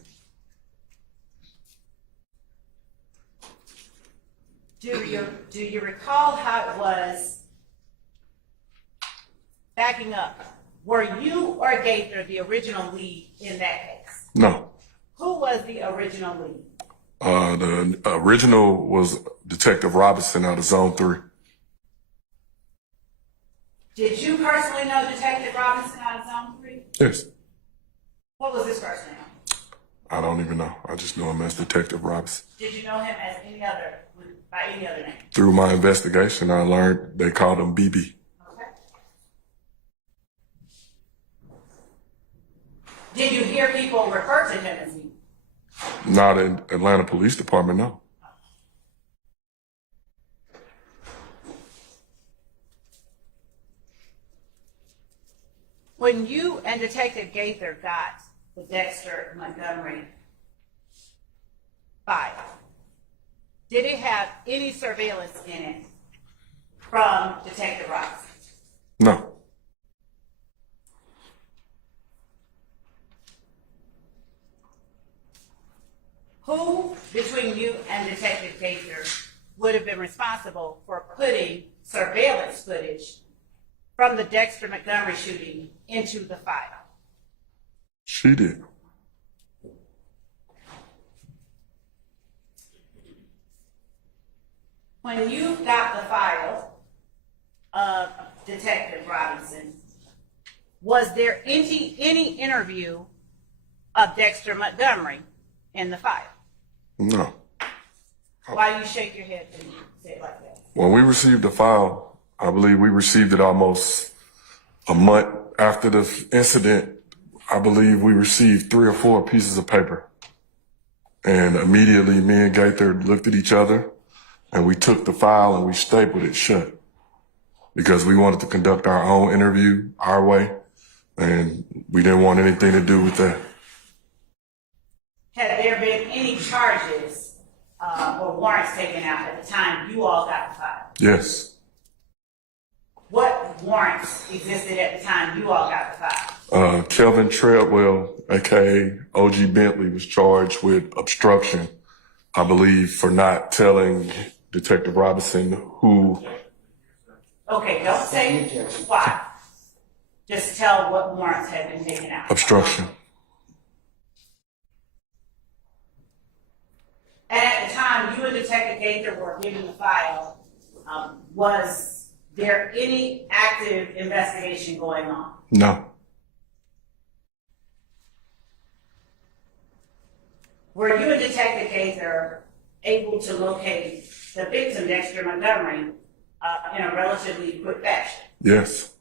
Do you recall how it was? Backing up, were you or Gaither the original lead in that case? No. Who was the original lead? The original was Detective Robinson out of Zone 3. Did you personally know Detective Robinson out of Zone 3? Yes. What was his first name? I don't even know. I just know him as Detective Robinson. Did you know him as by any other name? Through my investigation, I learned they called him BB. Okay. Did you hear people refer to him as BB? Not in Atlanta Police Department, no. When you and Detective Gaither got the Dexter Montgomery file, did it have any surveillance in it from Detective Robinson? No. Who between you and Detective Gaither would have been responsible for putting surveillance footage from the Dexter Montgomery shooting into the file? She did. When you got the file of Detective Robinson, was there any interview of Dexter Montgomery in the file? No. Why do you shake your head and say it like that? When we received the file, I believe we received it almost a month after the incident. I believe we received 3 or 4 pieces of paper. And immediately me and Gaither looked at each other and we took the file and we stapled it shut because we wanted to conduct our own interview our way and we didn't want anything to do with that. Had there been any charges or warrants taken out at the time you all got the file? Yes. What warrants existed at the time you all got the file? Kelvin Treadwell, aka OG Bentley, was charged with obstruction, I believe, for not telling Detective Robinson who. Okay, don't say why. Just tell what warrants had been taken out. Obstruction. And at the time you and Detective Gaither were given the file, was there any active investigation going on? No. Were you and Detective Gaither able to locate the victim, Dexter Montgomery, in a relatively quick fashion? Yes.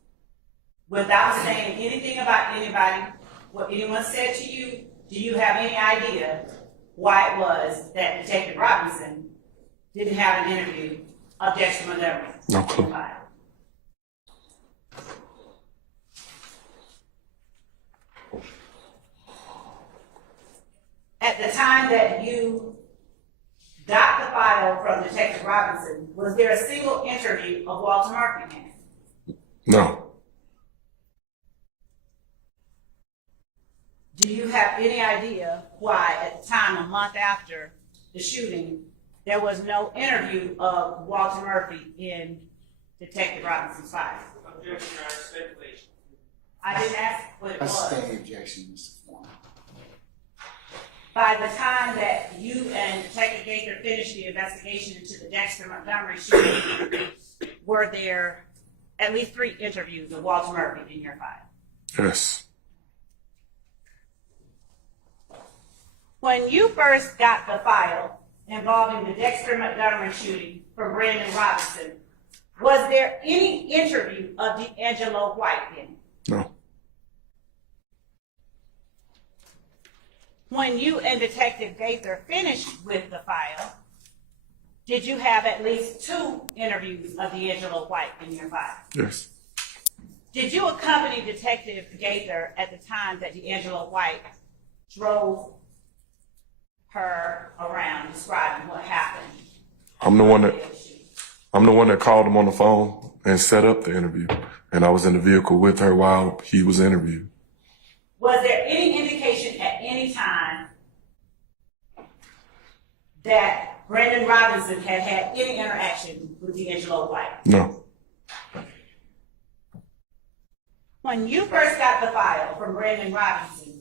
Without saying anything about anybody, what anyone said to you, do you have any idea why it was that Detective Robinson didn't have an interview of Dexter Montgomery? No clue. At the time that you got the file from Detective Robinson, was there a single interview of Walter Murphy in it? No. Do you have any idea why at the time, a month after the shooting, there was no interview of Walter Murphy in Detective Robinson's file? Objection, Your Honor, speculation. I didn't ask what it I was. sustain the objection, Mr. Foreman. By the time that you and Detective Gaither finished the investigation into the Dexter Montgomery shooting, were there at least 3 interviews of Walter Murphy in your file? Yes. When you first got the file involving the Dexter Montgomery shooting from Brandon Robinson, was there any interview of D'Angelo White in it? No. When you and Detective Gaither finished with the file, did you have at least 2 interviews of D'Angelo White in your file? Yes. Did you accompany Detective Gaither at the time that D'Angelo White drove her around describing what happened? I'm the one that called him on the phone and set up the interview, and I was in the vehicle with her while he was interviewed. Was there any indication at any time that Brandon Robinson had had any interaction with D'Angelo White? No. When you first got the file from Brandon Robinson,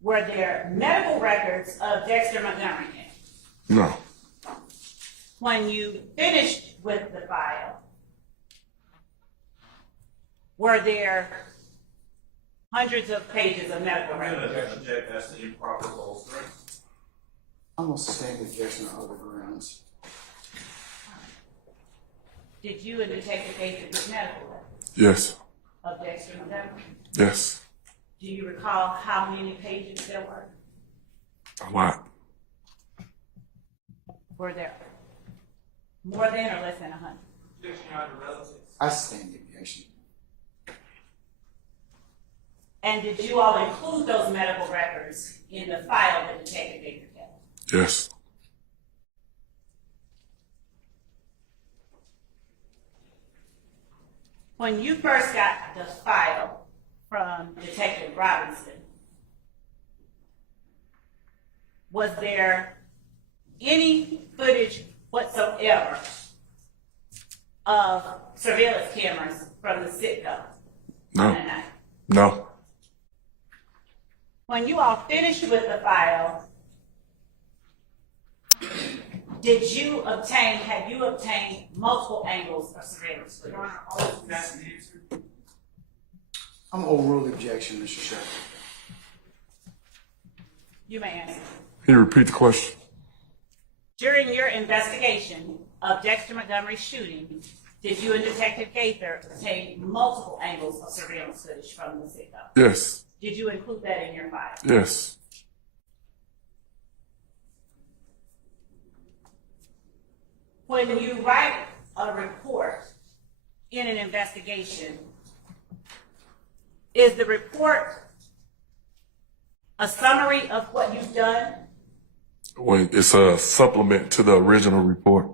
were there medical records of Dexter Montgomery in it? No. When you finished with the file, were there hundreds of pages of medical I'm records? gonna object as to improper bolstering. I'm gonna sustain the objection on other grounds. Did you and Detective Gaither get medical records Yes. of Dexter Montgomery? Yes. Do you recall how many pages there were? A lot. Were there more than or less than 100? I sustain the objection. And did you all include those medical records in the file that Detective Gaither kept? Yes. When you first got the file from Detective Robinson, was there any footage whatsoever of surveillance cameras from the Citgo on that No. night? No. When you all finished with the file, had you obtained multiple angles of surveillance footage? I'm gonna overrule the objection, Mr. Sharp. You may answer. Can you repeat the question? During your investigation of Dexter Montgomery's shooting, did you and Detective Gaither obtain multiple angles of surveillance footage from the Citgo? Yes. Did you include that in your file? Yes. When you write a report in an investigation, is the report a summary of what you've done? When it's a supplement to the original report.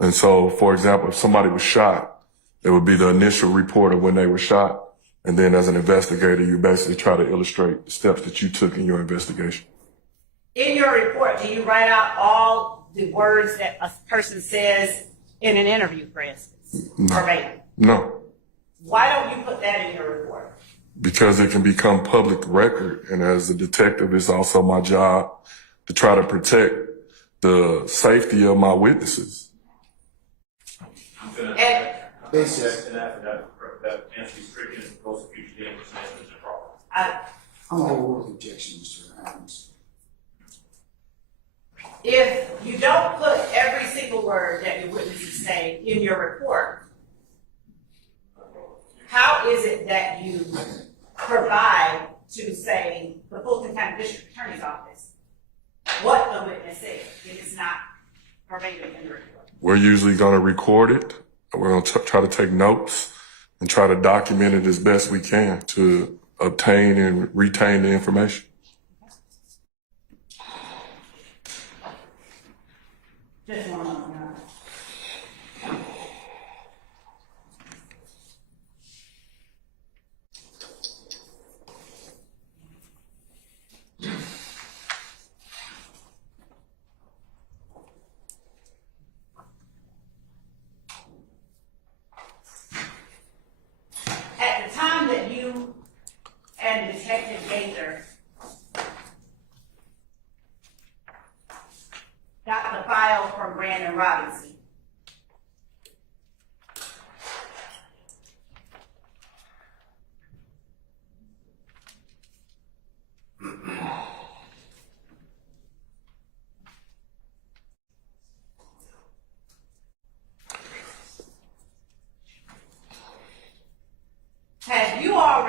And so, for example, if somebody was shot, it would be the initial report of when they were shot. And then as an investigator, you basically try to illustrate the steps that you took in your investigation. In your report, do you write out all the words that a person says in an interview, for instance, verbatim? No, Why don't you put that in your report? because it can become public record. And as a detective, it's also my job to try to protect the safety of my witnesses. I'm gonna And Basis. object to that answer is stricken as opposed to future dangerous and it's improper. I'm gonna overrule the objection, Mr. Adams. if you don't put every single word that your witnesses say in your report, how is it that you provide to, say, the Fulton County District Attorney's Office what the witness said if it's not verbatim in the report? We're usually going to record it. We're going to try to take notes and try to document it as best we can to obtain and retain the information. Just one moment. At the time that you and Detective Gaither got the file from Brandon Robinson,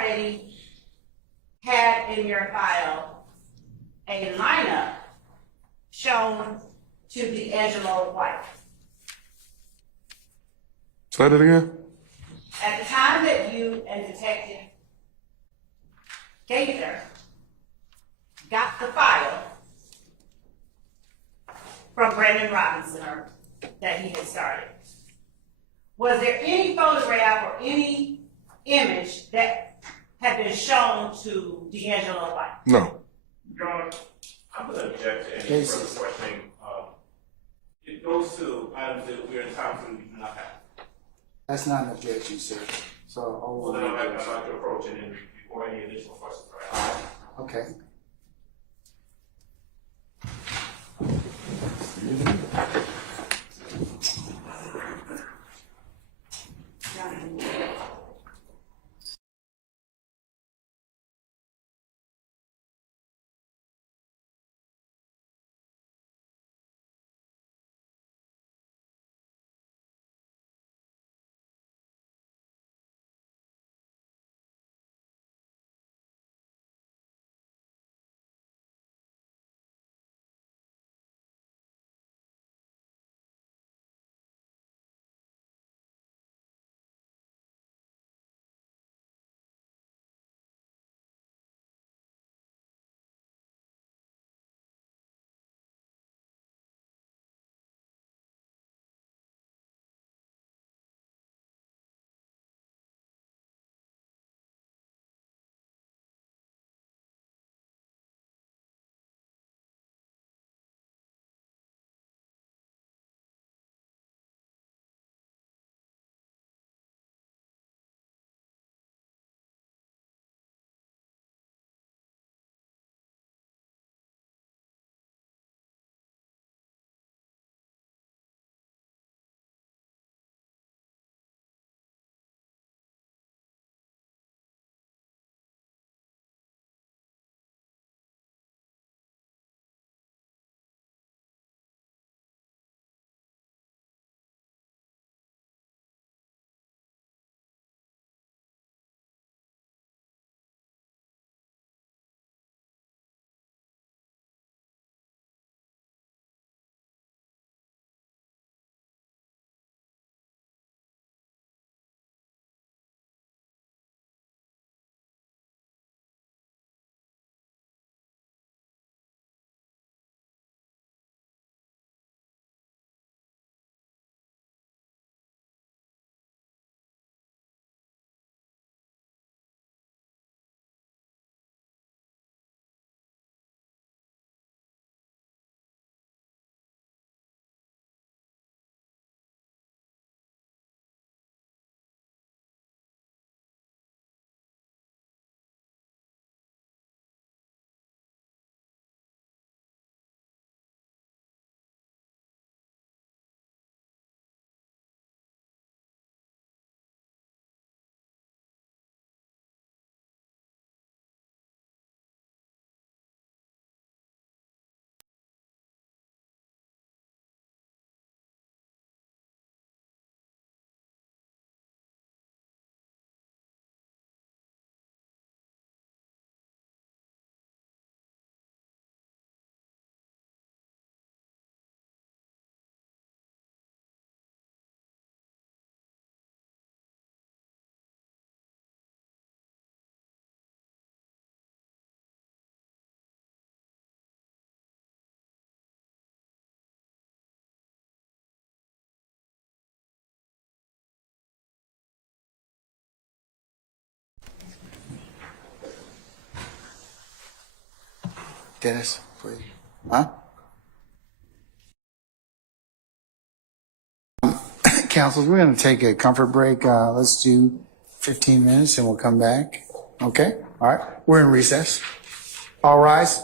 already had in your file a lineup shown to D'Angelo White. Say that again? At the time that you and Detective Gaither got the file from Brandon Robinson or that he had started, was there any photograph or any image that had been shown to D'Angelo White? No. Your Honor, I'm going to object to any Cases. further questioning. It goes to items that we're entitled to and we do not have. That's not an objection, sir. So, Well, then I'd like to approach it and before any additional questions are asked. okay. Dennis, please. Huh? Councils, we're going to take a comfort break. Let's do 15 minutes and we'll come back. Okay? All right. We're in recess. All rise.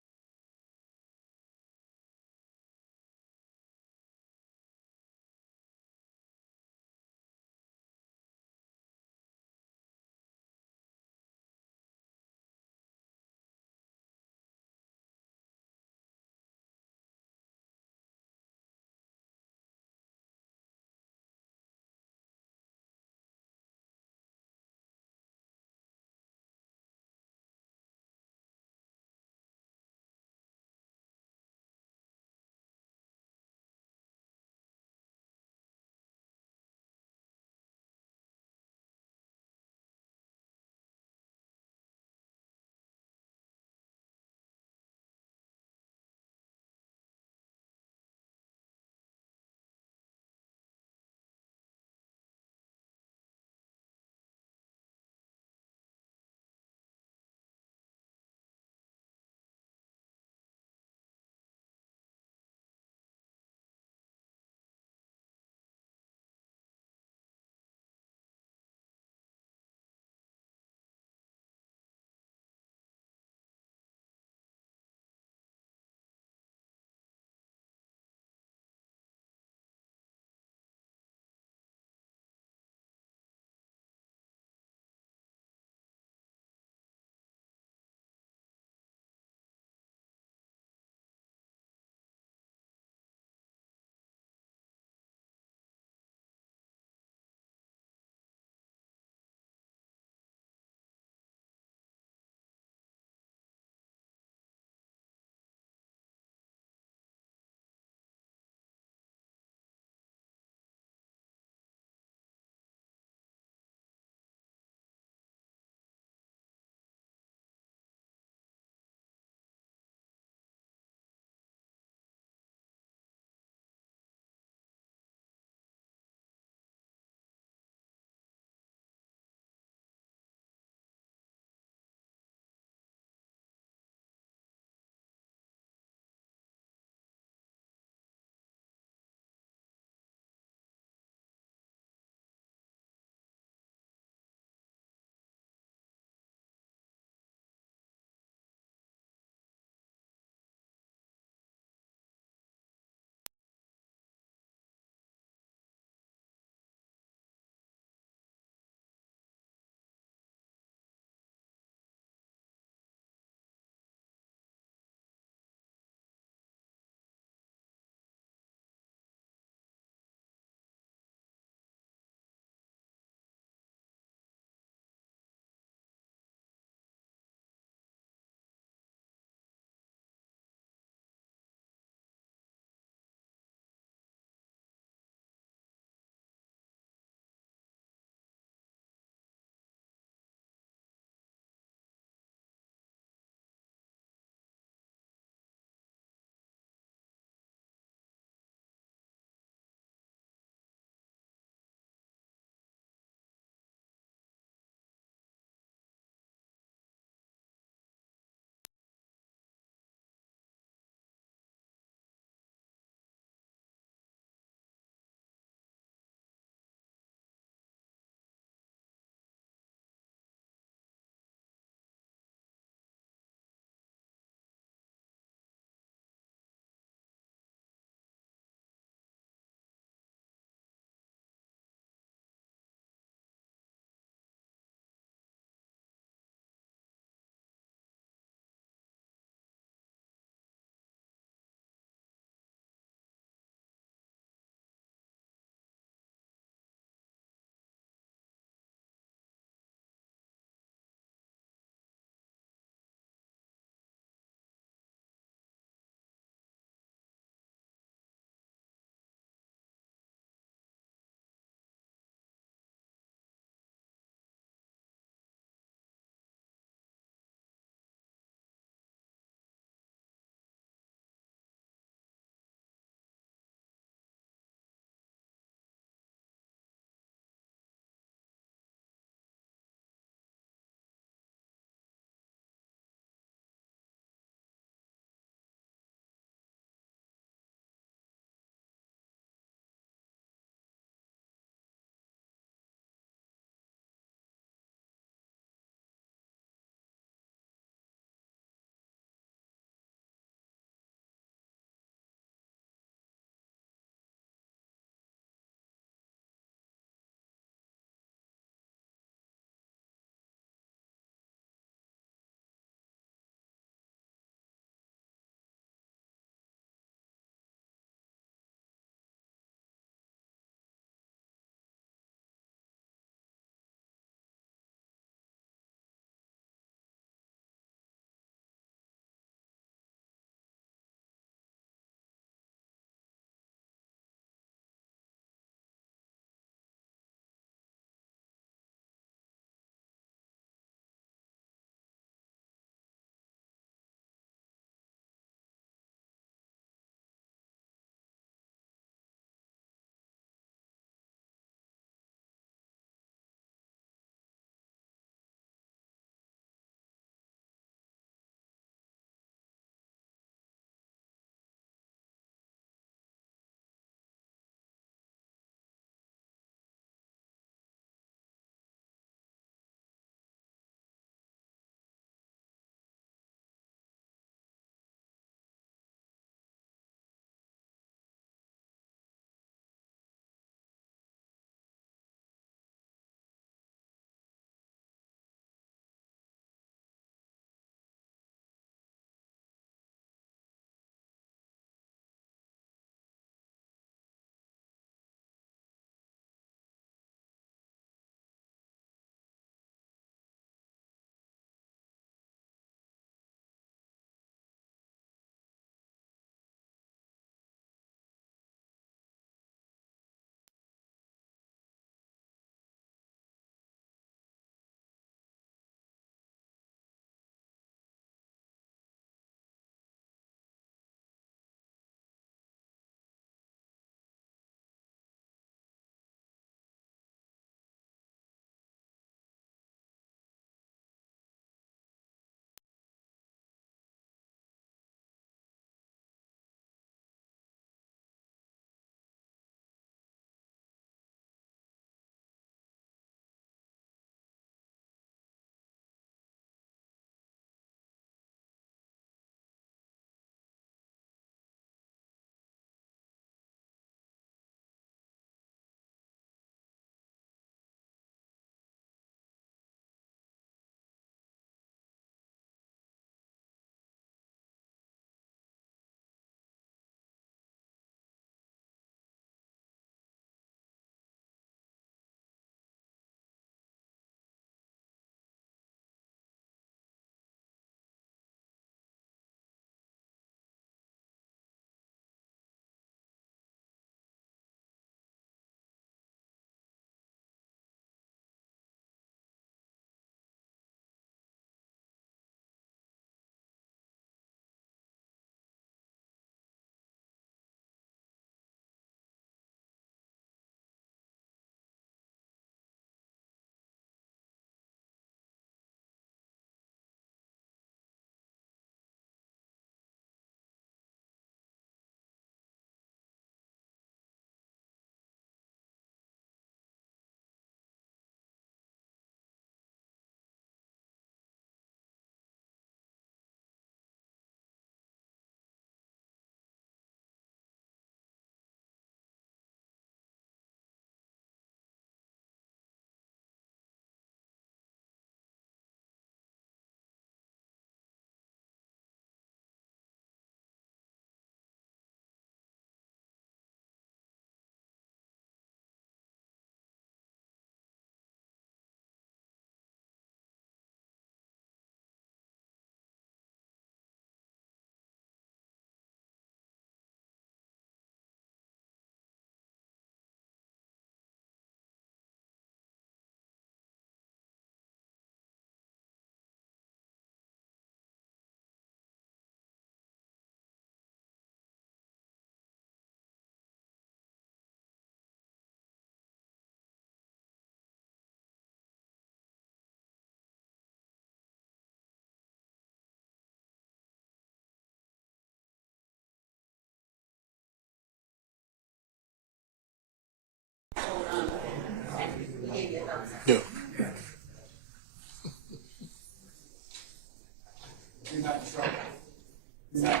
I'm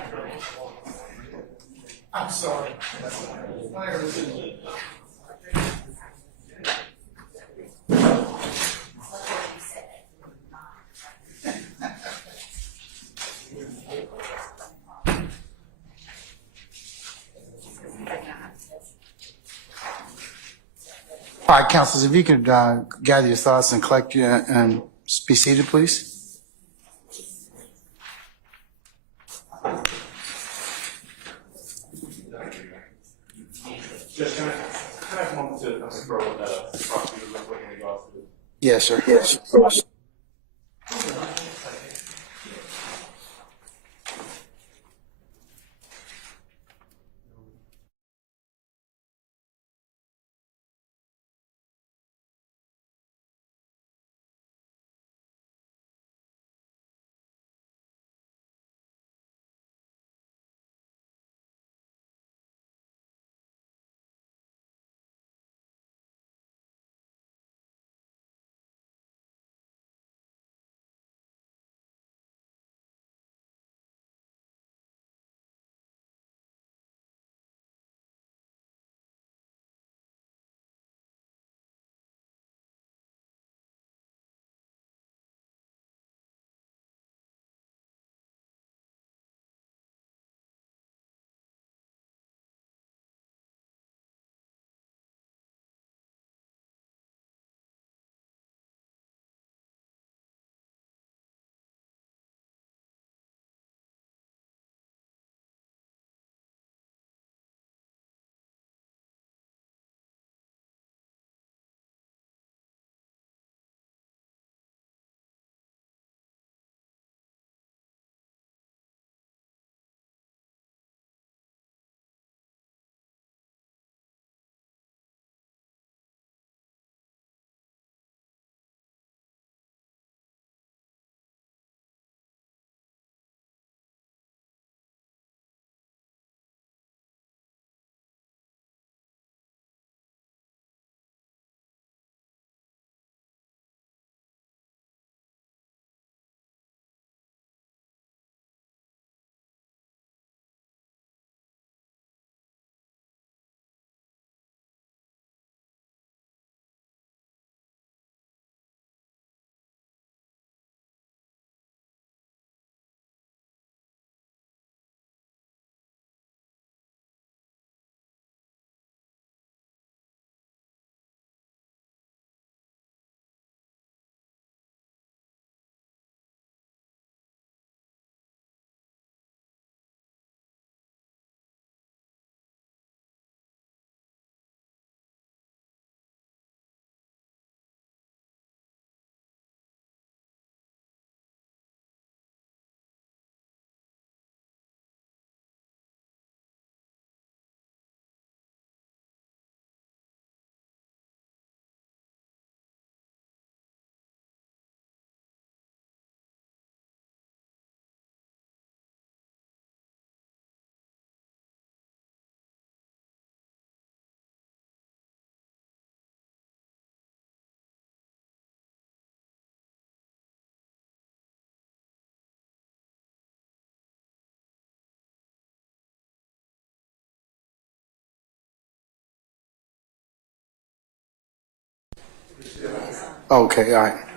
sorry. All right, councilors, if you could gather your thoughts and collect your, and be seated, please. Just can I have a moment to confer with the prosecutor real quick in regards to Yes, sir. Okay, all right.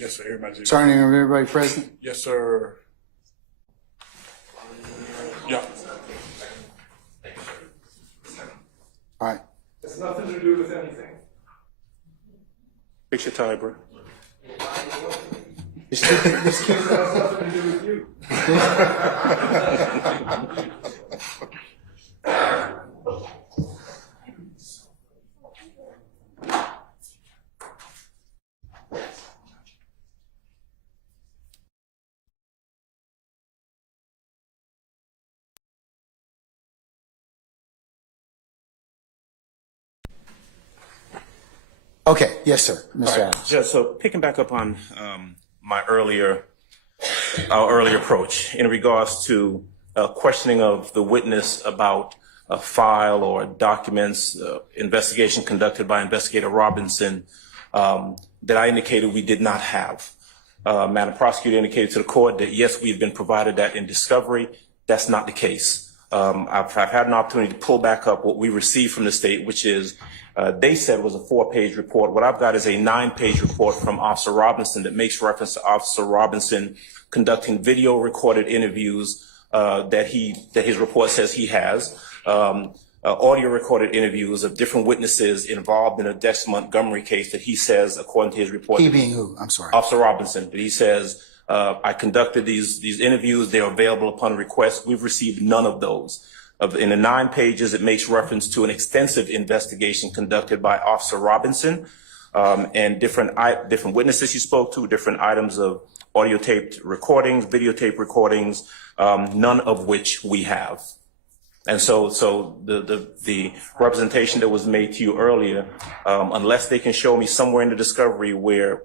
Yes, sir. Everybody. Starting with everybody present? Yes, sir. Yeah. All right. It's nothing to do with anything. Fix your tie, bro. This kid This has nothing to do with you. Okay, yes, sir, Mr. Adams. Judge, so picking back up on our earlier approach in regards to questioning of the witness about a file or documents, investigation conducted by Investigator Robinson that I indicated we did not have. Madam Prosecutor indicated to the court that yes, we've been provided that in discovery. That's not the case. I've had an opportunity to pull back up what we received from the state, which is they said was a 4-page report. What I've got is a 9-page report from Officer Robinson that makes reference to Officer Robinson conducting video recorded interviews that his report says he has, audio recorded interviews of different witnesses involved in a Dex Montgomery case that he says, according to his report, He being who? I'm sorry. Officer Robinson, that he says, I conducted these interviews. They're available upon request. We've received none of those. In the 9 pages, it makes reference to an extensive investigation conducted by Officer Robinson and different witnesses he spoke to, different items of audio taped recordings, videotape recordings, none of which we have. And so the representation that was made to you earlier, unless they can show me somewhere in the discovery where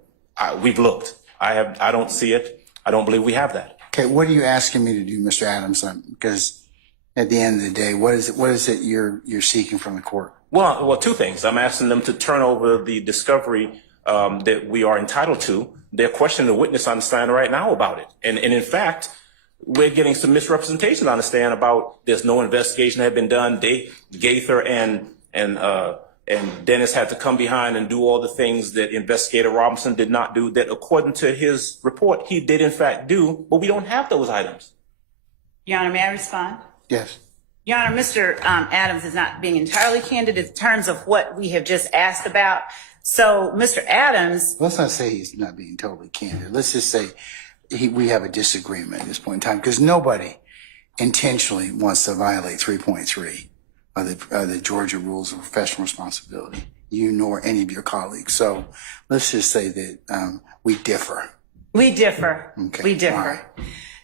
we've looked, I don't see it. I don't believe we have that. Okay, what are you asking me to do, Mr. Adams? Because at the end of the day, what is it you're seeking from the court? Well, 2 things. I'm asking them to turn over the discovery that we are entitled to. They're questioning the witness on the stand right now about it. And in fact, we're getting some misrepresentation on the stand about there's no investigation that had been done. Gaither and Dennis had to come behind and do all the things that Investigator Robinson did not do, that according to his report, he did in fact do, but we don't have those items. Your Honor, may I respond? Yes. Your Honor, Mr. Adams is not being entirely candid in terms of what we have just asked about. So, Mr. Adams. Let's not say he's not being totally candid. Let's just say we have a disagreement at this point in time, because nobody intentionally wants to violate 3.3 of the Georgia Rules of Professional Responsibility, you nor any of your colleagues. So let's just say that we differ. We differ. Okay. We differ. All right.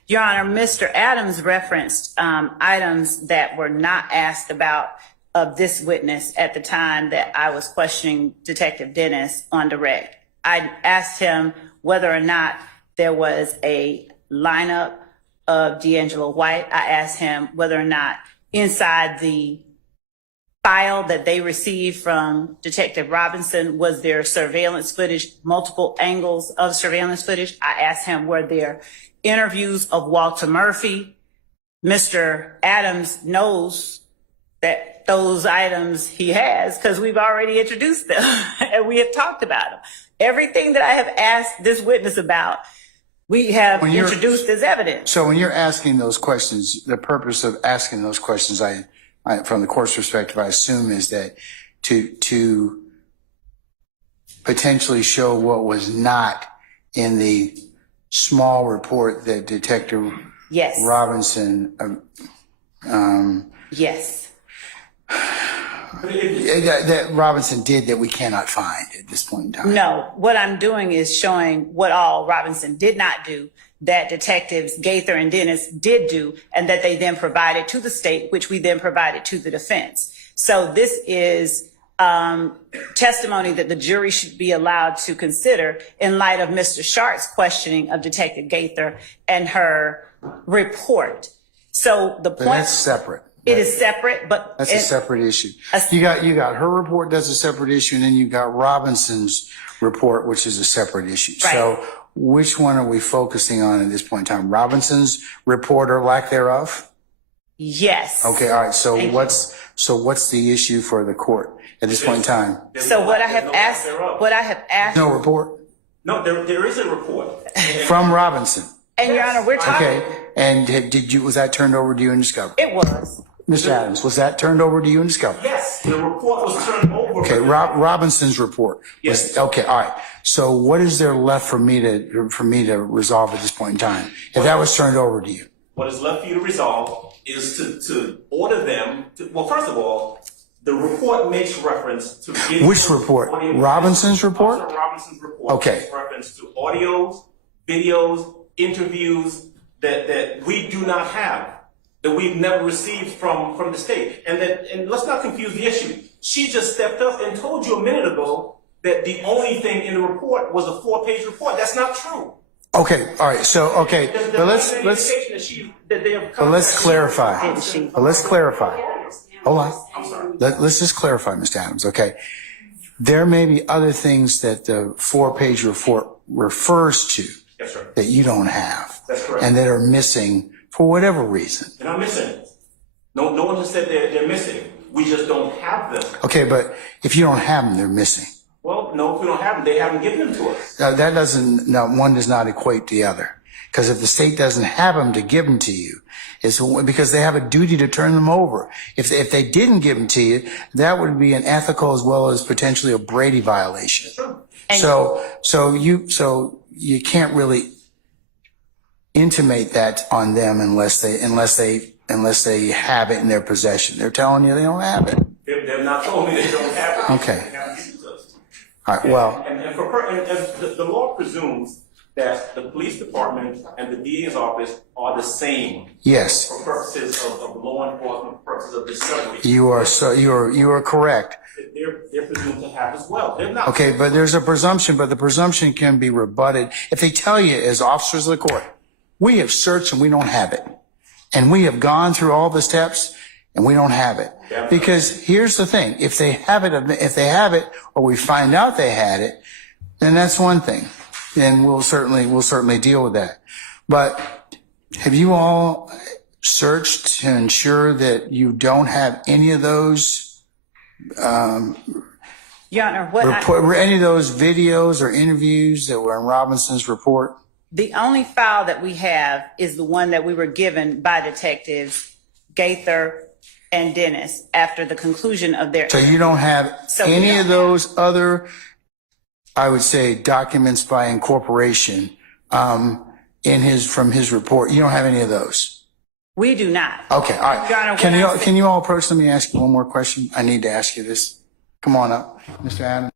Your Honor, Mr. Adams referenced items that were not asked about of this witness at the time that I was questioning Detective Dennis on direct. I asked him whether or not there was a lineup of D'Angelo White. I asked him whether or not inside the file that they received from Detective Robinson, was there surveillance footage, multiple angles of surveillance footage. I asked him, were there interviews of Walter Murphy? Mr. Adams knows that those items he has because we've already introduced them and we have talked about them. Everything that I have asked this witness about, we have introduced as evidence. So when you're asking those questions, the purpose of asking those questions, I from the court's perspective, I assume is that to potentially show what was not in the small report that Detective Yes. Robinson Yes. that Robinson did that we cannot find at this point in time. No, what I'm doing is showing what all Robinson did not do, that Detectives Gaither and Dennis did do, and that they then provided to the state, which we then provided to the defense. So this is testimony that the jury should be allowed to consider in light of Mr. Sharp's questioning of Detective Gaither and her report. So the point— That's separate. It is separate, but— That's a separate issue. You got her report, that's a separate issue, and then you got Robinson's report, which is a separate issue. Right. So which one are we focusing on at this point in time? Robinson's report or lack thereof? Yes. Okay, all right. So Thank what's the issue for the court at this point in time? So what I have asked, No report No, there is a report. from Robinson. and Your Honor, we're talking— Okay, and was that turned over to you in discovery? It was. Mr. Adams, was that turned over to you in discovery? Yes, the report was turned over. Okay, Robinson's report. Yes. Okay, all right. So what is there left for me to resolve at this point in time? If that was turned over to you? What is left for you to resolve is to order them to, well, first of all, the report makes reference to video— Which report? Robinson's report? Officer Robinson's report Okay. makes reference to audios, videos, interviews that we do not have, that we've never received from the state. And let's not confuse the issue. She just stepped up and told you a minute ago that the only thing in the report was a 4-page report. That's not true. Okay, all right, so, okay, There's but let's, no indication that they have but let's contacted- clarify. But let's clarify. Hold on. I'm sorry. Let's just clarify, Mr. Adams, okay? There may be other things that the 4-page report refers to Yes, sir. that you don't have. That's correct. And that are missing for whatever reason. They're not missing it. No one has said they're missing. We just don't have them. Okay, but if you don't have them, they're missing. Well, no, if we don't have them, they haven't given them to us. That doesn't, no, one does not equate the other. Because if the state doesn't have them to give them to you, it's because they have a duty to turn them over. If they didn't give them to you, that would be an ethical as well as potentially a Brady violation. Sure. So you can't really intimate that on them unless they have it in their possession. They're telling you they don't have it. They've not told me they don't have it. Okay. They haven't given it to us. All right. Well, And the law presumes that the police department and the DA's office are the same yes, for purposes of law enforcement, purposes of discovery. you are correct. They're presumed to have as well. They're not. Okay, but there's a presumption, but the presumption can be rebutted. If they tell you as officers of the court, we have searched and we don't have it. And we have gone through all the steps and we don't have it. Yeah. Because here's the thing. If they have it or we find out they had it, then that's one thing. Then we'll certainly deal with that. But have you all searched to ensure that you don't have any of those, Your Honor, any of those videos or interviews that were in Robinson's report? the only file that we have is the one that we were given by detectives Gaither and Dennis after the conclusion of their. So you don't have So we any don't of those other, I would say, documents by incorporation from his report. You don't have any of those. We do not. Okay, all right. Your Honor, Can you all approach? Let me ask you one more question. I need to ask you this. Come on up, Mr. Adams.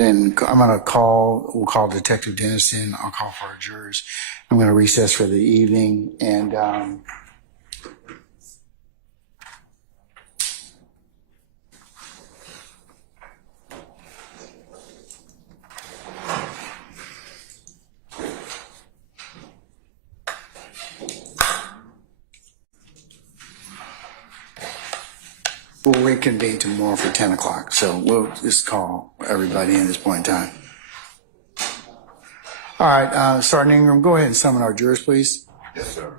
And we'll call Detective Dennis in. I'll call for our jurors. I'm going to recess for the evening and, we'll reconvene tomorrow for 10 o'clock. So we'll just call everybody in this point in time. All right, Sergeant Ingram, go ahead and summon our jurors, please. Yes, sir.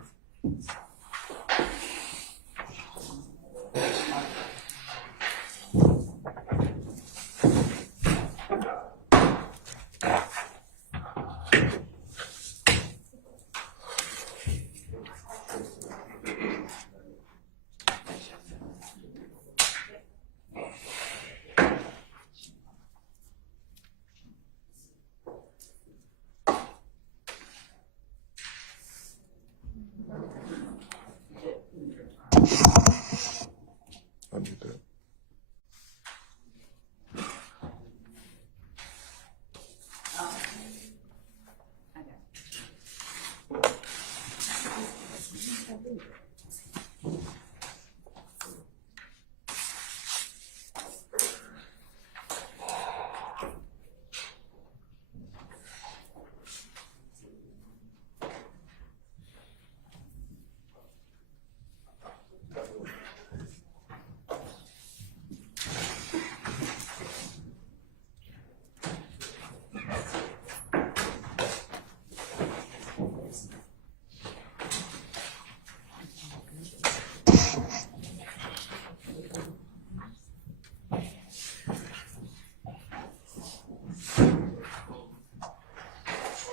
I need that.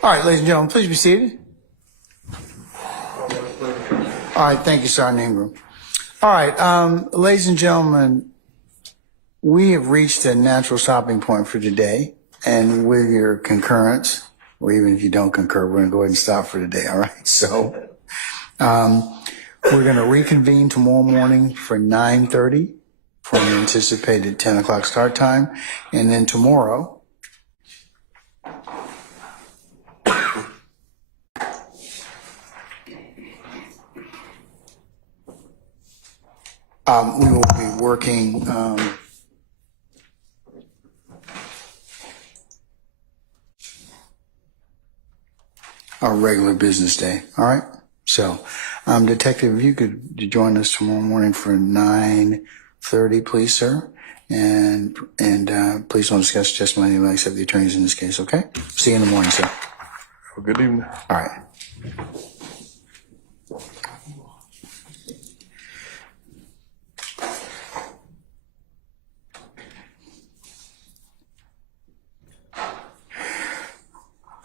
All right, ladies and gentlemen, please be seated. All right, thank you, Sergeant Ingram. All right, ladies and gentlemen, we have reached a natural stopping point for today, and with your concurrence, or even if you don't concur, we're going to go ahead and stop for today, all right? So we're going to reconvene tomorrow morning for 9:30 for an anticipated 10 o'clock start time, and then tomorrow, we will be working our regular business day. All right. So, Detective, if you could join us tomorrow morning for 9:30, please, sir. And please don't discuss testimony except the attorneys in this case. Okay. See you in the morning, sir. Have a good evening. All right.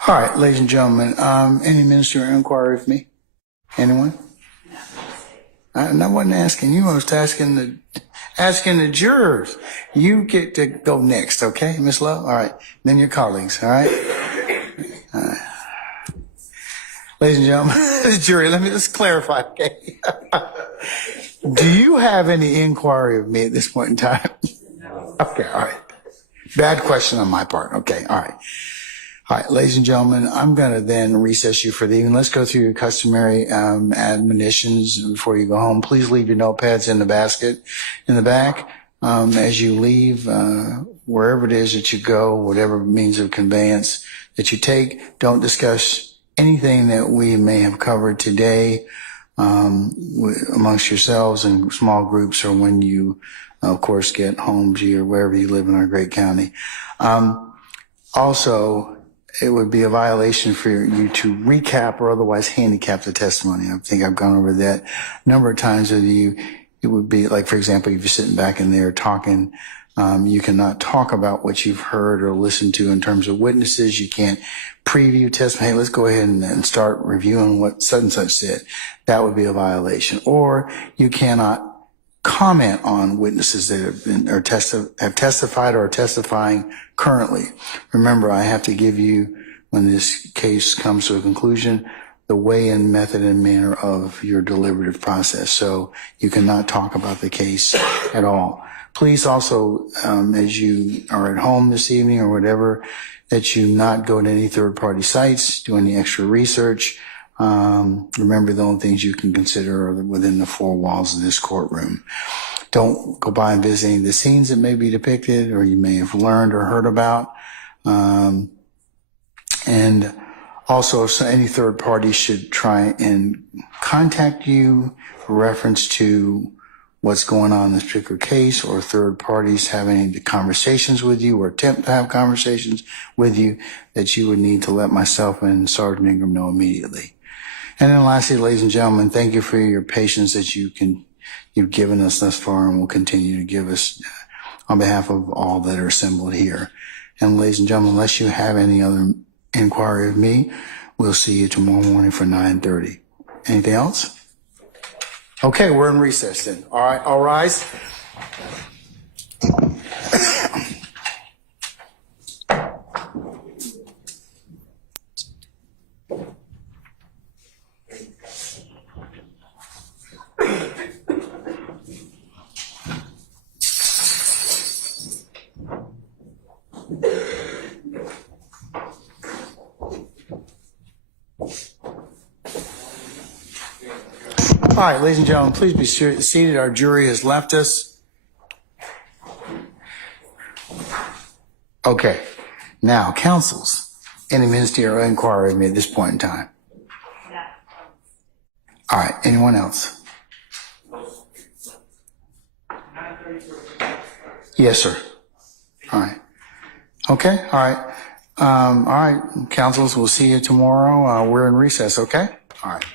All right, ladies and gentlemen, any ministerial inquiry of me? Anyone? I wasn't asking you. I was asking the jurors. You get to go next, okay, Miss Love? All right. Then your colleagues, all right? All right. Ladies and gentlemen, the jury, let me just clarify, okay? Do you have any inquiry of me at this point in time? No. Okay, all right. Bad question on my part. Okay, all right. All right, ladies and gentlemen, I'm going to then recess you for the evening. Let's go through your customary admonitions before you go home. Please leave your notepads in the basket in the back. As you leave, wherever it is that you go, whatever means of conveyance that you take, don't discuss anything that we may have covered today amongst yourselves in small groups or when you, of course, get home to your wherever you live in our great county. Also, it would be a violation for you to recap or otherwise handicap the testimony. I think I've gone over that a number of times with you. It would be like, for example, if you're sitting back in there talking, you cannot talk about what you've heard or listened to in terms of witnesses. You can't preview testimony. Hey, let's go ahead and start reviewing what such and such said. That would be a violation. Or you cannot comment on witnesses that have been or have testified or are testifying currently. Remember, I have to give you, when this case comes to a conclusion, the way and method and manner of your deliberative process. So you cannot talk about the case at all. Please also, as you are at home this evening or whatever, that you not go to any third-party sites, do any extra research. Remember, the only things you can consider are within the four walls of this courtroom. Don't go by and visit any of the scenes that may be depicted or you may have learned or heard about. And also, if any third party should try and contact you for reference to what's going on in this particular case, or third parties having any conversations with you or attempt to have conversations with you, that you would need to let myself and Sergeant Ingram know immediately. And then lastly, ladies and gentlemen, thank you for your patience that you've given us thus far and will continue to give us on behalf of all that are assembled here. And ladies and gentlemen, unless you have any other inquiry of me, we'll see you tomorrow morning for 9:30. Anything else? Okay, we're in recess then. All right, all rise. All right, ladies and gentlemen, please be seated. Our jury has left us. Okay, now, counsels, any ministerial inquiry of me at this point in time? All right, anyone else? Yes, sir. All right. Okay, all right. All right, counsels, we'll see you tomorrow. We're in recess, okay? All right.